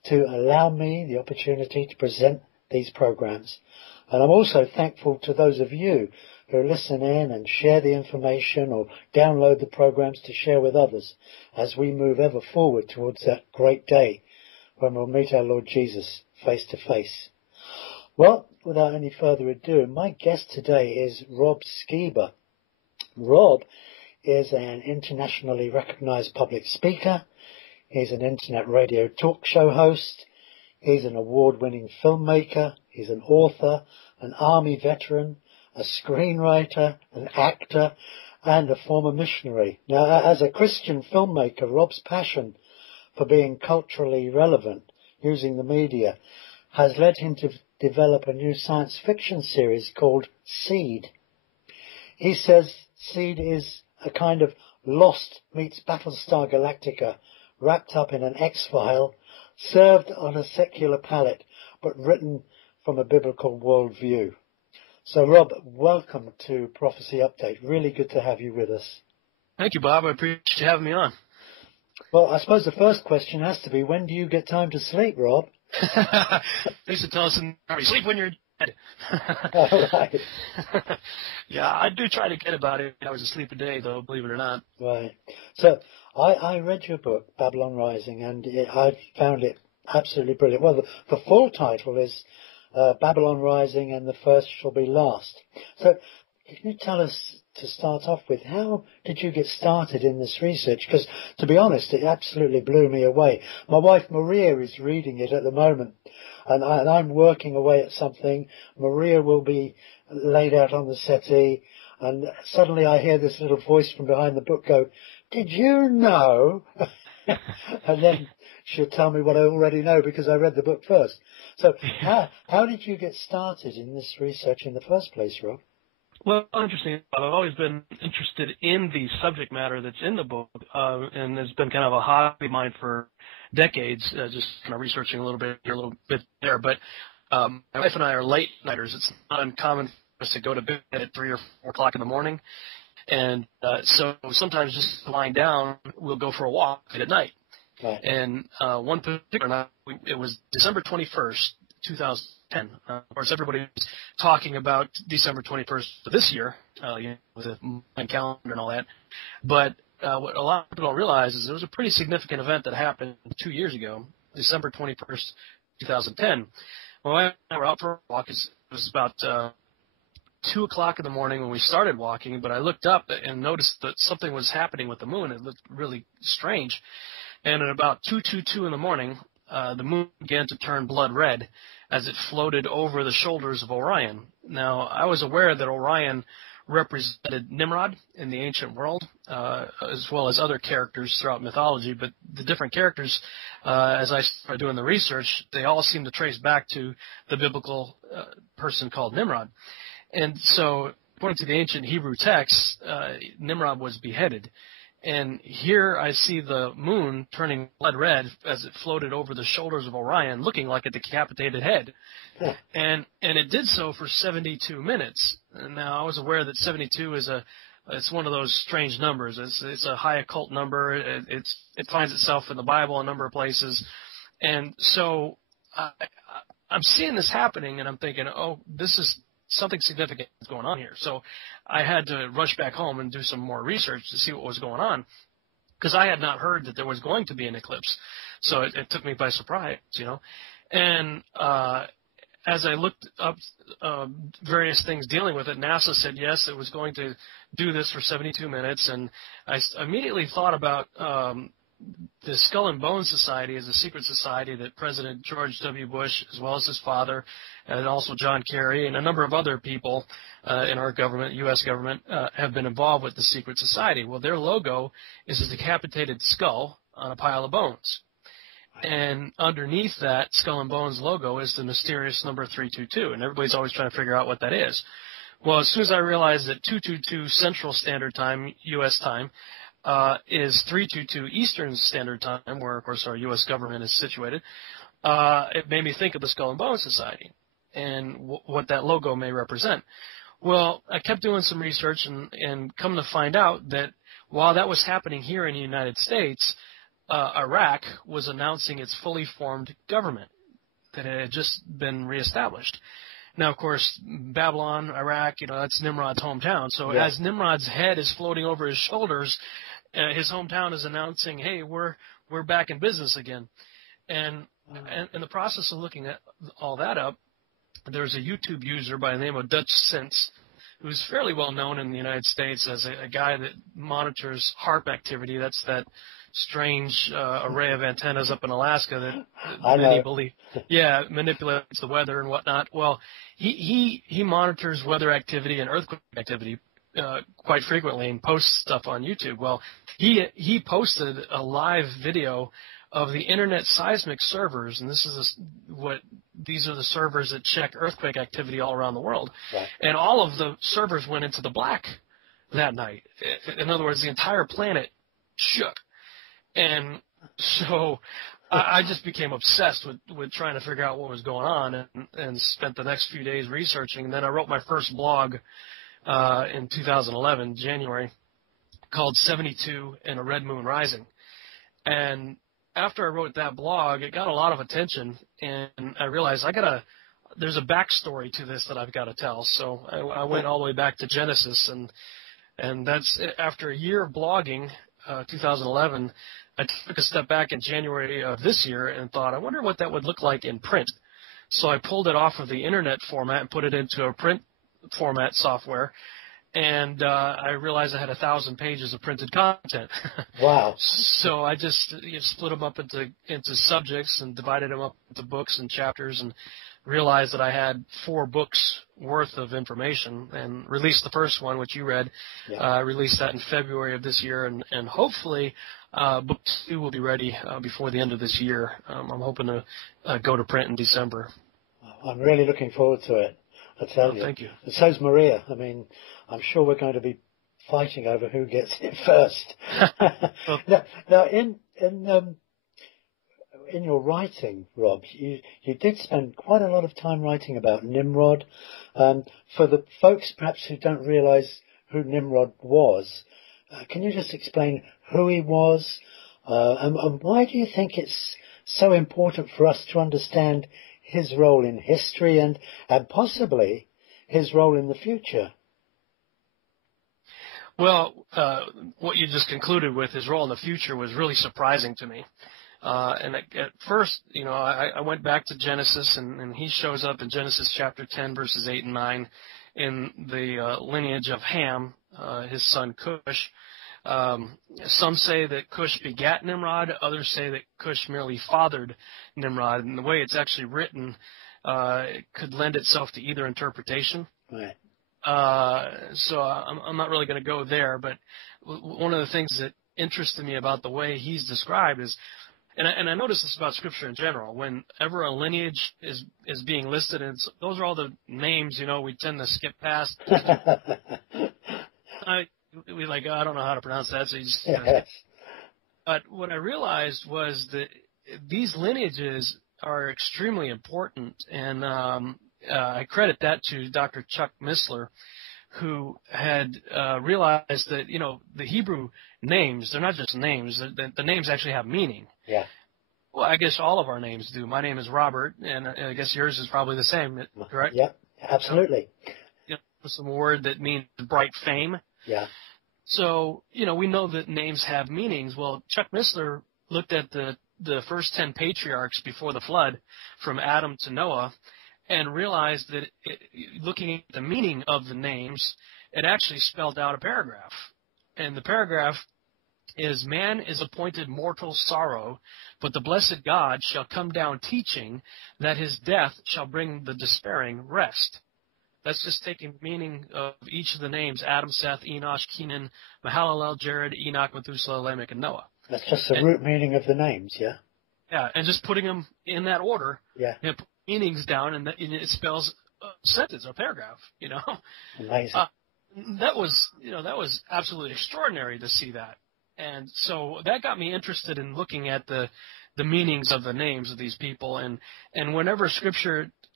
to allow me the opportunity to present these programs. And I'm also thankful to those of you who listen in and share the information or download the programs to share with others as we move ever forward towards that great day when we'll meet our Lord Jesus face to face. Well, without any further ado, my guest today is Rob Skiba. Rob is an internationally recognized public speaker. He's an internet radio talk show host. He's an award-winning filmmaker. He's an author, an army veteran, a screenwriter, an actor, and a former missionary. Now, as a Christian filmmaker, Rob's passion for being culturally relevant using the media has led him to develop a new science fiction series called Seed. He says Seed is a kind of Lost meets Battlestar Galactica wrapped up in an X-file, served on a secular palate, but written from a biblical worldview. So, Rob, welcome to Prophecy Update. Really good to have you with us. Thank you, Bob. I appreciate you having me on. Well, I suppose the first question has to be, when do you get time to sleep, Rob? They used to tell us, sleep when you're dead. All right. Yeah, I do try to get about 8 hours of sleep a day, though, believe it or not. Right. So, I read your book, Babylon Rising, and I found it absolutely brilliant. Well, the full title is Babylon Rising and the First Shall Be Last. So, can you tell us, to start off with, how did you get started in this research? Because, to be honest, it absolutely blew me away. My wife Maria is reading it at the moment, and I'm working away at something. Maria will be laid out on the settee, and suddenly I hear this little voice from behind the book go, "Did you know?" And then she'll tell me what I already know because I read the book first. So how did you get started in this research in the first place, Rob? Well, interesting. I've always been interested in the subject matter that's in the book, and it's been kind of a hobby of mine for decades, just kind of researching a little bit here, a little bit there. But my wife and I are late nighters. It's not uncommon for us to go to bed at 3 or 4 o'clock in the morning. And so sometimes just lying down, we'll go for a walk at night. Right. And one particular night, it was December 21st, 2010. Of course, everybody was talking about December 21st of this year, with the Mayan calendar and all that. But what a lot of people don't realize is there was a pretty significant event that happened 2 years ago, December 21st, 2010. My wife and I were out for a walk. It was about 2 o'clock in the morning when we started walking, but I looked up and noticed that something was happening with the moon. It looked really strange. And at about 2:22 in the morning, the moon began to turn blood red as it floated over the shoulders of Orion. Now, I was aware that Orion represented Nimrod in the ancient world, as well as other characters throughout mythology, but the different characters, as I started doing the research, they all seem to trace back to the biblical person called Nimrod. And so, according to the ancient Hebrew texts, Nimrod was beheaded. And here I see the moon turning blood red as it floated over the shoulders of Orion, looking like a decapitated head. Yeah. And it did so for 72 minutes. And now I was aware that 72 is it's one of those strange numbers. It's a high occult number. It finds itself in the Bible a number of places. And so I'm seeing this happening, and I'm thinking, oh, this is something significant is going on here. So I had to rush back home and do some more research to see what was going on, because I had not heard that there was going to be an eclipse. So it took me by surprise, And as I looked up various things dealing with it, NASA said, yes, it was going to do this for 72 minutes. And I immediately thought about the Skull and Bones Society is a secret society that President George W. Bush, as well as his father, and also John Kerry, and a number of other people in our government, U.S. government, have been involved with the secret society. Well, their logo is a decapitated skull on a pile of bones. And underneath that Skull and Bones logo is the mysterious number 322, and everybody's always trying to figure out what that is. Well, as soon as I realized that 222 Central Standard Time, U.S. time, is 322 Eastern Standard Time, where, of course, our U.S. government is situated, it made me think of the Skull and Bones Society and what that logo may represent. Well, I kept doing some research and come to find out that while that was happening here in the United States, Iraq was announcing its fully formed government that had just been reestablished. Now, of course, Babylon, Iraq, that's Nimrod's hometown. So as Nimrod's head is floating over his shoulders, his hometown is announcing, "Hey, we're back in business again." And in the process of looking at all that up, there's a YouTube user by the name of Dutch Sense, who's fairly well known in the United States as a guy that monitors HARP activity. That's that strange array of antennas up in Alaska that many believe, manipulates the weather and whatnot. Well, he monitors weather activity and earthquake activity quite frequently and posts stuff on YouTube. Well, he posted a live video of the Internet seismic servers, and these are the servers that check earthquake activity all around the world. Right. And all of the servers went into the black that night. In other words, the entire planet shook. And so I just became obsessed with trying to figure out what was going on, and spent the next few days researching. And then I wrote my first blog in 2011, January, called 72 and a Red Moon Rising. And after I wrote that blog, it got a lot of attention, and I realized there's a backstory to this that I've got to tell. So I went all the way back to Genesis, and that's after a year of blogging, 2011, I took a step back in January of this year and thought, I wonder what that would look like in print. So I pulled it off of the internet format and put it into a print format software. And I realized I had 1,000 pages of printed content. Wow. So I just split them up into subjects and divided them up into books and chapters, and realized that I had 4 books worth of information, and released the first one, which you read. I released that in February of this year, and hopefully book 2 will be ready before the end of this year. I'm hoping to go to print in December. I'm really looking forward to it. I tell you. Thank you. And so's Maria. I mean, I'm sure we're going to be fighting over who gets it first. Now, in your writing, Rob, you did spend quite a lot of time writing about Nimrod. For the folks perhaps who don't realize who Nimrod was, can you just explain who he was, and why do you think it's so important for us to understand his role in history and possibly his role in the future? Well, what you just concluded with, his role in the future, was really surprising to me. And at first, I went back to Genesis, and he shows up in Genesis chapter 10, verses 8 and 9, in the lineage of Ham, his son Cush. Some say that Cush begat Nimrod. Others say that Cush merely fathered Nimrod. And the way it's actually written, it could lend itself to either interpretation. Right. So I'm not really going to go there. But one of the things that interested me about the way he's described is, and I notice this about Scripture in general, whenever a lineage is being listed, and those are all the names, we tend to skip past. I don't know how to pronounce that, so you just. Yes. But what I realized was that these lineages are extremely important, and I credit that to Dr. Chuck Missler, who had realized that the Hebrew names, they're not just names; the names actually have meaning. Yeah. Well, I guess all of our names do. My name is Robert, and I guess yours is probably the same, correct? Yeah, absolutely. Some word that means bright fame. Yeah. So, we know that names have meanings. Well, Chuck Missler looked at the first 10 patriarchs before the flood, from Adam to Noah, and realized that looking at the meaning of the names, it actually spelled out a paragraph. And the paragraph is, "Man is appointed mortal sorrow, but the blessed God shall come down teaching that his death shall bring the despairing rest." That's just taking meaning of each of the names: Adam, Seth, Enosh, Kenan, Mahalalel, Jared, Enoch, Methuselah, Lamech, and Noah. That's just the root meaning of the names, yeah? Yeah, and just putting them in that order, put meanings down, and it spells a sentence or paragraph, Amazing. That was absolutely extraordinary to see that. And so that got me interested in looking at the meanings of the names of these people. And whenever Scripture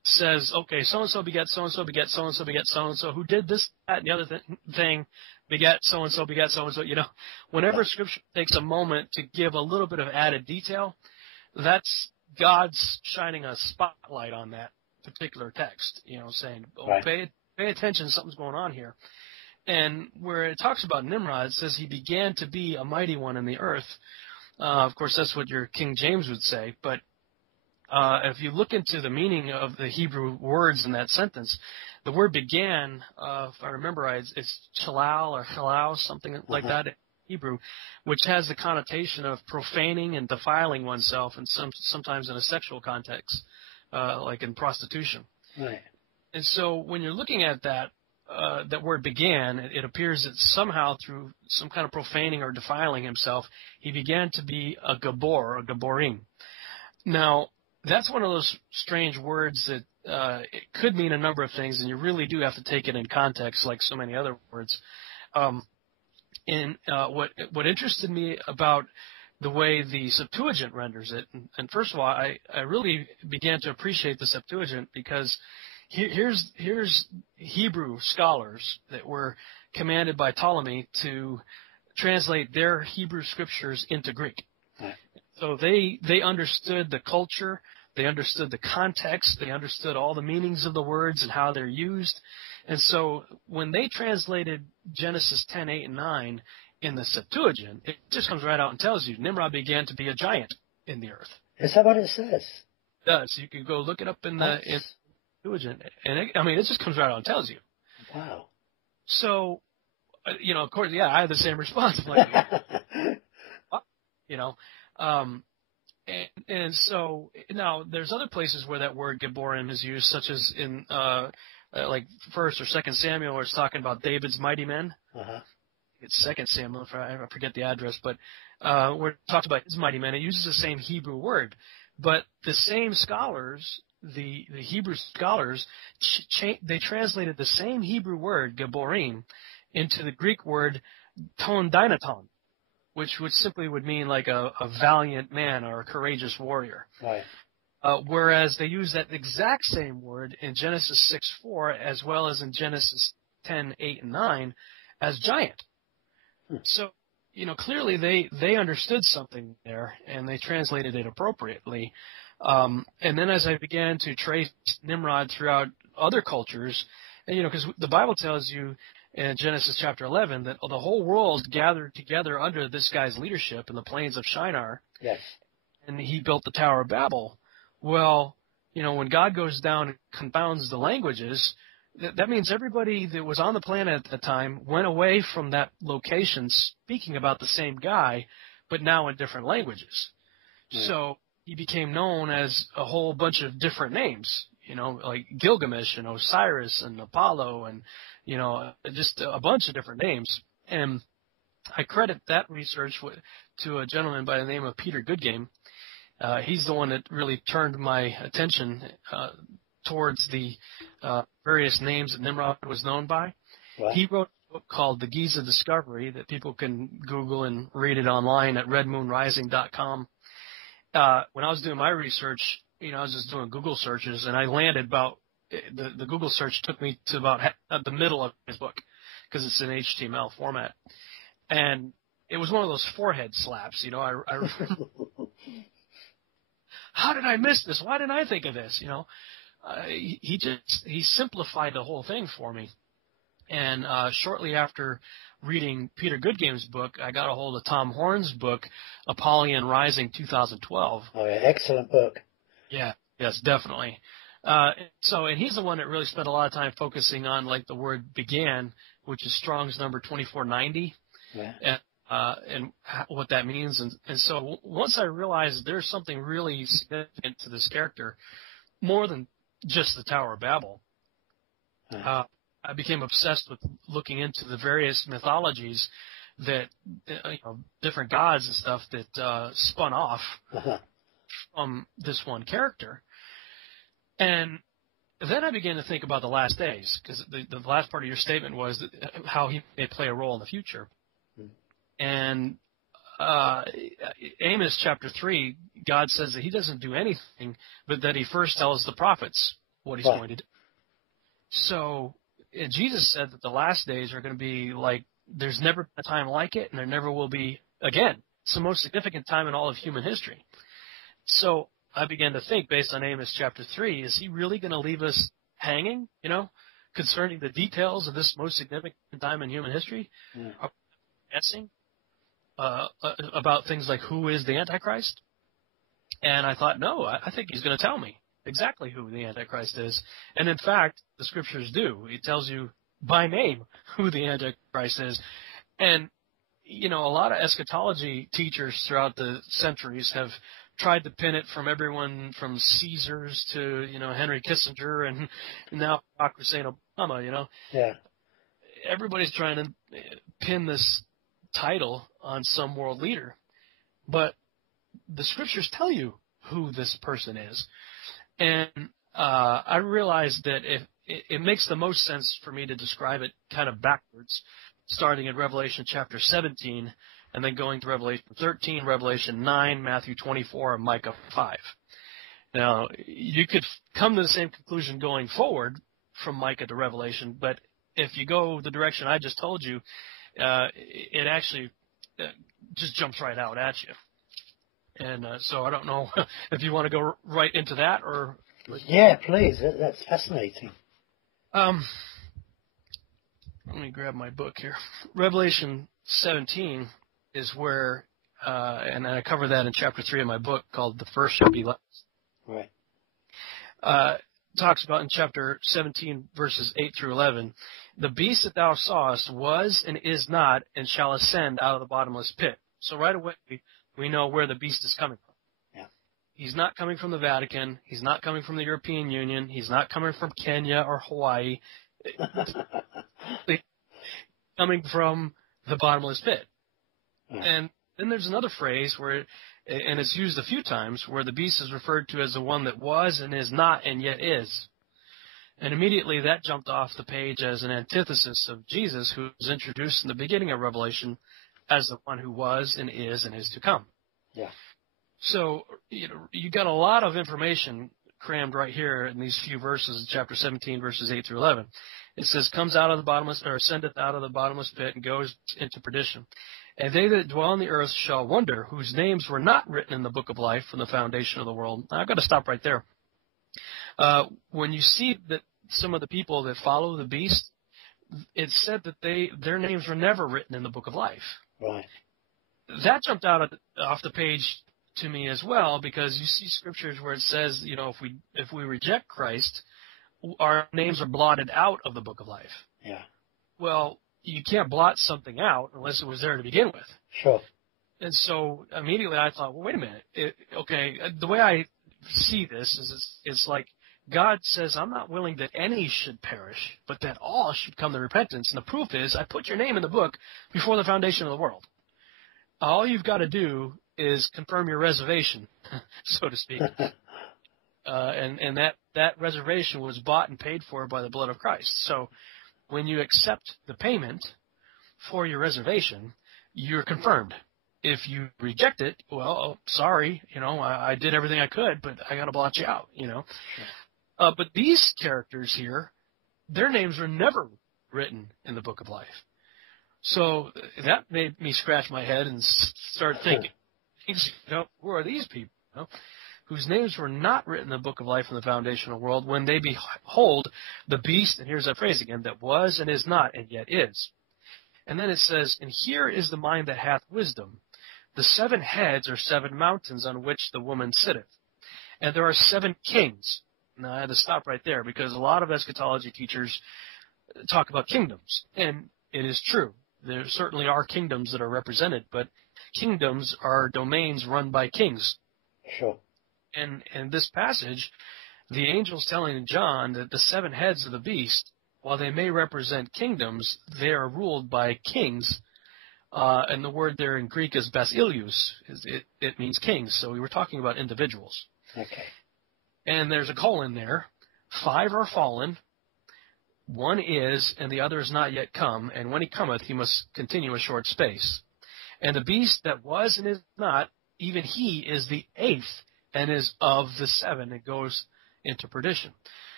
says, okay, so-and-so beget so-and-so beget so-and-so beget so-and-so, who did this, that, and the other thing, beget so-and-so beget so-and-so. Whenever Scripture takes a moment to give a little bit of added detail, that's God's shining a spotlight on that particular text, saying, Right. pay attention, something's going on here. And where it talks about Nimrod, it says he began to be a mighty one in the earth. Of course, that's what your King James would say, but if you look into the meaning of the Hebrew words in that sentence, the word began, if I remember right, it's chalal or halal, something like that in Hebrew, which has the connotation of profaning and defiling oneself, and sometimes in a sexual context, like in prostitution. Right. And so when you're looking at that word began, it appears that somehow through some kind of profaning or defiling himself, he began to be a gabor, a gaborim. Now, that's one of those strange words that it could mean a number of things, and you really do have to take it in context, like so many other words. What interested me about the way the Septuagint renders it, and first of all, I really began to appreciate the Septuagint because here's Hebrew scholars that were commanded by Ptolemy to translate their Hebrew scriptures into Greek. Right. So they understood the culture, they understood the context, they understood all the meanings of the words and how they're used. And so when they translated Genesis 10, 8, and 9 in the Septuagint, it just comes right out and tells you Nimrod began to be a giant in the earth. Is that what it says? It does. You can go look it up in the Septuagint. And it just comes right out and tells you. Wow. So, of course, yeah, I had the same response. I'm like, and so now there's other places where that word Geborim is used, such as in like 1st or 2nd Samuel, where it's talking about David's mighty men. It's 2nd Samuel, I forget the address, but where it talks about his mighty men, it uses the same Hebrew word. But the same scholars, the Hebrew scholars, they translated the same Hebrew word, Geborim, into the Greek word ton dynaton, which simply would mean like a valiant man or a courageous warrior. Right. Whereas they use that exact same word in Genesis 6:4 as well as in Genesis 10, 8, and 9 as giant. So, clearly they understood something there and they translated it appropriately. And then as I began to trace Nimrod throughout other cultures, and, because the Bible tells you in Genesis chapter 11 that the whole world gathered together under this guy's leadership in the plains of Shinar. Yes. And he built the Tower of Babel. Well, when God goes down and confounds the languages, that means everybody that was on the planet at the time went away from that location speaking about the same guy, but now in different languages. Right. So he became known as a whole bunch of different names, like Gilgamesh and Osiris and Apollo and, just a bunch of different names. And I credit that research to a gentleman by the name of Peter Goodgame. He's the one that really turned my attention towards the various names that Nimrod was known by. Right. He wrote a book called The Giza Discovery that people can Google and read it online at redmoonrising.com. When I was doing my research, I was just doing Google searches, and I landed about the Google search took me to about the middle of his book because it's in HTML format, and it was one of those forehead slaps. I remember, how did I miss this? Why didn't I think of this? He simplified the whole thing for me, and shortly after reading Peter Goodgame's book, I got a hold of Tom Horn's book, Apollyon Rising 2012. Oh, yeah, excellent book. Yeah, yes, definitely. And he's the one that really spent a lot of time focusing on like the word began, which is Strong's number 2490, yeah. And what that means. And so once I realized there's something really significant to this character, more than just the Tower of Babel, I became obsessed with looking into the various mythologies that, different gods and stuff that spun off from this one character. And then I began to think about the last days, because the last part of your statement was that how he may play a role in the future. And Amos chapter 3, God says that he doesn't do anything, but that he first tells the prophets what he's Right. going to do. So Jesus said that the last days are going to be like there's never been a time like it, and there never will be again. It's the most significant time in all of human history. So I began to think, based on Amos chapter 3, is he really going to leave us hanging, concerning the details of this most significant time in human history? Yeah. Are we guessing about things like who is the Antichrist? And I thought, no, I think he's going to tell me exactly who the Antichrist is. And in fact, the scriptures do. He tells you by name who the Antichrist is. And, a lot of eschatology teachers throughout the centuries have tried to pin it from everyone from Caesars to, Henry Kissinger and now Barack Hussein Obama, Yeah. Everybody's trying to pin this title on some world leader. But the scriptures tell you who this person is. And I realized that if it makes the most sense for me to describe it kind of backwards, starting in Revelation chapter 17 and then going to Revelation 13, Revelation 9, Matthew 24, and Micah 5. Now, you could come to the same conclusion going forward from Micah to Revelation, but if you go the direction I just told you, it actually just jumps right out at you. And so I don't know if you want to go right into that or... Yeah, please. That's fascinating. Let me grab my book here. Revelation 17 is where, and I cover that in chapter 3 of my book called The First Shall Be Last. Right. Talks about in chapter 17, verses 8 through 11, the beast that thou sawest was and is not and shall ascend out of the bottomless pit. So right away we know where the beast is coming from. Yeah. He's not coming from the Vatican. He's not coming from the European Union. He's not coming from Kenya or Hawaii. Coming from the bottomless pit. Yeah. And then there's another phrase where, and it's used a few times, where the beast is referred to as the one that was and is not and yet is. And immediately that jumped off the page as an antithesis of Jesus, who was introduced in the beginning of Revelation as the one who was and is to come. Yeah. So, you got a lot of information crammed right here in these few verses, chapter 17, verses 8 through 11. It says, comes out of the bottomless, or ascendeth out of the bottomless pit and goes into perdition. And they that dwell on the earth shall wonder, whose names were not written in the book of life from the foundation of the world. Now, I've got to stop right there. When you see that some of the people that follow the beast, it's said that their names were never written in the book of life. Right. That jumped out off the page to me as well, because you see scriptures where it says, if we reject Christ, our names are blotted out of the book of life. Yeah. Well, you can't blot something out unless it was there to begin with. Sure. And so immediately I thought, well, wait a minute. The way I see this is it's like God says, I'm not willing that any should perish, but that all should come to repentance. And the proof is I put your name in the book before the foundation of the world. All you've got to do is confirm your reservation, so to speak. And that reservation was bought and paid for by the blood of Christ. So when you accept the payment for your reservation, you're confirmed. If you reject it, well, sorry, I did everything I could, but I got to blot you out, Sure. But these characters here, their names were never written in the book of life. So that made me scratch my head and start thinking, who are these people, whose names were not written in the book of life in the foundational world when they behold the beast, and here's that phrase again, that was and is not and yet is. And then it says, and here is the mind that hath wisdom. The 7 heads are 7 mountains on which the woman sitteth. And there are 7 kings. Now I had to stop right there because a lot of eschatology teachers talk about kingdoms. And it is true. There certainly are kingdoms that are represented, but kingdoms are domains run by kings. Sure. And in this passage, the angel's telling John that the 7 heads of the beast, while they may represent kingdoms, they are ruled by kings. And the word there in Greek is basileus. It means kings. So we were talking about individuals. Okay. And there's a colon there. 5 are fallen. 1 is, and the other is not yet come. And when he cometh, he must continue a short space. And the beast that was and is not, even he is the 8th, and is of the 7 that goes into perdition.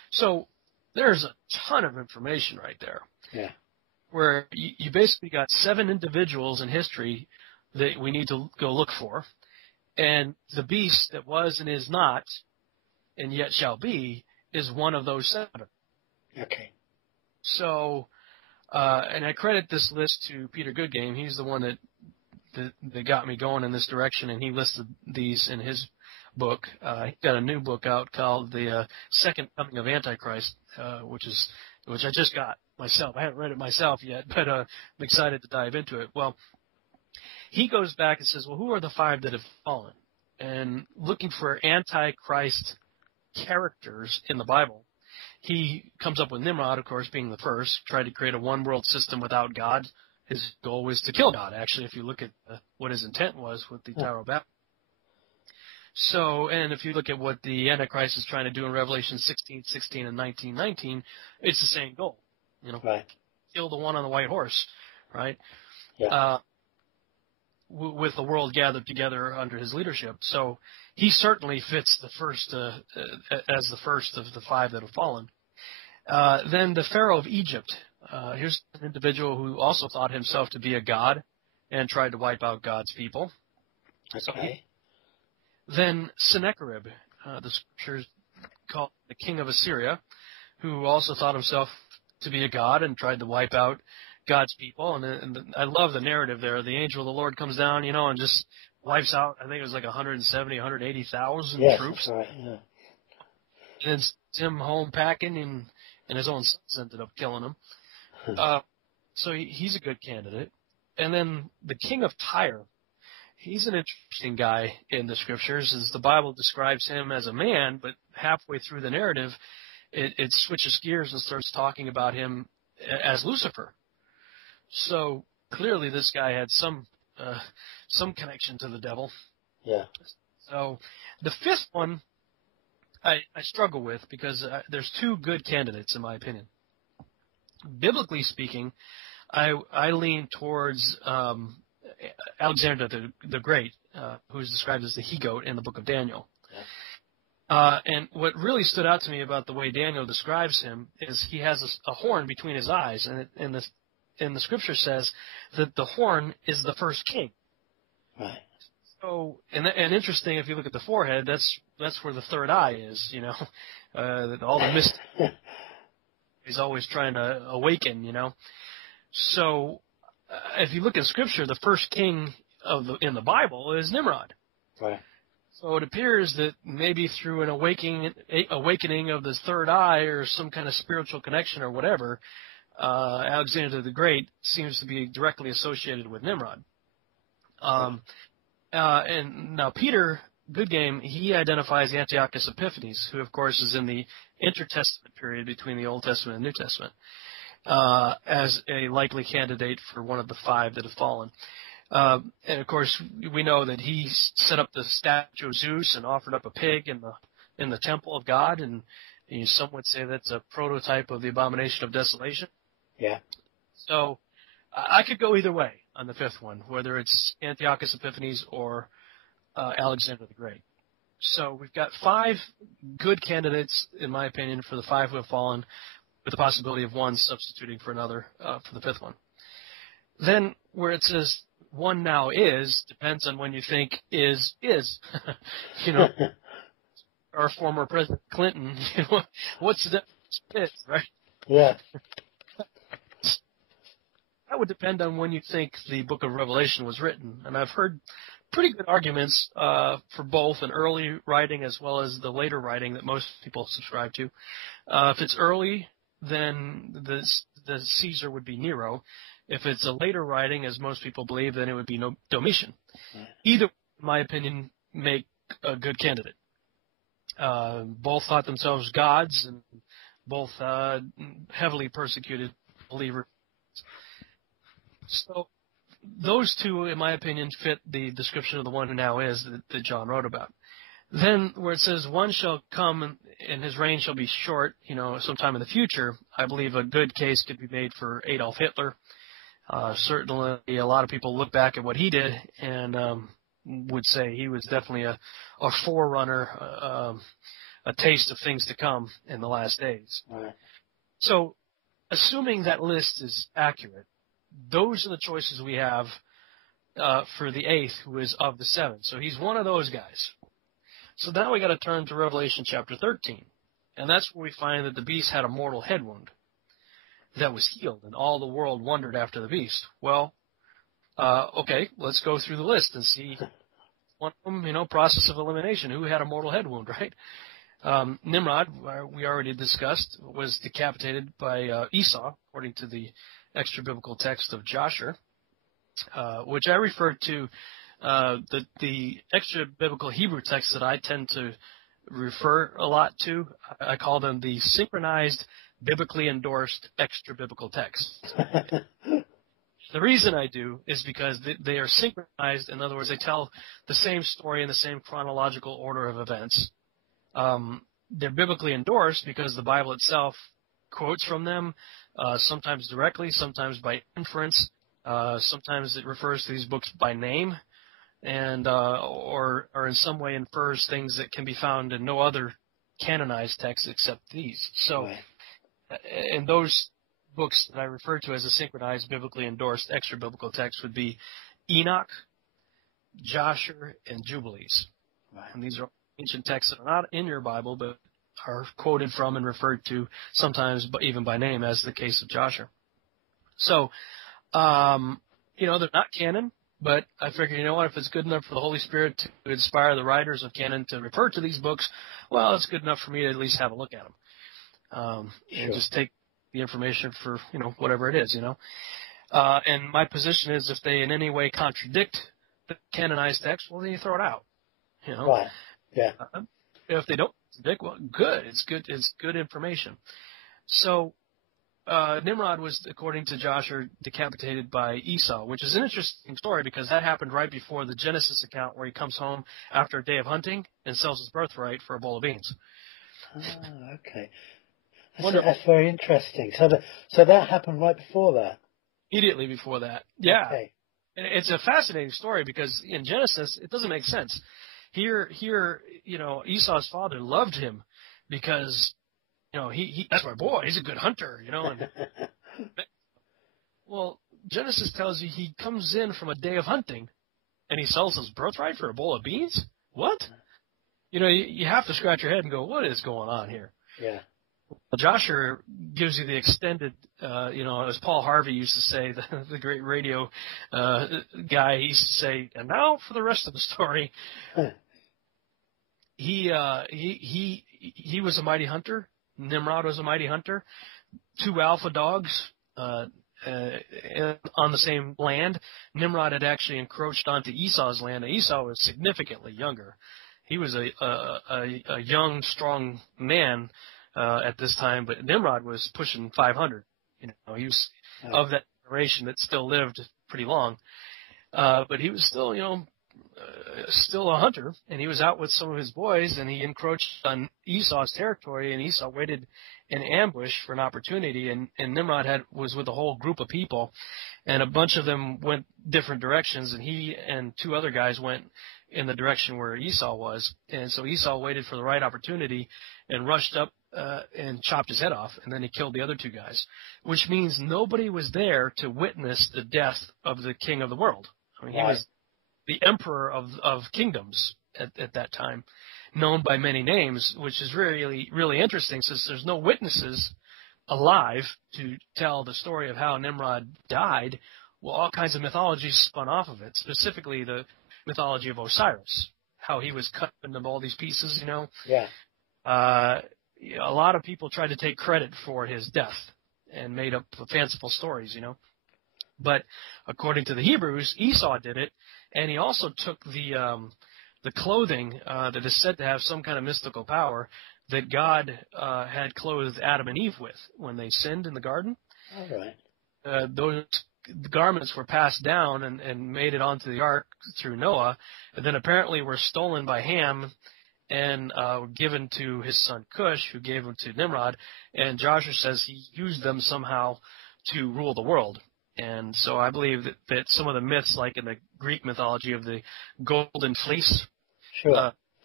So there's a ton of information right there. Yeah. Where you basically got 7 individuals in history that we need to go look for. And the beast that was and is not, and yet shall be, is one of those 7. Okay. So, and I credit this list to Peter Goodgame. He's the one that got me going in this direction, and he listed these in his book. He got a new book out called The Second Coming of Antichrist, which I just got myself. I haven't read it myself yet, but I'm excited to dive into it. Well, he goes back and says, well, who are the 5 that have fallen? And looking for Antichrist characters in the Bible, he comes up with Nimrod, of course, being the first, tried to create a one-world system without God. His goal was to kill God, actually, if you look at what his intent was with the Tower of Babel. So, and if you look at what the Antichrist is trying to do in Revelation 16:16 and 19:19, it's the same goal. Right. Kill the one on the white horse, right? Yeah. With the world gathered together under his leadership. So he certainly fits the first as the first of the 5 that have fallen. Then the Pharaoh of Egypt. Here's an individual who also thought himself to be a god and tried to wipe out God's people. Okay. Then Sennacherib, the scriptures call the king of Assyria, who also thought himself to be a god and tried to wipe out God's people. And I love the narrative there. The angel of the Lord comes down, and just wipes out, I think it was like 170, 180,000 troops. That's right, yeah. And sends him home packing, and his own sons ended up killing him. So he's a good candidate. And then the king of Tyre, he's an interesting guy in the scriptures, as the Bible describes him as a man, but halfway through the narrative, it switches gears and starts talking about him as Lucifer. So clearly this guy had some connection to the devil. Yeah. So the 5th one I struggle with because there's 2 good candidates in my opinion. Biblically speaking, I lean towards Alexander the Great, who's described as the he-goat in the book of Daniel. Yeah. And what really stood out to me about the way Daniel describes him is he has a horn between his eyes, and the scripture says that the horn is the first king. Right. So, and interesting, if you look at the forehead, that's where the third eye is. All the mist. He's always trying to awaken. So, if you look at scripture, the first king in the Bible is Nimrod. Right. So it appears that maybe through an awakening of the third eye or some kind of spiritual connection or whatever, Alexander the Great seems to be directly associated with Nimrod. And now Peter Goodgame, he identifies Antiochus Epiphanes, who of course is in the intertestament period between the Old Testament and New Testament, as a likely candidate for one of the 5 that have fallen. And of course, we know that he set up the statue of Zeus and offered up a pig in the temple of God, and some would say that's a prototype of the abomination of desolation. Yeah. So I could go either way on the 5th one, whether it's Antiochus Epiphanes or Alexander the Great. So we've got 5 good candidates, in my opinion, for the 5 who have fallen, with the possibility of one substituting for another for the 5th one. Then where it says one now is, depends on when you think is. Our former President Clinton, what's the difference, right? Yeah. That would depend on when you think the book of Revelation was written. And I've heard pretty good arguments for both an early writing as well as the later writing that most people subscribe to. If it's early, then the Caesar would be Nero. If it's a later writing, as most people believe, then it would be Domitian. Either, in my opinion, make a good candidate. Both thought themselves gods and both heavily persecuted believers. So those 2, in my opinion, fit the description of the one who now is that John wrote about. Then where it says one shall come and his reign shall be short, sometime in the future, I believe a good case could be made for Adolf Hitler. Certainly a lot of people look back at what he did and would say he was definitely a forerunner, a taste of things to come in the last days. Right. So, assuming that list is accurate, those are the choices we have for the eighth, who is of the seven. So he's one of those guys. So now we got to turn to Revelation chapter 13, and that's where we find that the beast had a mortal head wound that was healed, and all the world wondered after the beast. Well, okay, let's go through the list and see. One of them, process of elimination. Who had a mortal head wound, right? Nimrod, we already discussed, was decapitated by Esau, according to the extra-biblical text of Joshua, which I refer to the extra-biblical Hebrew text that I tend to refer a lot to. I call them the synchronized, biblically endorsed extra-biblical texts. The reason I do is because they are synchronized. In other words, they tell the same story in the same chronological order of events. They're biblically endorsed because the Bible itself quotes from them, sometimes directly, sometimes by inference. Sometimes it refers to these books by name, and or in some way infers things that can be found in no other canonized texts except these. So, Right. And those books that I refer to as a synchronized, biblically endorsed extra-biblical text would be Enoch, Joshua, and Jubilees. Right. And these are ancient texts that are not in your Bible, but are quoted from and referred to sometimes even by name, as the case of Joshua. So, they're not canon, but I figured, if it's good enough for the Holy Spirit to inspire the writers of canon to refer to these books, well, it's good enough for me to at least have a look at them. And just take the information for, whatever it is, And my position is if they in any way contradict the canonized text, well, then you throw it out, Right. Yeah. If they don't contradict, well, good. It's good information. So, Nimrod was, according to Joshua, decapitated by Esau, which is an interesting story because that happened right before the Genesis account where he comes home after a day of hunting and sells his birthright for a bowl of beans. Ah, okay. That's very interesting. So that happened right before that? Immediately before that. Yeah. Okay. And it's a fascinating story because in Genesis, it doesn't make sense. Here, Esau's father loved him because, that's my boy. He's a good hunter, And, well, Genesis tells you he comes in from a day of hunting and he sells his birthright for a bowl of beans? What? You have to scratch your head and go, what is going on here? Yeah. Joshua gives you the extended, as Paul Harvey used to say, the great radio guy, he used to say, and now for the rest of the story. He was a mighty hunter. Nimrod was a mighty hunter. 2 alpha dogs on the same land. Nimrod had actually encroached onto Esau's land. Now, Esau was significantly younger. He was a young, strong man at this time, but Nimrod was pushing 500. He was of that generation that still lived pretty long. But he was still, still a hunter, and he was out with some of his boys, and he encroached on Esau's territory, and Esau waited in ambush for an opportunity, and Nimrod was with a whole group of people, and a bunch of them went different directions, and he and 2 other guys went in the direction where Esau was, and so Esau waited for the right opportunity and rushed up and chopped his head off, and then he killed the other 2 guys, which means nobody was there to witness the death of the king of the world. I mean, he was the emperor of kingdoms at that time, known by many names, which is really, really interesting since there's no witnesses alive to tell the story of how Nimrod died. Well, all kinds of mythologies spun off of it, specifically the mythology of Osiris, how he was cut into all these pieces, Yeah. A lot of people tried to take credit for his death and made up fanciful stories, But according to the Hebrews, Esau did it, and he also took the clothing that is said to have some kind of mystical power that God had clothed Adam and Eve with when they sinned in the garden. All right. Those garments were passed down and made it onto the ark through Noah, and then apparently were stolen by Ham and given to his son Cush, who gave them to Nimrod. And Joshua says he used them somehow to rule the world. And so I believe that some of the myths, like in the Greek mythology of the golden fleece, sure.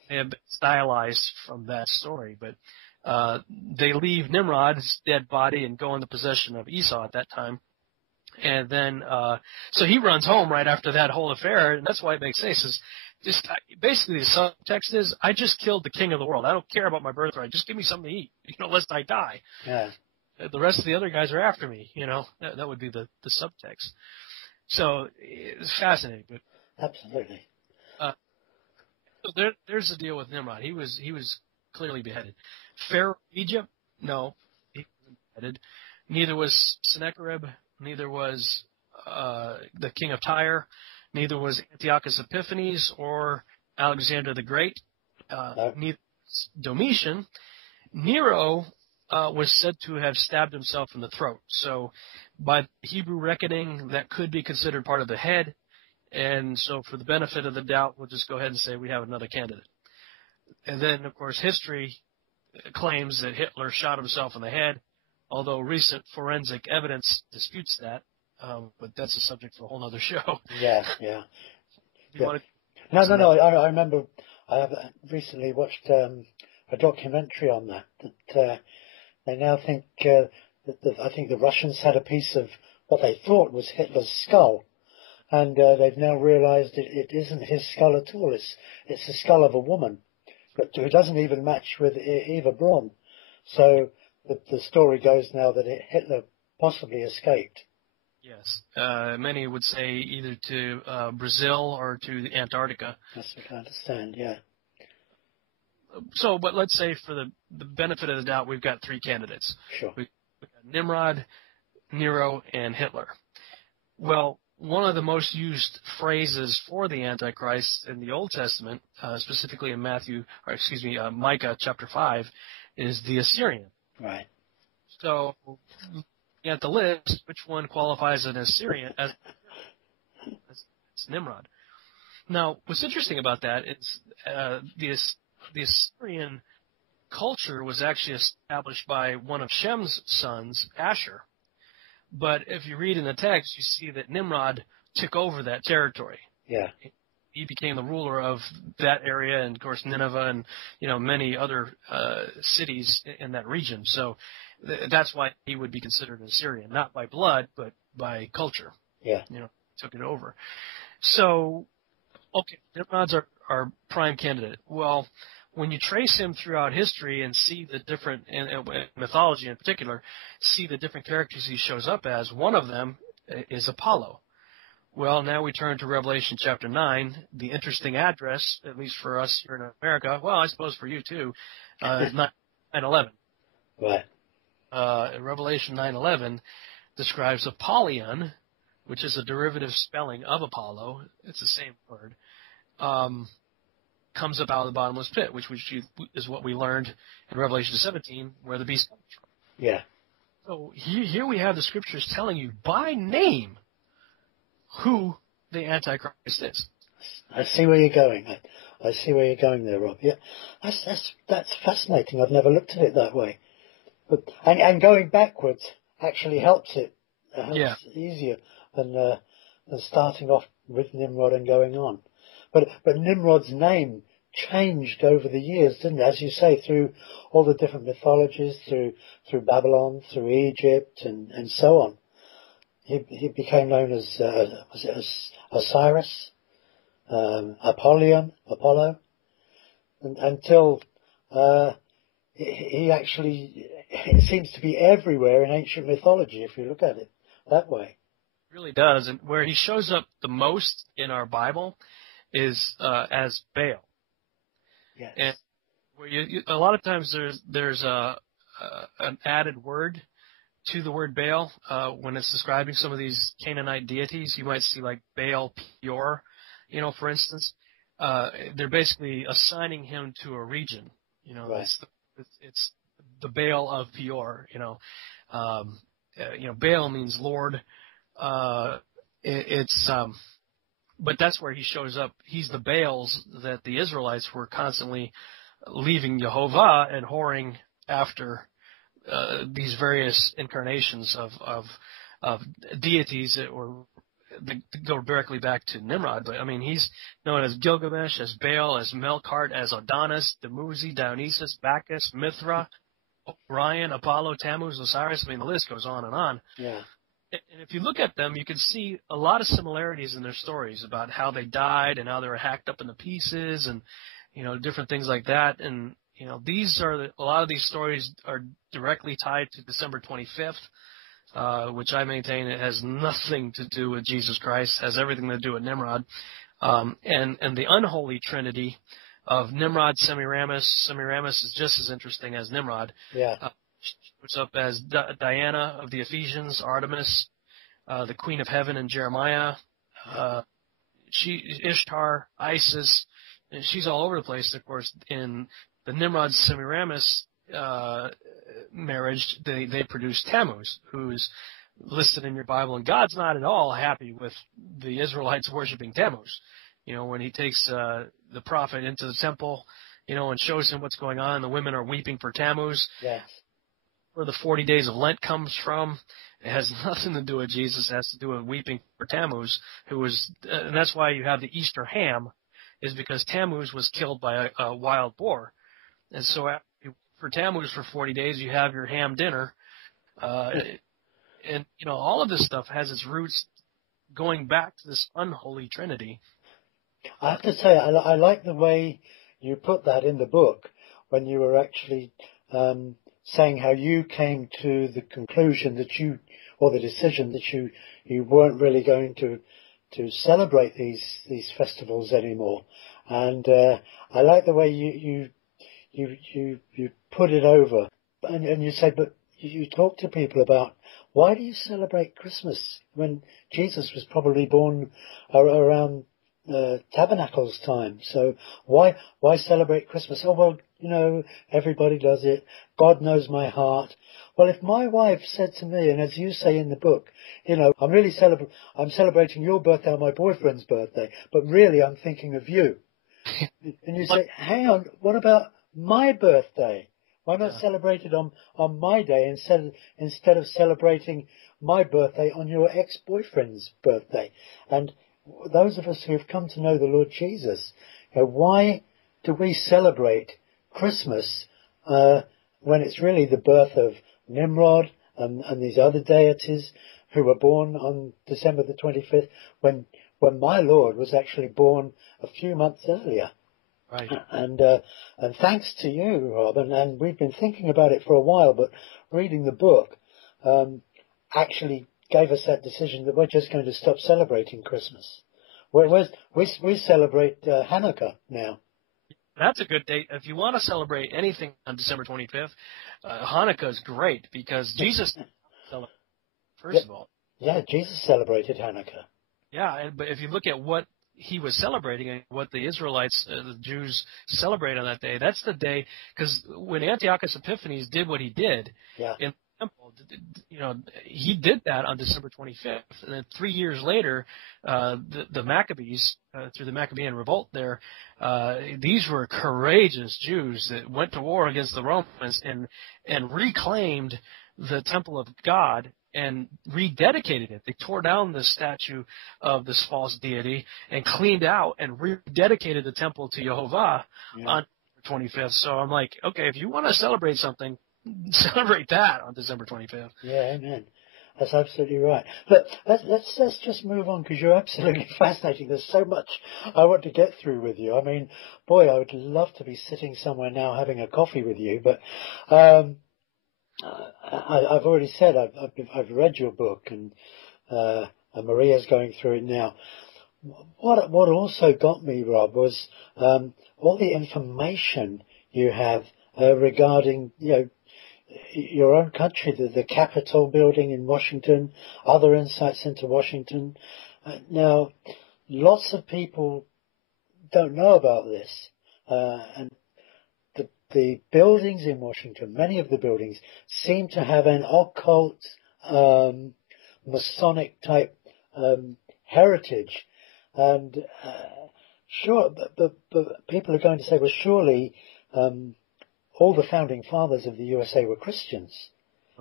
may have been stylized from that story, but they leave Nimrod's dead body and go into possession of Esau at that time. And then, so he runs home right after that whole affair, and that's why it makes sense. Is just basically the subtext is, I just killed the king of the world. I don't care about my birthright. Just give me something to eat, lest I die. Yeah. The rest of the other guys are after me. That would be the subtext. So it's fascinating. But Absolutely. so there's the deal with Nimrod. He was clearly beheaded. Pharaoh of Egypt, no, he wasn't beheaded. Neither was Sennacherib. Neither was the king of Tyre. Neither was Antiochus Epiphanes or Alexander the Great. Neither was Domitian. Nero was said to have stabbed himself in the throat. So by Hebrew reckoning, that could be considered part of the head. And so for the benefit of the doubt, we'll just go ahead and say we have another candidate. And then, of course, history claims that Hitler shot himself in the head, although recent forensic evidence disputes that. But that's a subject for a whole other show. Yeah. No. I remember I have recently watched a documentary on that they now think I think the Russians had a piece of what they thought was Hitler's skull, and they've now realised it isn't his skull at all. It's the skull of a woman, but who doesn't even match with Eva Braun. So the story goes now that Hitler possibly escaped. Yes. Many would say either to Brazil or to Antarctica. That's what I understand, yeah. So, but let's say for the benefit of the doubt, we've got three candidates. Sure. We've got Nimrod, Nero, and Hitler. Well, one of the most used phrases for the Antichrist in the Old Testament, specifically in Micah chapter 5, is the Assyrian. Right. So, at the list, which one qualifies as an Assyrian? It's Nimrod. Now, what's interesting about that is the Assyrian culture was actually established by one of Shem's sons, Asher. But if you read in the text, you see that Nimrod took over that territory. Yeah. He became the ruler of that area, and of course Nineveh, and many other cities in that region. So that's why he would be considered an Assyrian, not by blood, but by culture. Yeah. Took it over. So, okay, Nimrod's our prime candidate. Well, when you trace him throughout history and see the different, in mythology in particular, see the different characters he shows up as, one of them is Apollo. Well, now we turn to Revelation chapter 9, the interesting address, at least for us here in America, well, I suppose for you too, 9/11. Right. Revelation 9/11 describes Apollyon, which is a derivative spelling of Apollo. It's the same word. Comes up out of the bottomless pit, which is what we learned in Revelation 17, where the beast comes from. Yeah. So here we have the scriptures telling you by name who the Antichrist is. I see where you're going. I see where you're going there, Rob. Yeah, that's fascinating. I've never looked at it that way. But and going backwards actually helps it. Helps easier than starting off with Nimrod and going on. But Nimrod's name changed over the years, didn't it? As you say, through all the different mythologies, through Babylon, through Egypt, and so on. He became known as Osiris, Apollo, until he actually seems to be everywhere in ancient mythology if you look at it that way. It really does, and where he shows up the most in our Bible is as Baal. Yes. And where a lot of times there's an added word to the word Baal when it's describing some of these Canaanite deities. You might see like Baal Peor, for instance. They're basically assigning him to a region. Right. It's the Baal of Peor. Baal means Lord. But that's where he shows up. He's the Baals that the Israelites were constantly leaving Jehovah and whoring after these various incarnations of deities that were go directly back to Nimrod, but I mean, he's known as Gilgamesh, as Baal, as Melkart, as Adonis, Dumuzi, Dionysus, Bacchus, Mithra, Orion, Apollo, Tammuz, Osiris. I mean, the list goes on and on. Yeah. And if you look at them, you can see a lot of similarities in their stories about how they died and how they were hacked up into pieces and, different things like that. And, a lot of these stories are directly tied to December 25th, which I maintain it has nothing to do with Jesus Christ, has everything to do with Nimrod. And the unholy trinity of Nimrod, Semiramis. Semiramis is just as interesting as Nimrod. Yeah. She shows up as Diana of the Ephesians, Artemis, the Queen of Heaven in Jeremiah, Ishtar, Isis, and she's all over the place. Of course, in the Nimrod Semiramis marriage, they produce Tammuz, who's listed in your Bible, and God's not at all happy with the Israelites worshiping Tammuz. When he takes the prophet into the temple, and shows him what's going on, the women are weeping for Tammuz. Yes. Where the 40 days of Lent comes from, it has nothing to do with Jesus. It has to do with weeping for Tammuz, who was, and that's why you have the Easter ham, is because Tammuz was killed by a wild boar. And so for Tammuz for 40 days, you have your ham dinner. And, all of this stuff has its roots going back to this unholy trinity. I have to say, I like the way you put that in the book when you were actually saying how you came to the conclusion or the decision that you weren't really going to celebrate these festivals anymore. And I like the way you put it over, and you said, but you talk to people about why do you celebrate Christmas when Jesus was probably born around Tabernacles time? So why celebrate Christmas? Oh, well, everybody does it. God knows my heart. Well, if my wife said to me, and as you say in the book, I'm celebrating your birthday on my boyfriend's birthday, but really I'm thinking of you. And you say, hang on, what about my birthday? Why not celebrate it on my day instead of celebrating my birthday on your ex-boyfriend's birthday? And those of us who have come to know the Lord Jesus, why do we celebrate Christmas when it's really the birth of Nimrod and these other deities who were born on December the 25th, when my Lord was actually born a few months earlier? Right. And thanks to you, Rob, and we've been thinking about it for a while, but reading the book actually gave us that decision that we're just going to stop celebrating Christmas. We celebrate Hanukkah now. That's a good date. If you want to celebrate anything on December 25th, Hanukkah is great because Jesus celebrated, first of all. Yeah, Jesus celebrated Hanukkah. Yeah, but if you look at what he was celebrating and what the Israelites, the Jews, celebrate on that day, that's the day, because when Antiochus Epiphanes did what he did in the temple, he did that on December 25th. And then 3 years later, the Maccabees, through the Maccabean revolt there, these were courageous Jews that went to war against the Romans and reclaimed the temple of God and rededicated it. They tore down the statue of this false deity and cleaned out and rededicated the temple to Jehovah on December 25th. So I'm like, okay, if you want to celebrate something, celebrate that on December 25th. Yeah, amen. That's absolutely right. But let's just move on, because you're absolutely fascinating. There's so much I want to get through with you. I mean, boy, I would love to be sitting somewhere now having a coffee with you. But I've already said I've read your book, and Maria's going through it now. What also got me, Rob, was all the information you have regarding your own country, the Capitol building in Washington, other insights into Washington. Now, lots of people don't know about this, and the buildings in Washington, many of the buildings, seem to have an occult, Masonic type heritage. And sure, but people are going to say, well, surely all the founding fathers of the USA were Christians.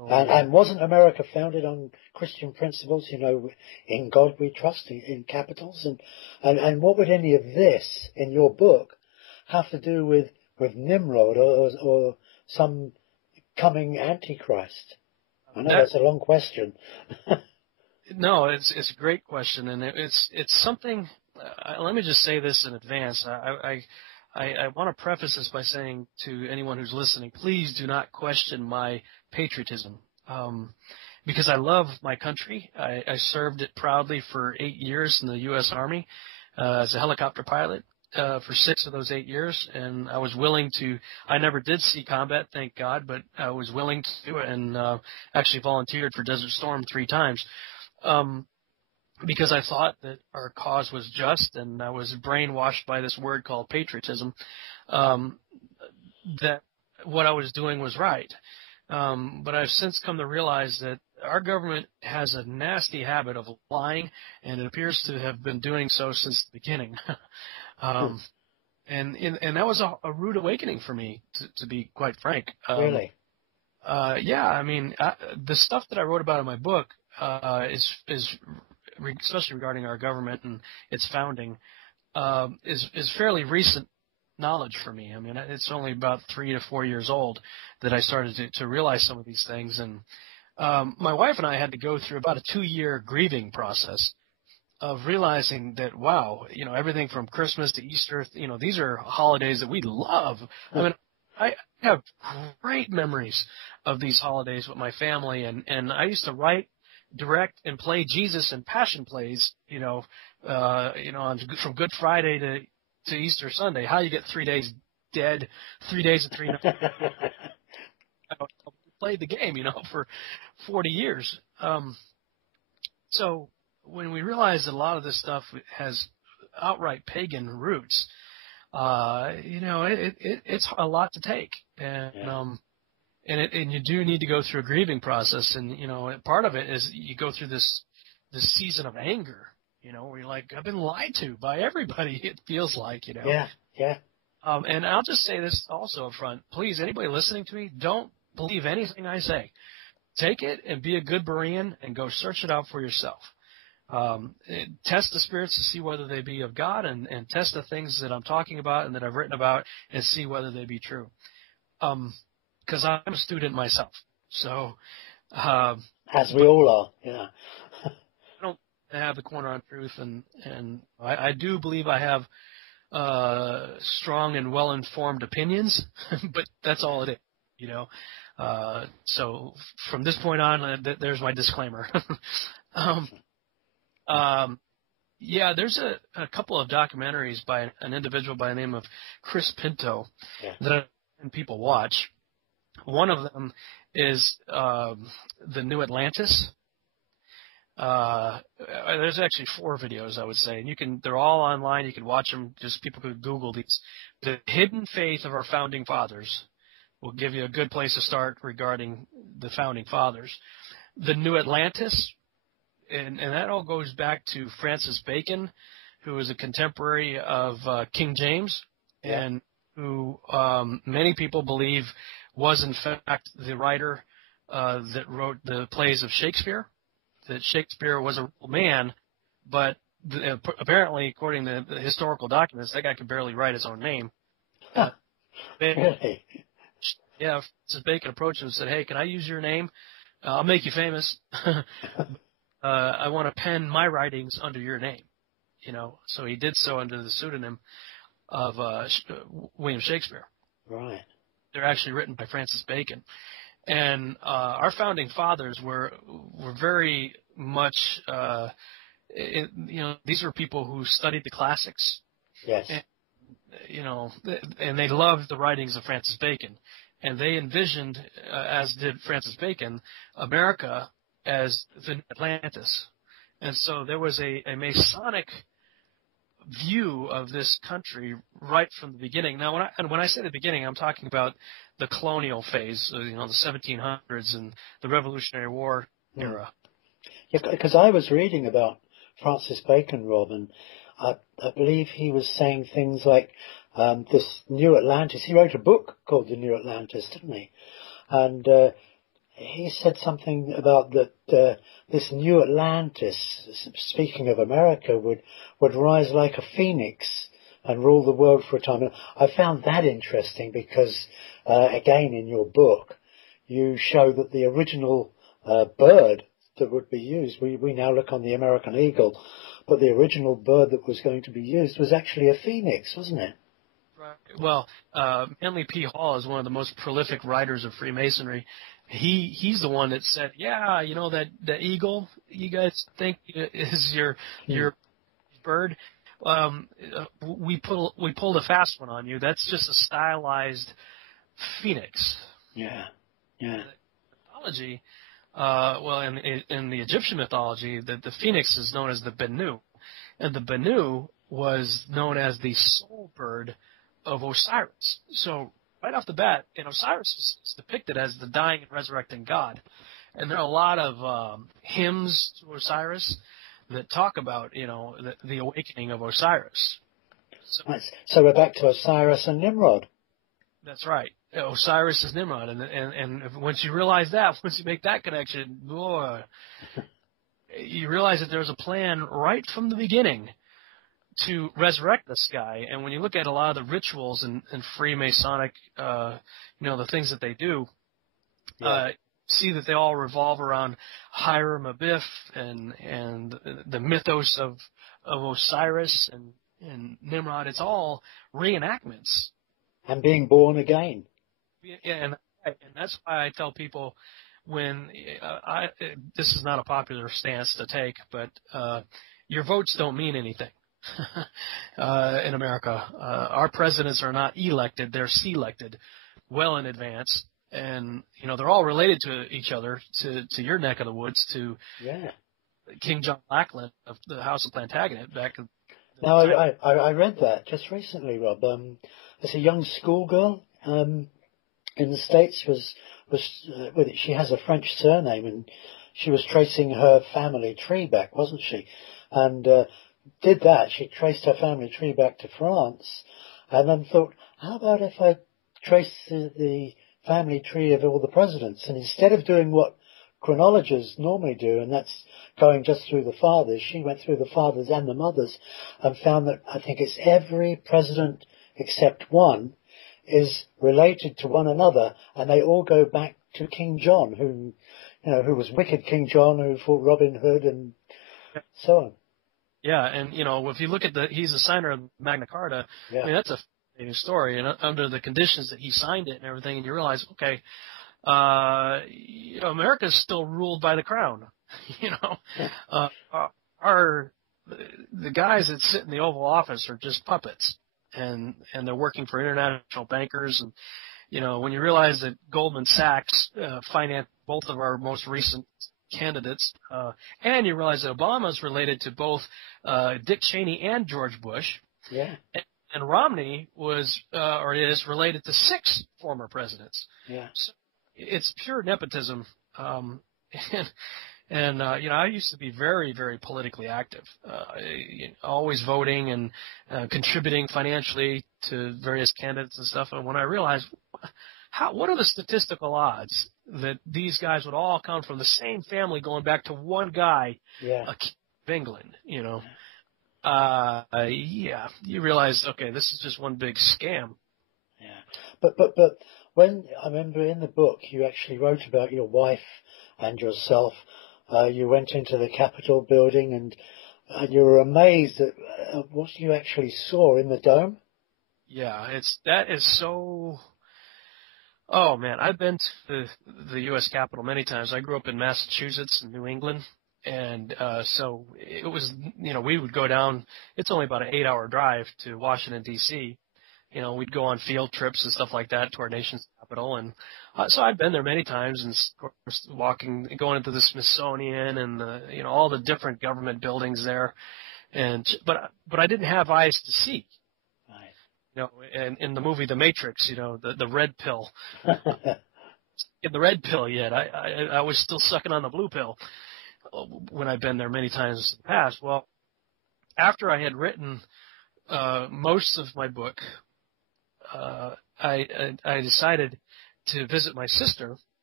And wasn't America founded on Christian principles? In God we trust, in capitals, and what would any of this in your book have to do with Nimrod or some coming Antichrist? I know that's a long question. No, it's a great question, and it's something. Let me just say this in advance. I want to preface this by saying to anyone who's listening, please do not question my patriotism, because I love my country. I served it proudly for 8 years in the U.S. Army as a helicopter pilot for 6 of those 8 years, and I was willing to. I never did see combat, thank God, but I was willing to do it, and actually volunteered for Desert Storm 3 times. Because I thought that our cause was just, and I was brainwashed by this word called patriotism, that what I was doing was right. But I've since come to realize that our government has a nasty habit of lying, and it appears to have been doing so since the beginning. And that was a rude awakening for me, to be quite frank. Really? Yeah, I mean, the stuff that I wrote about in my book is especially regarding our government and its founding, is fairly recent knowledge for me. I mean, it's only about 3 to 4 years old that I started to realize some of these things. And my wife and I had to go through about a 2-year grieving process of realizing that, wow, everything from Christmas to Easter, these are holidays that we love. I mean, I have great memories of these holidays with my family, and I used to write, direct, and play Jesus in passion plays, from Good Friday to Easter Sunday. How you get 3 days dead, 3 days and 3 nights. Played the game, for 40 years. So when we realized that a lot of this stuff has outright pagan roots, it's a lot to take, and you do need to go through a grieving process, and part of it is you go through this season of anger, where you're like, I've been lied to by everybody. It feels like, Yeah. And I'll just say this also up front, please, anybody listening to me, don't believe anything I say. Take it and be a good Berean and go search it out for yourself. Test the spirits to see whether they be of God, and test the things that I'm talking about and that I've written about, and see whether they be true. Because I'm a student myself, so as we all are, yeah. I don't have the corner on truth, and I do believe I have strong and well-informed opinions, but that's all it is, So from this point on, there's my disclaimer. Yeah, there's a couple of documentaries by an individual by the name of Chris Pinto that people watch. One of them is The New Atlantis. There's actually 4 videos, I would say, and they're all online. You can watch them. Just people could Google these. The Hidden Faith of Our Founding Fathers will give you a good place to start regarding the founding fathers. The New Atlantis, and that all goes back to Francis Bacon, who was a contemporary of King James, and who many people believe was in fact the writer that wrote the plays of Shakespeare. That Shakespeare was a real man, but apparently, according to the historical documents, that guy could barely write his own name. Really? Yeah, Francis Bacon approached him and said, "Hey, can I use your name? I'll make you famous. I want to pen my writings under your name." So he did so under the pseudonym of William Shakespeare. Right. They're actually written by Francis Bacon. And our founding fathers were very much, these were people who studied the classics. Yes. And, and they loved the writings of Francis Bacon. And they envisioned, as did Francis Bacon, America as the Atlantis. And so there was a Masonic view of this country right from the beginning. Now, when I say the beginning, I'm talking about the colonial phase, the 1700s and the Revolutionary War era. Yeah, because I was reading about Francis Bacon, Rob, and I believe he was saying things like this New Atlantis. He wrote a book called The New Atlantis, didn't he? And he said something about that this new Atlantis, speaking of America, would rise like a phoenix and rule the world for a time. And I found that interesting because, again, in your book, you show that the original bird that would be used, we now look on the American eagle, but the original bird that was going to be used was actually a phoenix, wasn't it? Right. Well, Manly P. Hall is one of the most prolific writers of Freemasonry. He's the one that said, yeah, you know, that the eagle you guys think is your bird. We pulled a fast one on you. That's just a stylized phoenix. Yeah, yeah. Mythology, in the Egyptian mythology, the phoenix is known as the Bennu, and the Bennu was known as the soul bird of Osiris. So right off the bat, Osiris is depicted as the dying and resurrecting god, and there are a lot of hymns to Osiris that talk about the awakening of Osiris. So we're back to Osiris and Nimrod. That's right. Osiris is Nimrod, and once you realize that, once you make that connection, boy, you realize that there's a plan right from the beginning to resurrect this guy. And when you look at a lot of the rituals and Freemasonic, the things that they do, see that they all revolve around Hiram Abiff and the mythos of Osiris and Nimrod. It's all reenactments. And being born again. And that's why I tell people when this is not a popular stance to take, but your votes don't mean anything in America. Our presidents are not elected; they're selected well in advance, and they're all related to each other. To your neck of the woods, to King John Lackland of the House of Plantagenet back. Now I read that just recently, Rob. As a young schoolgirl in the States, she has a French surname, and she was tracing her family tree back, wasn't she? And did that. She traced her family tree back to France, and then thought, how about if I trace the family tree of all the presidents? And instead of doing what chronologists normally do, and that's going just through the fathers, she went through the fathers and the mothers and found that I think it's every president except one is related to one another, and they all go back to King John, who was wicked King John, who fought Robin Hood and so on. Yeah, and if you look at he's a signer of Magna Carta. Yeah. I mean, that's a fascinating story, and under the conditions that he signed it and everything, and you realize, okay, America is still ruled by the crown. The guys that sit in the Oval Office are just puppets. And they're working for international bankers, and when you realize that Goldman Sachs financed both of our most recent candidates, and you realize that Obama's related to both Dick Cheney and George Bush, and Romney was or is related to 6 former presidents. Yeah, so it's pure nepotism. And I used to be very, very politically active, always voting and contributing financially to various candidates and stuff. And when I realized, what are the statistical odds that these guys would all come from the same family, going back to one guy, a king of England? You realize, okay, this is just one big scam. Yeah, but when I remember in the book, you actually wrote about your wife and yourself. You went into the Capitol building and you were amazed at what you actually saw in the dome. Yeah, that is so. Oh man, I've been to the U.S. Capitol many times. I grew up in Massachusetts and New England, and so it was. We would go down. It's only about an 8-hour drive to Washington D.C. We'd go on field trips and stuff like that to our nation's capital, and so I'd been there many times, and of course going into the Smithsonian and all the different government buildings there, but I didn't have eyes to see. Right. And in the movie The Matrix, the red pill. Get the red pill yet? I was still sucking on the blue pill when I've been there many times in the past. Well, after I had written most of my book, I decided to visit my sister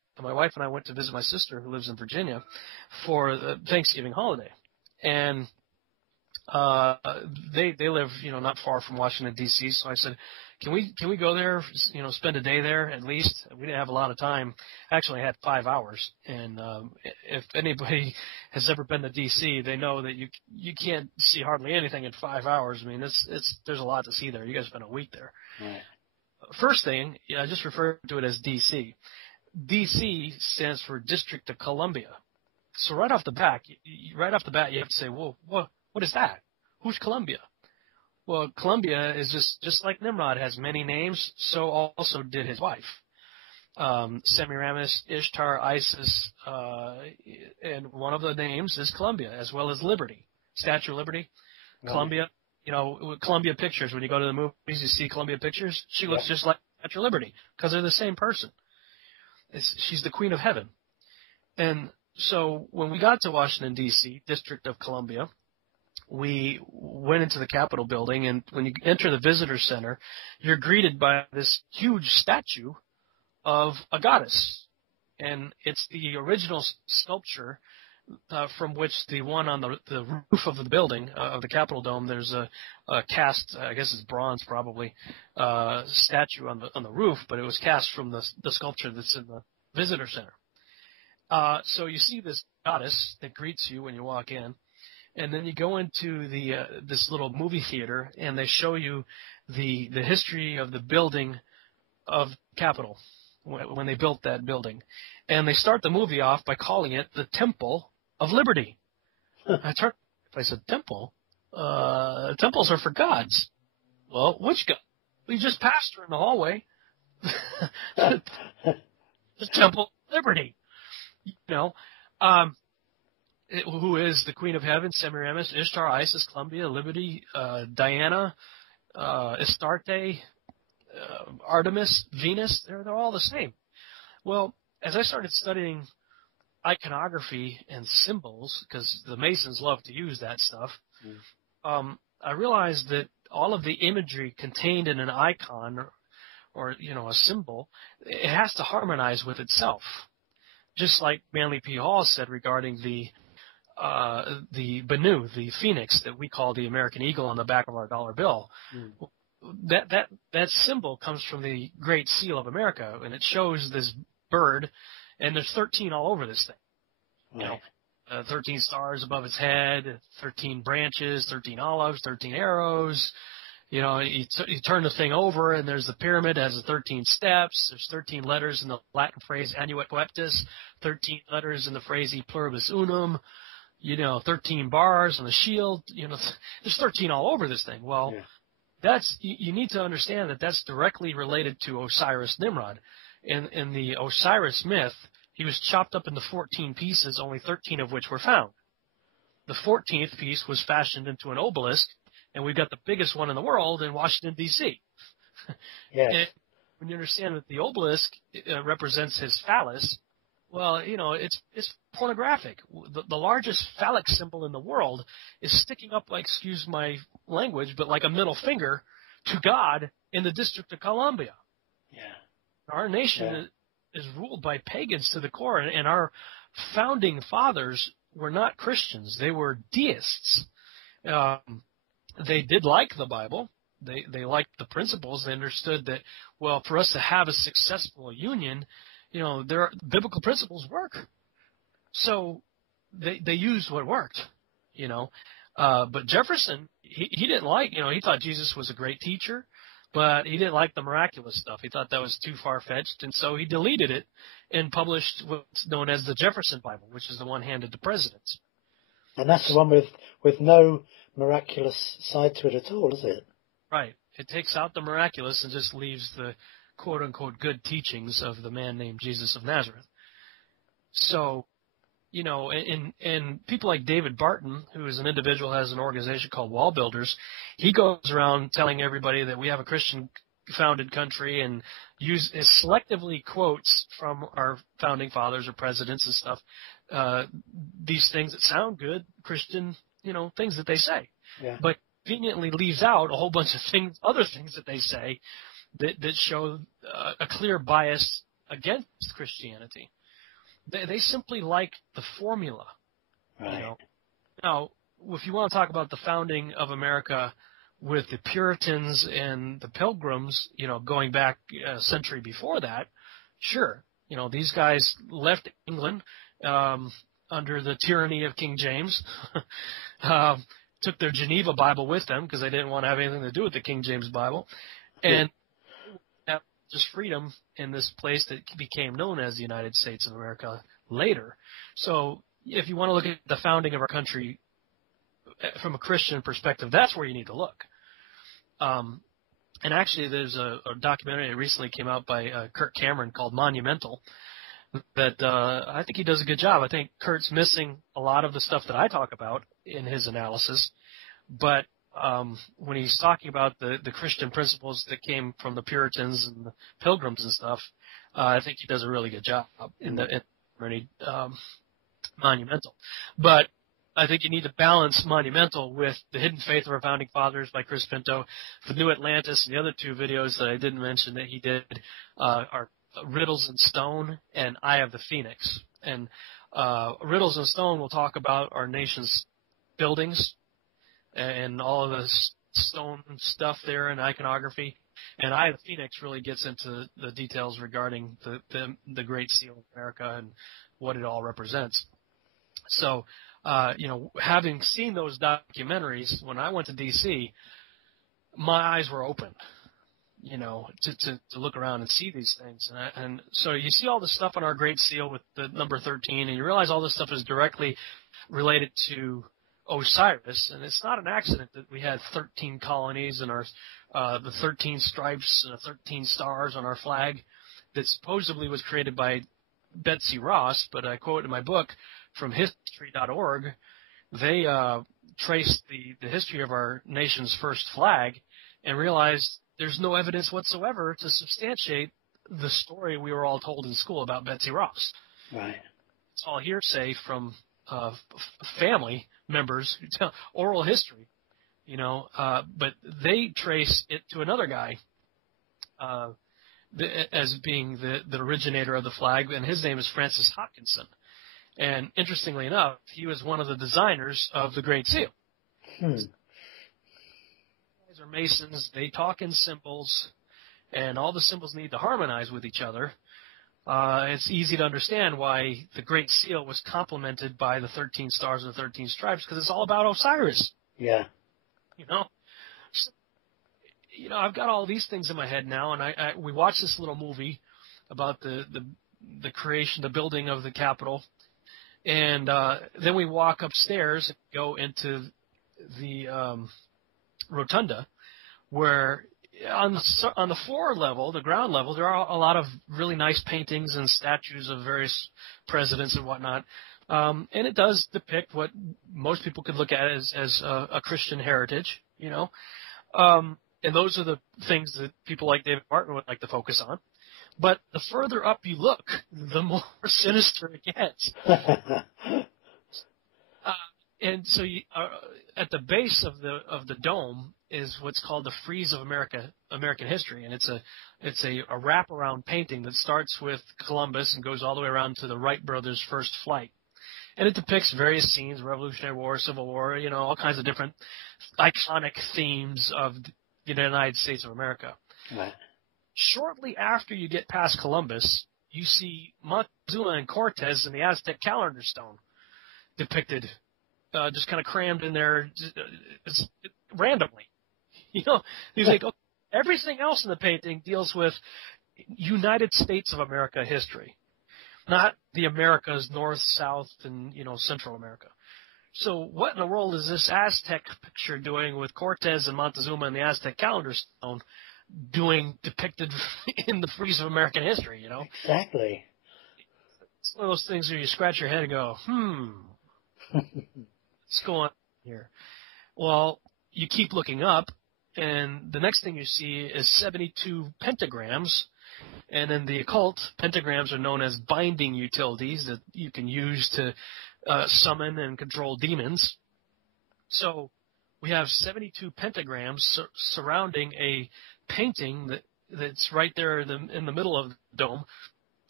my wife and I went to visit my sister who lives in Virginia for the Thanksgiving holiday, and they live, not far from Washington D.C. So I said, can we go there, spend a day there at least? We didn't have a lot of time. Actually, I had 5 hours, and if anybody has ever been to D.C., they know that you can't see hardly anything in 5 hours. I mean, there's a lot to see there. You guys spent a week there. Right. First thing, I just refer to it as D.C. D.C. stands for District of Columbia. So right off the bat, you have to say, well, what is that? Who's Columbia? Well, Columbia is just like Nimrod has many names, so also did his wife. Semiramis, Ishtar, Isis, and one of the names is Columbia, as well as Liberty, Statue of Liberty. Right. Columbia, Columbia Pictures, when you go to the movies, you see Columbia Pictures. She looks just like Statue of Liberty because they're the same person. She's the Queen of Heaven. And so when we got to Washington, D.C., District of Columbia, we went into the Capitol building, and when you enter the visitor center, you're greeted by this huge statue of a goddess. And it's the original sculpture from which the one on the roof of the building, of the Capitol dome, there's a cast, I guess it's bronze probably, statue on the roof, but it was cast from the sculpture that's in the visitor center. So you see this goddess that greets you when you walk in. And then you go into this little movie theater, and they show you the history of the building of Capitol when they built that building. And they start the movie off by calling it the Temple of Liberty. I said, temple? Temples are for gods. Well, which god? We just passed her in the hallway. The Temple of Liberty. Who is the Queen of Heaven, Semiramis, Ishtar, Isis, Columbia, Liberty, Diana, Astarte, Artemis, Venus. They're all the same. Well, as I started studying iconography and symbols, because the Masons love to use that stuff, I realized that all of the imagery contained in an icon or a symbol, it has to harmonize with itself. Just like Manly P. Hall said regarding the Benu, the phoenix that we call the American eagle on the back of our dollar bill. That symbol comes from the Great Seal of America, and it shows this bird, and there's 13 all over this thing. Right. 13 stars above its head, 13 branches, 13 olives, 13 arrows. You turn the thing over, and there's the pyramid, has 13 steps. There's 13 letters in the Latin phrase annuit coeptis, 13 letters in the phrase e pluribus unum. 13 bars on the shield, there's 13 all over this thing. Well, you need to understand that's directly related to Osiris Nimrod. In the Osiris myth, he was chopped up into 14 pieces, only 13 of which were found. The 14th piece was fashioned into an obelisk, and we've got the biggest one in the world in Washington, D.C. Yes. And when you understand that the obelisk represents his phallus, well, it's pornographic. The largest phallic symbol in the world is sticking up like, excuse my language, but like a middle finger to God in the District of Columbia. Yeah. Our nation is ruled by pagans to the core, and our founding fathers were not Christians. They were deists. They did like the Bible. They liked the principles. They understood that, well, for us to have a successful union, their biblical principles work. So they used what worked, But Jefferson, he didn't like, he thought Jesus was a great teacher, but he didn't like the miraculous stuff. He thought that was too far-fetched, and so he deleted it and published what's known as the Jefferson Bible, which is the one handed to presidents. And that's the one with no miraculous side to it at all, is it? Right. It takes out the miraculous and just leaves the quote-unquote good teachings of the man named Jesus of Nazareth. So, and people like David Barton, who is an individual who has an organization called Wall Builders, he goes around telling everybody that we have a Christian-founded country and selectively quotes from our founding fathers or presidents and stuff, these things that sound good, Christian, things that they say. Yeah. But conveniently leaves out a whole bunch of other things that they say that show a clear bias against Christianity. They simply like the formula. Right. You know. Now, if you want to talk about the founding of America with the Puritans and the Pilgrims, going back a century before that, sure. These guys left England under the tyranny of King James, took their Geneva Bible with them because they didn't want to have anything to do with the King James Bible, and have just freedom in this place that became known as the United States of America later. So if you want to look at the founding of our country from a Christian perspective, that's where you need to look. And actually, there's a documentary that recently came out by Kirk Cameron called Monumental that I think he does a good job. I think Kurt's missing a lot of the stuff that I talk about in his analysis, but when he's talking about the Christian principles that came from the Puritans and the Pilgrims and stuff, I think he does a really good job in Monumental. But I think you need to balance Monumental with The Hidden Faith of Our Founding Fathers by Chris Pinto. The New Atlantis and the other two videos that I didn't mention that he did are Riddles in Stone and Eye of the Phoenix. And Riddles in Stone will talk about our nation's buildings and all of the stone stuff there and iconography. And Eye of the Phoenix really gets into the details regarding the Great Seal of America and what it all represents. So, having seen those documentaries, when I went to D.C., my eyes were open, to look around and see these things. And so you see all the stuff on our Great Seal with the number 13, and you realize all this stuff is directly related to Osiris. And it's not an accident that we had 13 colonies and the 13 stripes and the 13 stars on our flag that supposedly was created by Betsy Ross, but I quote in my book from history.org, they traced the history of our nation's first flag and realized there's no evidence whatsoever to substantiate the story we were all told in school about Betsy Ross. Right. It's all hearsay from family members who tell oral history, but they trace it to another guy as being the originator of the flag, and his name is Francis Hopkinson. And interestingly enough, he was one of the designers of the Great Seal. These guys are Masons. They talk in symbols, and all the symbols need to harmonize with each other. It's easy to understand why the Great Seal was complemented by the 13 stars and the 13 stripes, because it's all about Osiris. Yeah. I've got all these things in my head now, and we watched this little movie about the creation, the building of the Capitol. And then we walk upstairs and go into the rotunda, where on the floor level, the ground level, there are a lot of really nice paintings and statues of various presidents and whatnot. And it does depict what most people could look at as a Christian heritage, and those are the things that people like David Martin would like to focus on. But the further up you look, the more sinister it gets. And so at the base of the dome is what's called the Frieze of American history, and it's a wraparound painting that starts with Columbus and goes all the way around to the Wright brothers' first flight. And it depicts various scenes, Revolutionary War, Civil War, all kinds of different iconic themes of the United States of America. Right. Shortly after you get past Columbus, you see Montezuma and Cortez in the Aztec calendar stone depicted, just kind of crammed in there randomly. He's like, okay, everything else in the painting deals with United States of America history, not the Americas, North, South, and Central America. So what in the world is this Aztec picture doing with Cortez and Montezuma and the Aztec calendar stone depicted in the Frieze of American history, Exactly. It's one of those things where you scratch your head and go, what's going on here? Well, you keep looking up, and the next thing you see is 72 pentagrams, and in the occult, pentagrams are known as binding utilities that you can use to summon and control demons. So we have 72 pentagrams surrounding a painting that's right there in the middle of the dome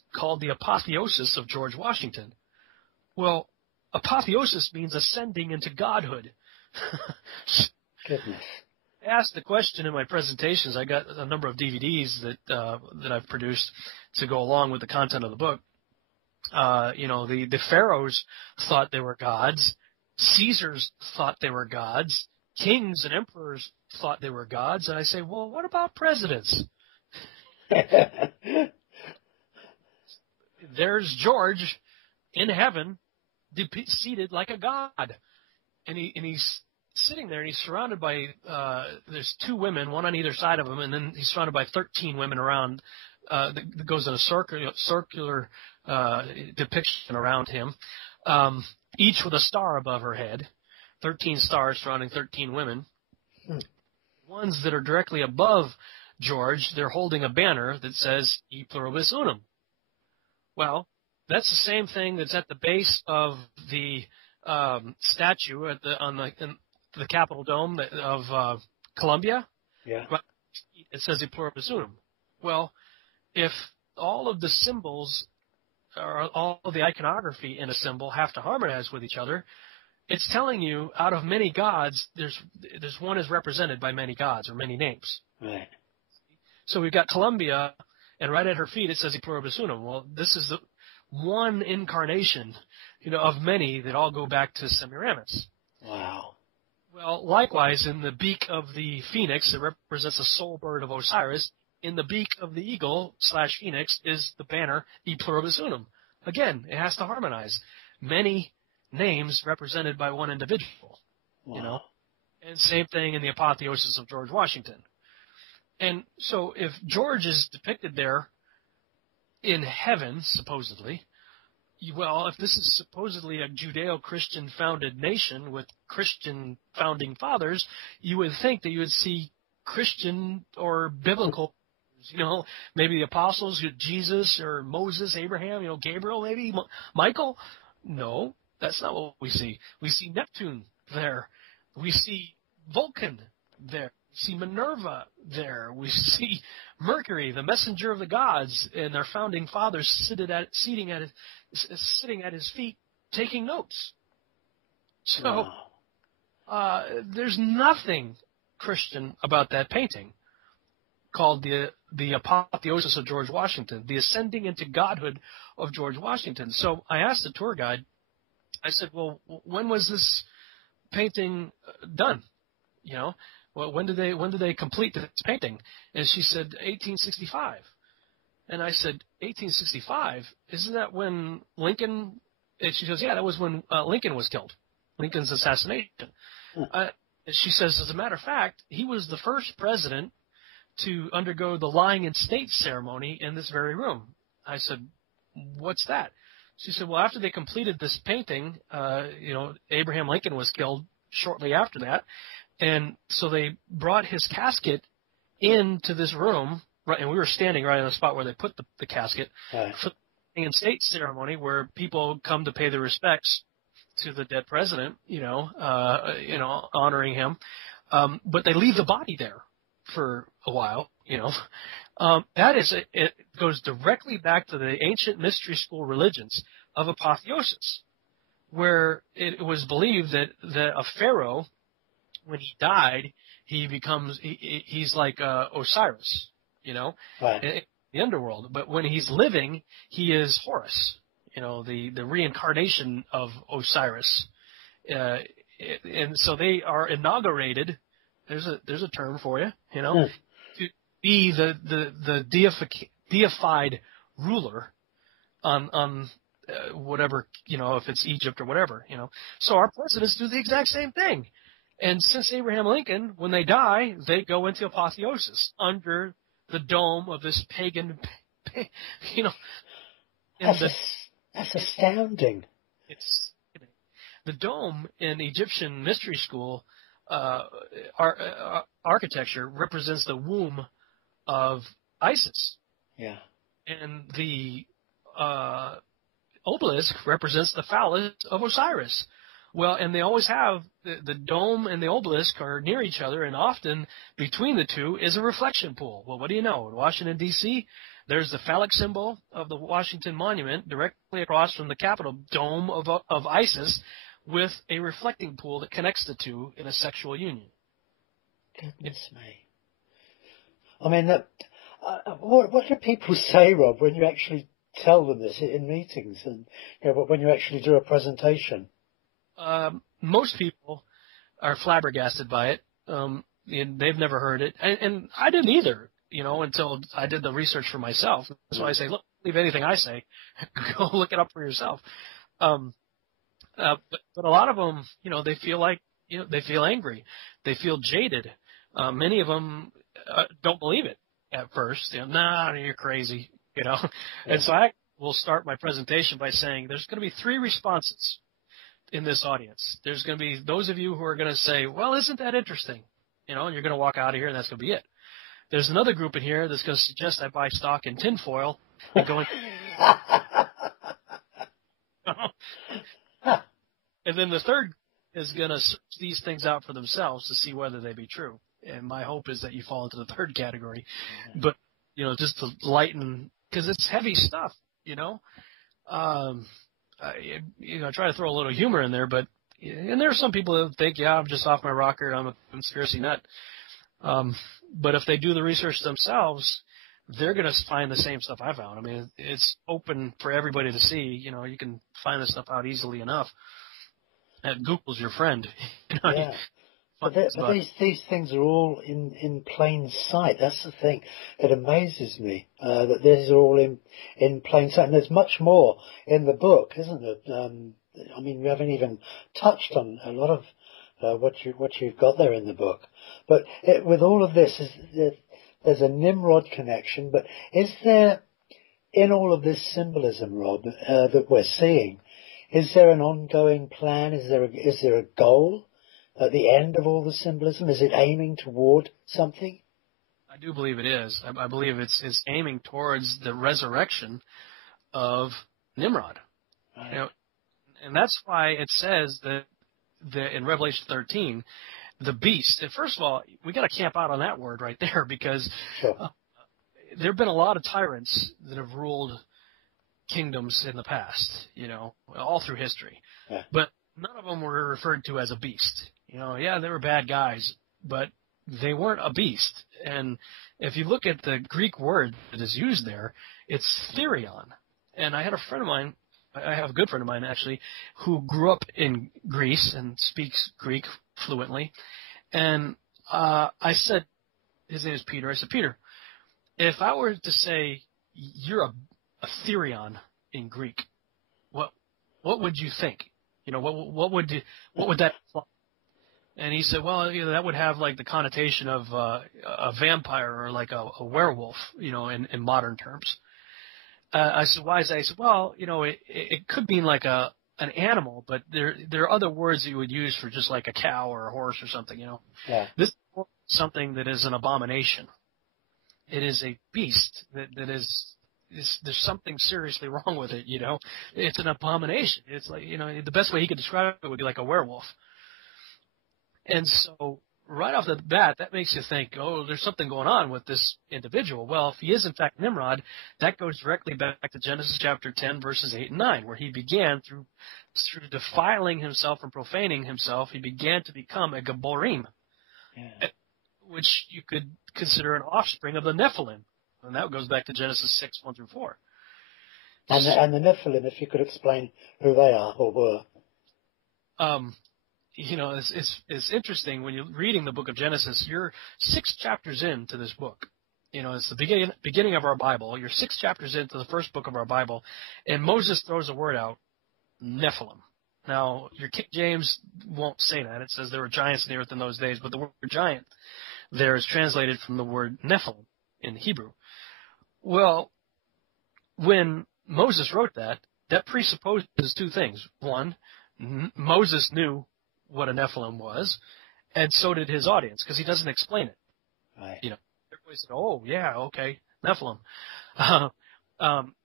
called the apotheosis of George Washington. Well, apotheosis means ascending into godhood. Goodness. I asked the question in my presentations. I got a number of DVDs that I've produced to go along with the content of the book. The pharaohs thought they were gods. Caesars thought they were gods. Kings and emperors thought they were gods. And I say, well, what about presidents? There's George in heaven, seated like a god, and he's sitting there, and he's surrounded by there's two women, one on either side of him, and then he's surrounded by 13 women around. That goes in a circular depiction around him, each with a star above her head. 13 stars surrounding 13 women. Ones that are directly above George, they're holding a banner that says "E pluribus unum." Well, that's the same thing that's at the base of the statue in the Capitol Dome of Columbia. Yeah. It says "E pluribus unum." Well, if all of the symbols or all of the iconography in a symbol have to harmonize with each other, it's telling you out of many gods, there's one is represented by many gods or many names. Right. So we've got Columbia, and right at her feet it says "E pluribus unum." Well, this is the one incarnation, of many that all go back to Semiramis. Wow. Well, likewise, in the beak of the phoenix, it represents the soul bird of Osiris. In the beak of the eagle / phoenix is the banner "E pluribus unum." Again, it has to harmonize. Many names represented by one individual, Wow. And same thing in the apotheosis of George Washington. And so if George is depicted there in heaven, supposedly, well, if this is supposedly a Judeo-Christian founded nation with Christian founding fathers, you would think that you would see Christian or biblical, maybe the apostles, Jesus or Moses, Abraham, Gabriel, maybe Michael. No. That's not what we see. We see Neptune there. We see Vulcan there. We see Minerva there. We see Mercury, the messenger of the gods, and their founding fathers sitting at his feet taking notes. So there's nothing Christian about that painting called the apotheosis of George Washington, the ascending into godhood of George Washington. So I asked the tour guide, I said, well, when was this painting done? Well, when did they complete this painting? And she said 1865. And I said, 1865? Isn't that when Lincoln? And she goes, yeah, that was when Lincoln was killed, Lincoln's assassination. She says, as a matter of fact, he was the first president to undergo the lying in state ceremony in this very room. I said, what's that? She said, well, after they completed this painting, Abraham Lincoln was killed shortly after that. And so they brought his casket into this room, right, and we were standing right on the spot where they put the casket for the in state ceremony where people come to pay their respects to the dead president, honoring him. But they leave the body there for a while, it goes directly back to the ancient mystery school religions of apotheosis, where it was believed that a pharaoh, when he died, he's like Osiris, Right. in the underworld. But when he's living, he is Horus, the reincarnation of Osiris. And so they are inaugurated. There's a term for you, to be the deified ruler on whatever, if it's Egypt or whatever, So our presidents do the exact same thing. And since Abraham Lincoln, when they die, they go into apotheosis under the dome of this pagan, That's astounding. It's the dome in Egyptian mystery school architecture represents the womb of Isis. Yeah. And the obelisk represents the phallus of Osiris. Well, and they always have the dome and the obelisk are near each other, and often between the two is a reflection pool. Well, what do you know? In Washington, D.C., there's the phallic symbol of the Washington Monument directly across from the Capitol dome of ISIS with a reflecting pool that connects the two in a sexual union. Goodness me. I mean, what do people say, Rob, when you actually tell them this in meetings and when you actually do a presentation? Most people are flabbergasted by it. And they've never heard it. And I didn't either, until I did the research for myself. So I say, look, leave anything I say. Go look it up for yourself. But a lot of them, they feel like, they feel angry. They feel jaded. Many of them don't believe it at first. Nah, you're crazy, Yeah. And so I will start my presentation by saying there's going to be three responses in this audience. There's going to be those of you who are going to say, well, isn't that interesting? And you're going to walk out of here and that's going to be it. There's another group in here that's going to suggest I buy stock in tinfoil and go in. And then the third is going to search these things out for themselves to see whether they be true. And my hope is that you fall into the third category. But, just to lighten, because it's heavy stuff, I try to throw a little humor in there, and there are some people that think, yeah, I'm just off my rocker, I'm a conspiracy nut. But if they do the research themselves, they're going to find the same stuff I found. I mean, it's open for everybody to see. You can find this stuff out easily enough. And Google's your friend. Yeah. But these things are all in plain sight. That's the thing that amazes me, that these are all in plain sight. And there's much more in the book, isn't it? I mean, we haven't even touched on a lot of what you've got there in the book. But with all of this, there's a Nimrod connection. But is there, in all of this symbolism, Rob, that we're seeing, is there an ongoing plan? Is there a goal at the end of all the symbolism? Is it aiming toward something? I do believe it is. I believe it's aiming towards the resurrection of Nimrod. Right. And that's why it says that in Revelation 13, the beast. And first of all, we got to camp out on that word right there, because Sure. There have been a lot of tyrants that have ruled kingdoms in the past, all through history. Yeah. But none of them were referred to as a beast. Yeah, they were bad guys, but they weren't a beast. And if you look at the Greek word that is used there, it's therion. And I had a friend of mine, I have a good friend of mine actually, who grew up in Greece and speaks Greek fluently. And I said, his name is Peter. I said, Peter, if I were to say you're a therion in Greek, what would you think? What would that imply? And he said, well, that would have like the connotation of a vampire or like a werewolf, in modern terms. I said, why is that? He said, well, it could mean like an animal, but there are other words that you would use for just like a cow or a horse or something, Yeah. This is something that is an abomination. It is a beast that is there's something seriously wrong with it, It's an abomination. It's like, the best way he could describe it would be like a werewolf. And so right off the bat, that makes you think, oh, there's something going on with this individual. Well, if he is in fact Nimrod, that goes directly back to Genesis chapter 10, verses 8 and 9, where he began through defiling himself and profaning himself, he began to become a Gaborim, which you could consider an offspring of the Nephilim. And that goes back to Genesis 6, 1 through 4. And the Nephilim, if you could explain who they are or were. It's interesting when you're reading the book of Genesis. You're 6 chapters into this book. It's the beginning of our Bible. You're 6 chapters into the first book of our Bible, and Moses throws a word out, Nephilim. Now, your King James won't say that. It says there were giants in the earth in those days, but the word giant there is translated from the word Nephilim in Hebrew. Well, when Moses wrote that presupposes 2 things. One, Moses knew what a Nephilim was, and so did his audience, because he doesn't explain it. Right. Everybody said, oh, yeah, okay, Nephilim.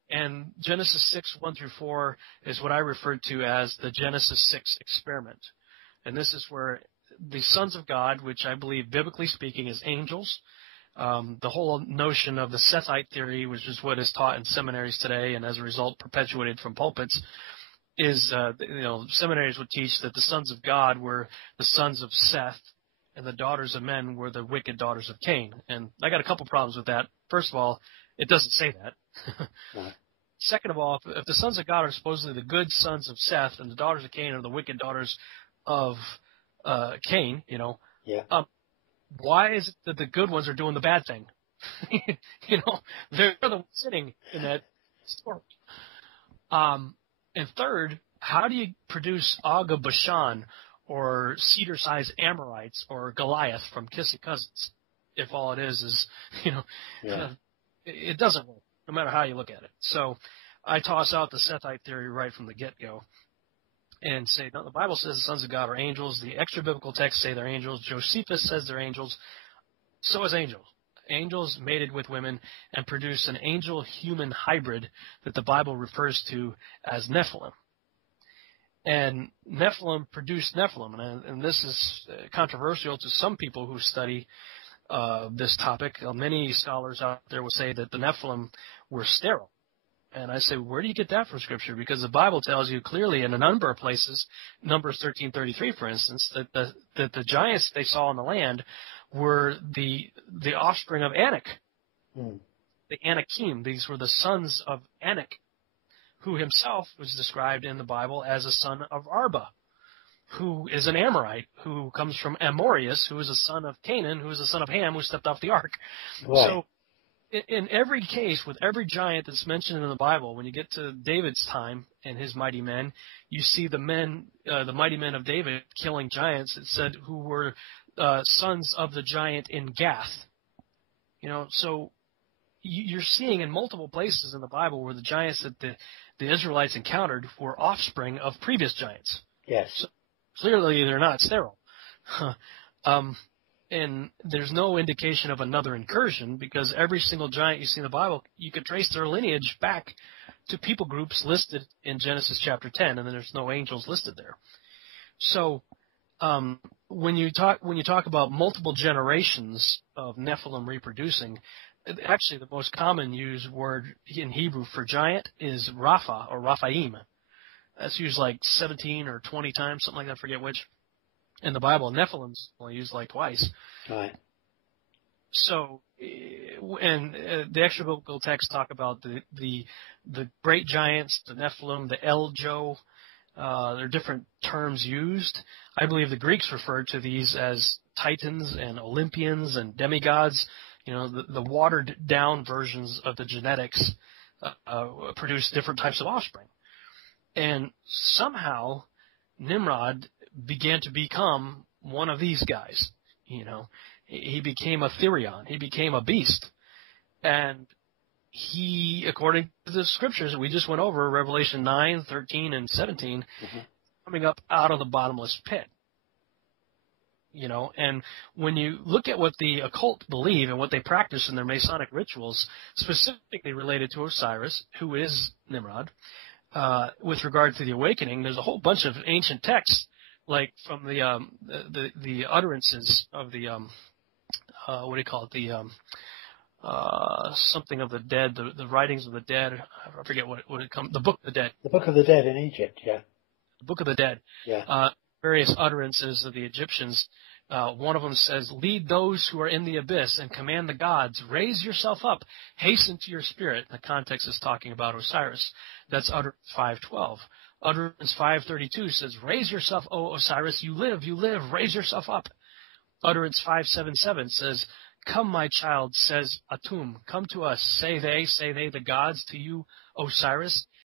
And Genesis 6, 1 through 4 is what I refer to as the Genesis 6 experiment. And this is where the sons of God, which I believe biblically speaking is angels, the whole notion of the Sethite theory, which is what is taught in seminaries today and as a result perpetuated from pulpits, is, seminaries would teach that the sons of God were the sons of Seth and the daughters of men were the wicked daughters of Cain. And I got a couple problems with that. First of all, it doesn't say that. Right. Second of all, if the sons of God are supposedly the good sons of Seth and the daughters of Cain are the wicked daughters of Cain, Yeah. why is it that the good ones are doing the bad thing? They're the ones sitting in that story. And third, how do you produce Og of Bashan or cedar-sized Amorites or Goliath from kissing cousins if all it is, it doesn't work, no matter how you look at it. So I toss out the Sethite theory right from the get-go and say, no, the Bible says the sons of God are angels. The extra-biblical texts say they're angels. Josephus says they're angels. So is angels. Angels mated with women and produce an angel-human hybrid that the Bible refers to as Nephilim. And Nephilim produced Nephilim. And this is controversial to some people who study this topic. Many scholars out there will say that the Nephilim were sterile. And I say, where do you get that from Scripture? Because the Bible tells you clearly in a number of places, Numbers 13:33, for instance, that the giants they saw in the land were the offspring of Anak, the Anakim. These were the sons of Anak, who himself was described in the Bible as a son of Arba, who is an Amorite, who comes from Amorius, who is a son of Canaan, who is a son of Ham, who stepped off the ark. Right. So in every case, with every giant that's mentioned in the Bible, when you get to David's time and his mighty men, you see the mighty men of David killing giants, it said, who were sons of the giant in Gath. So you're seeing in multiple places in the Bible where the giants that the Israelites encountered were offspring of previous giants. Yes. So clearly they're not sterile. And there's no indication of another incursion because every single giant you see in the Bible, you could trace their lineage back to people groups listed in Genesis chapter 10, and then there's no angels listed there. So when you talk about multiple generations of Nephilim reproducing, actually the most common used word in Hebrew for giant is Rapha or Raphaim. That's used like 17 or 20 times, something like that, I forget which. In the Bible, Nephilim's only used like twice. Right. So, and the extra biblical texts talk about the great giants, the Nephilim, the Eljo. There are different terms used. I believe the Greeks referred to these as titans and Olympians and demigods. The watered down versions of the genetics produce different types of offspring. And somehow Nimrod began to become one of these guys. He became a Therion. He became a beast. And he, according to the scriptures that we just went over, Revelation 9, 13, and 17, coming up out of the bottomless pit. And when you look at what the occult believe and what they practice in their Masonic rituals, specifically related to Osiris, who is Nimrod, with regard to the awakening, there's a whole bunch of ancient texts, like from the utterances of the what do you call it? The something of the dead, the writings of the dead. I forget what it comes. The Book of the Dead. The Book of the Dead in Egypt. Yeah. The Book of the Dead. Yeah. Various utterances of the Egyptians. One of them says, "Lead those who are in the abyss and command the gods. Raise yourself up. Hasten to your spirit." The context is talking about Osiris. That's utterance 5:12. Utterance 5:32 says, "Raise yourself, O Osiris. You live. Raise yourself up." Utterance 5:77 says, "Come, my child," says Atum. "Come to us, say they, the gods, to you, Osiris.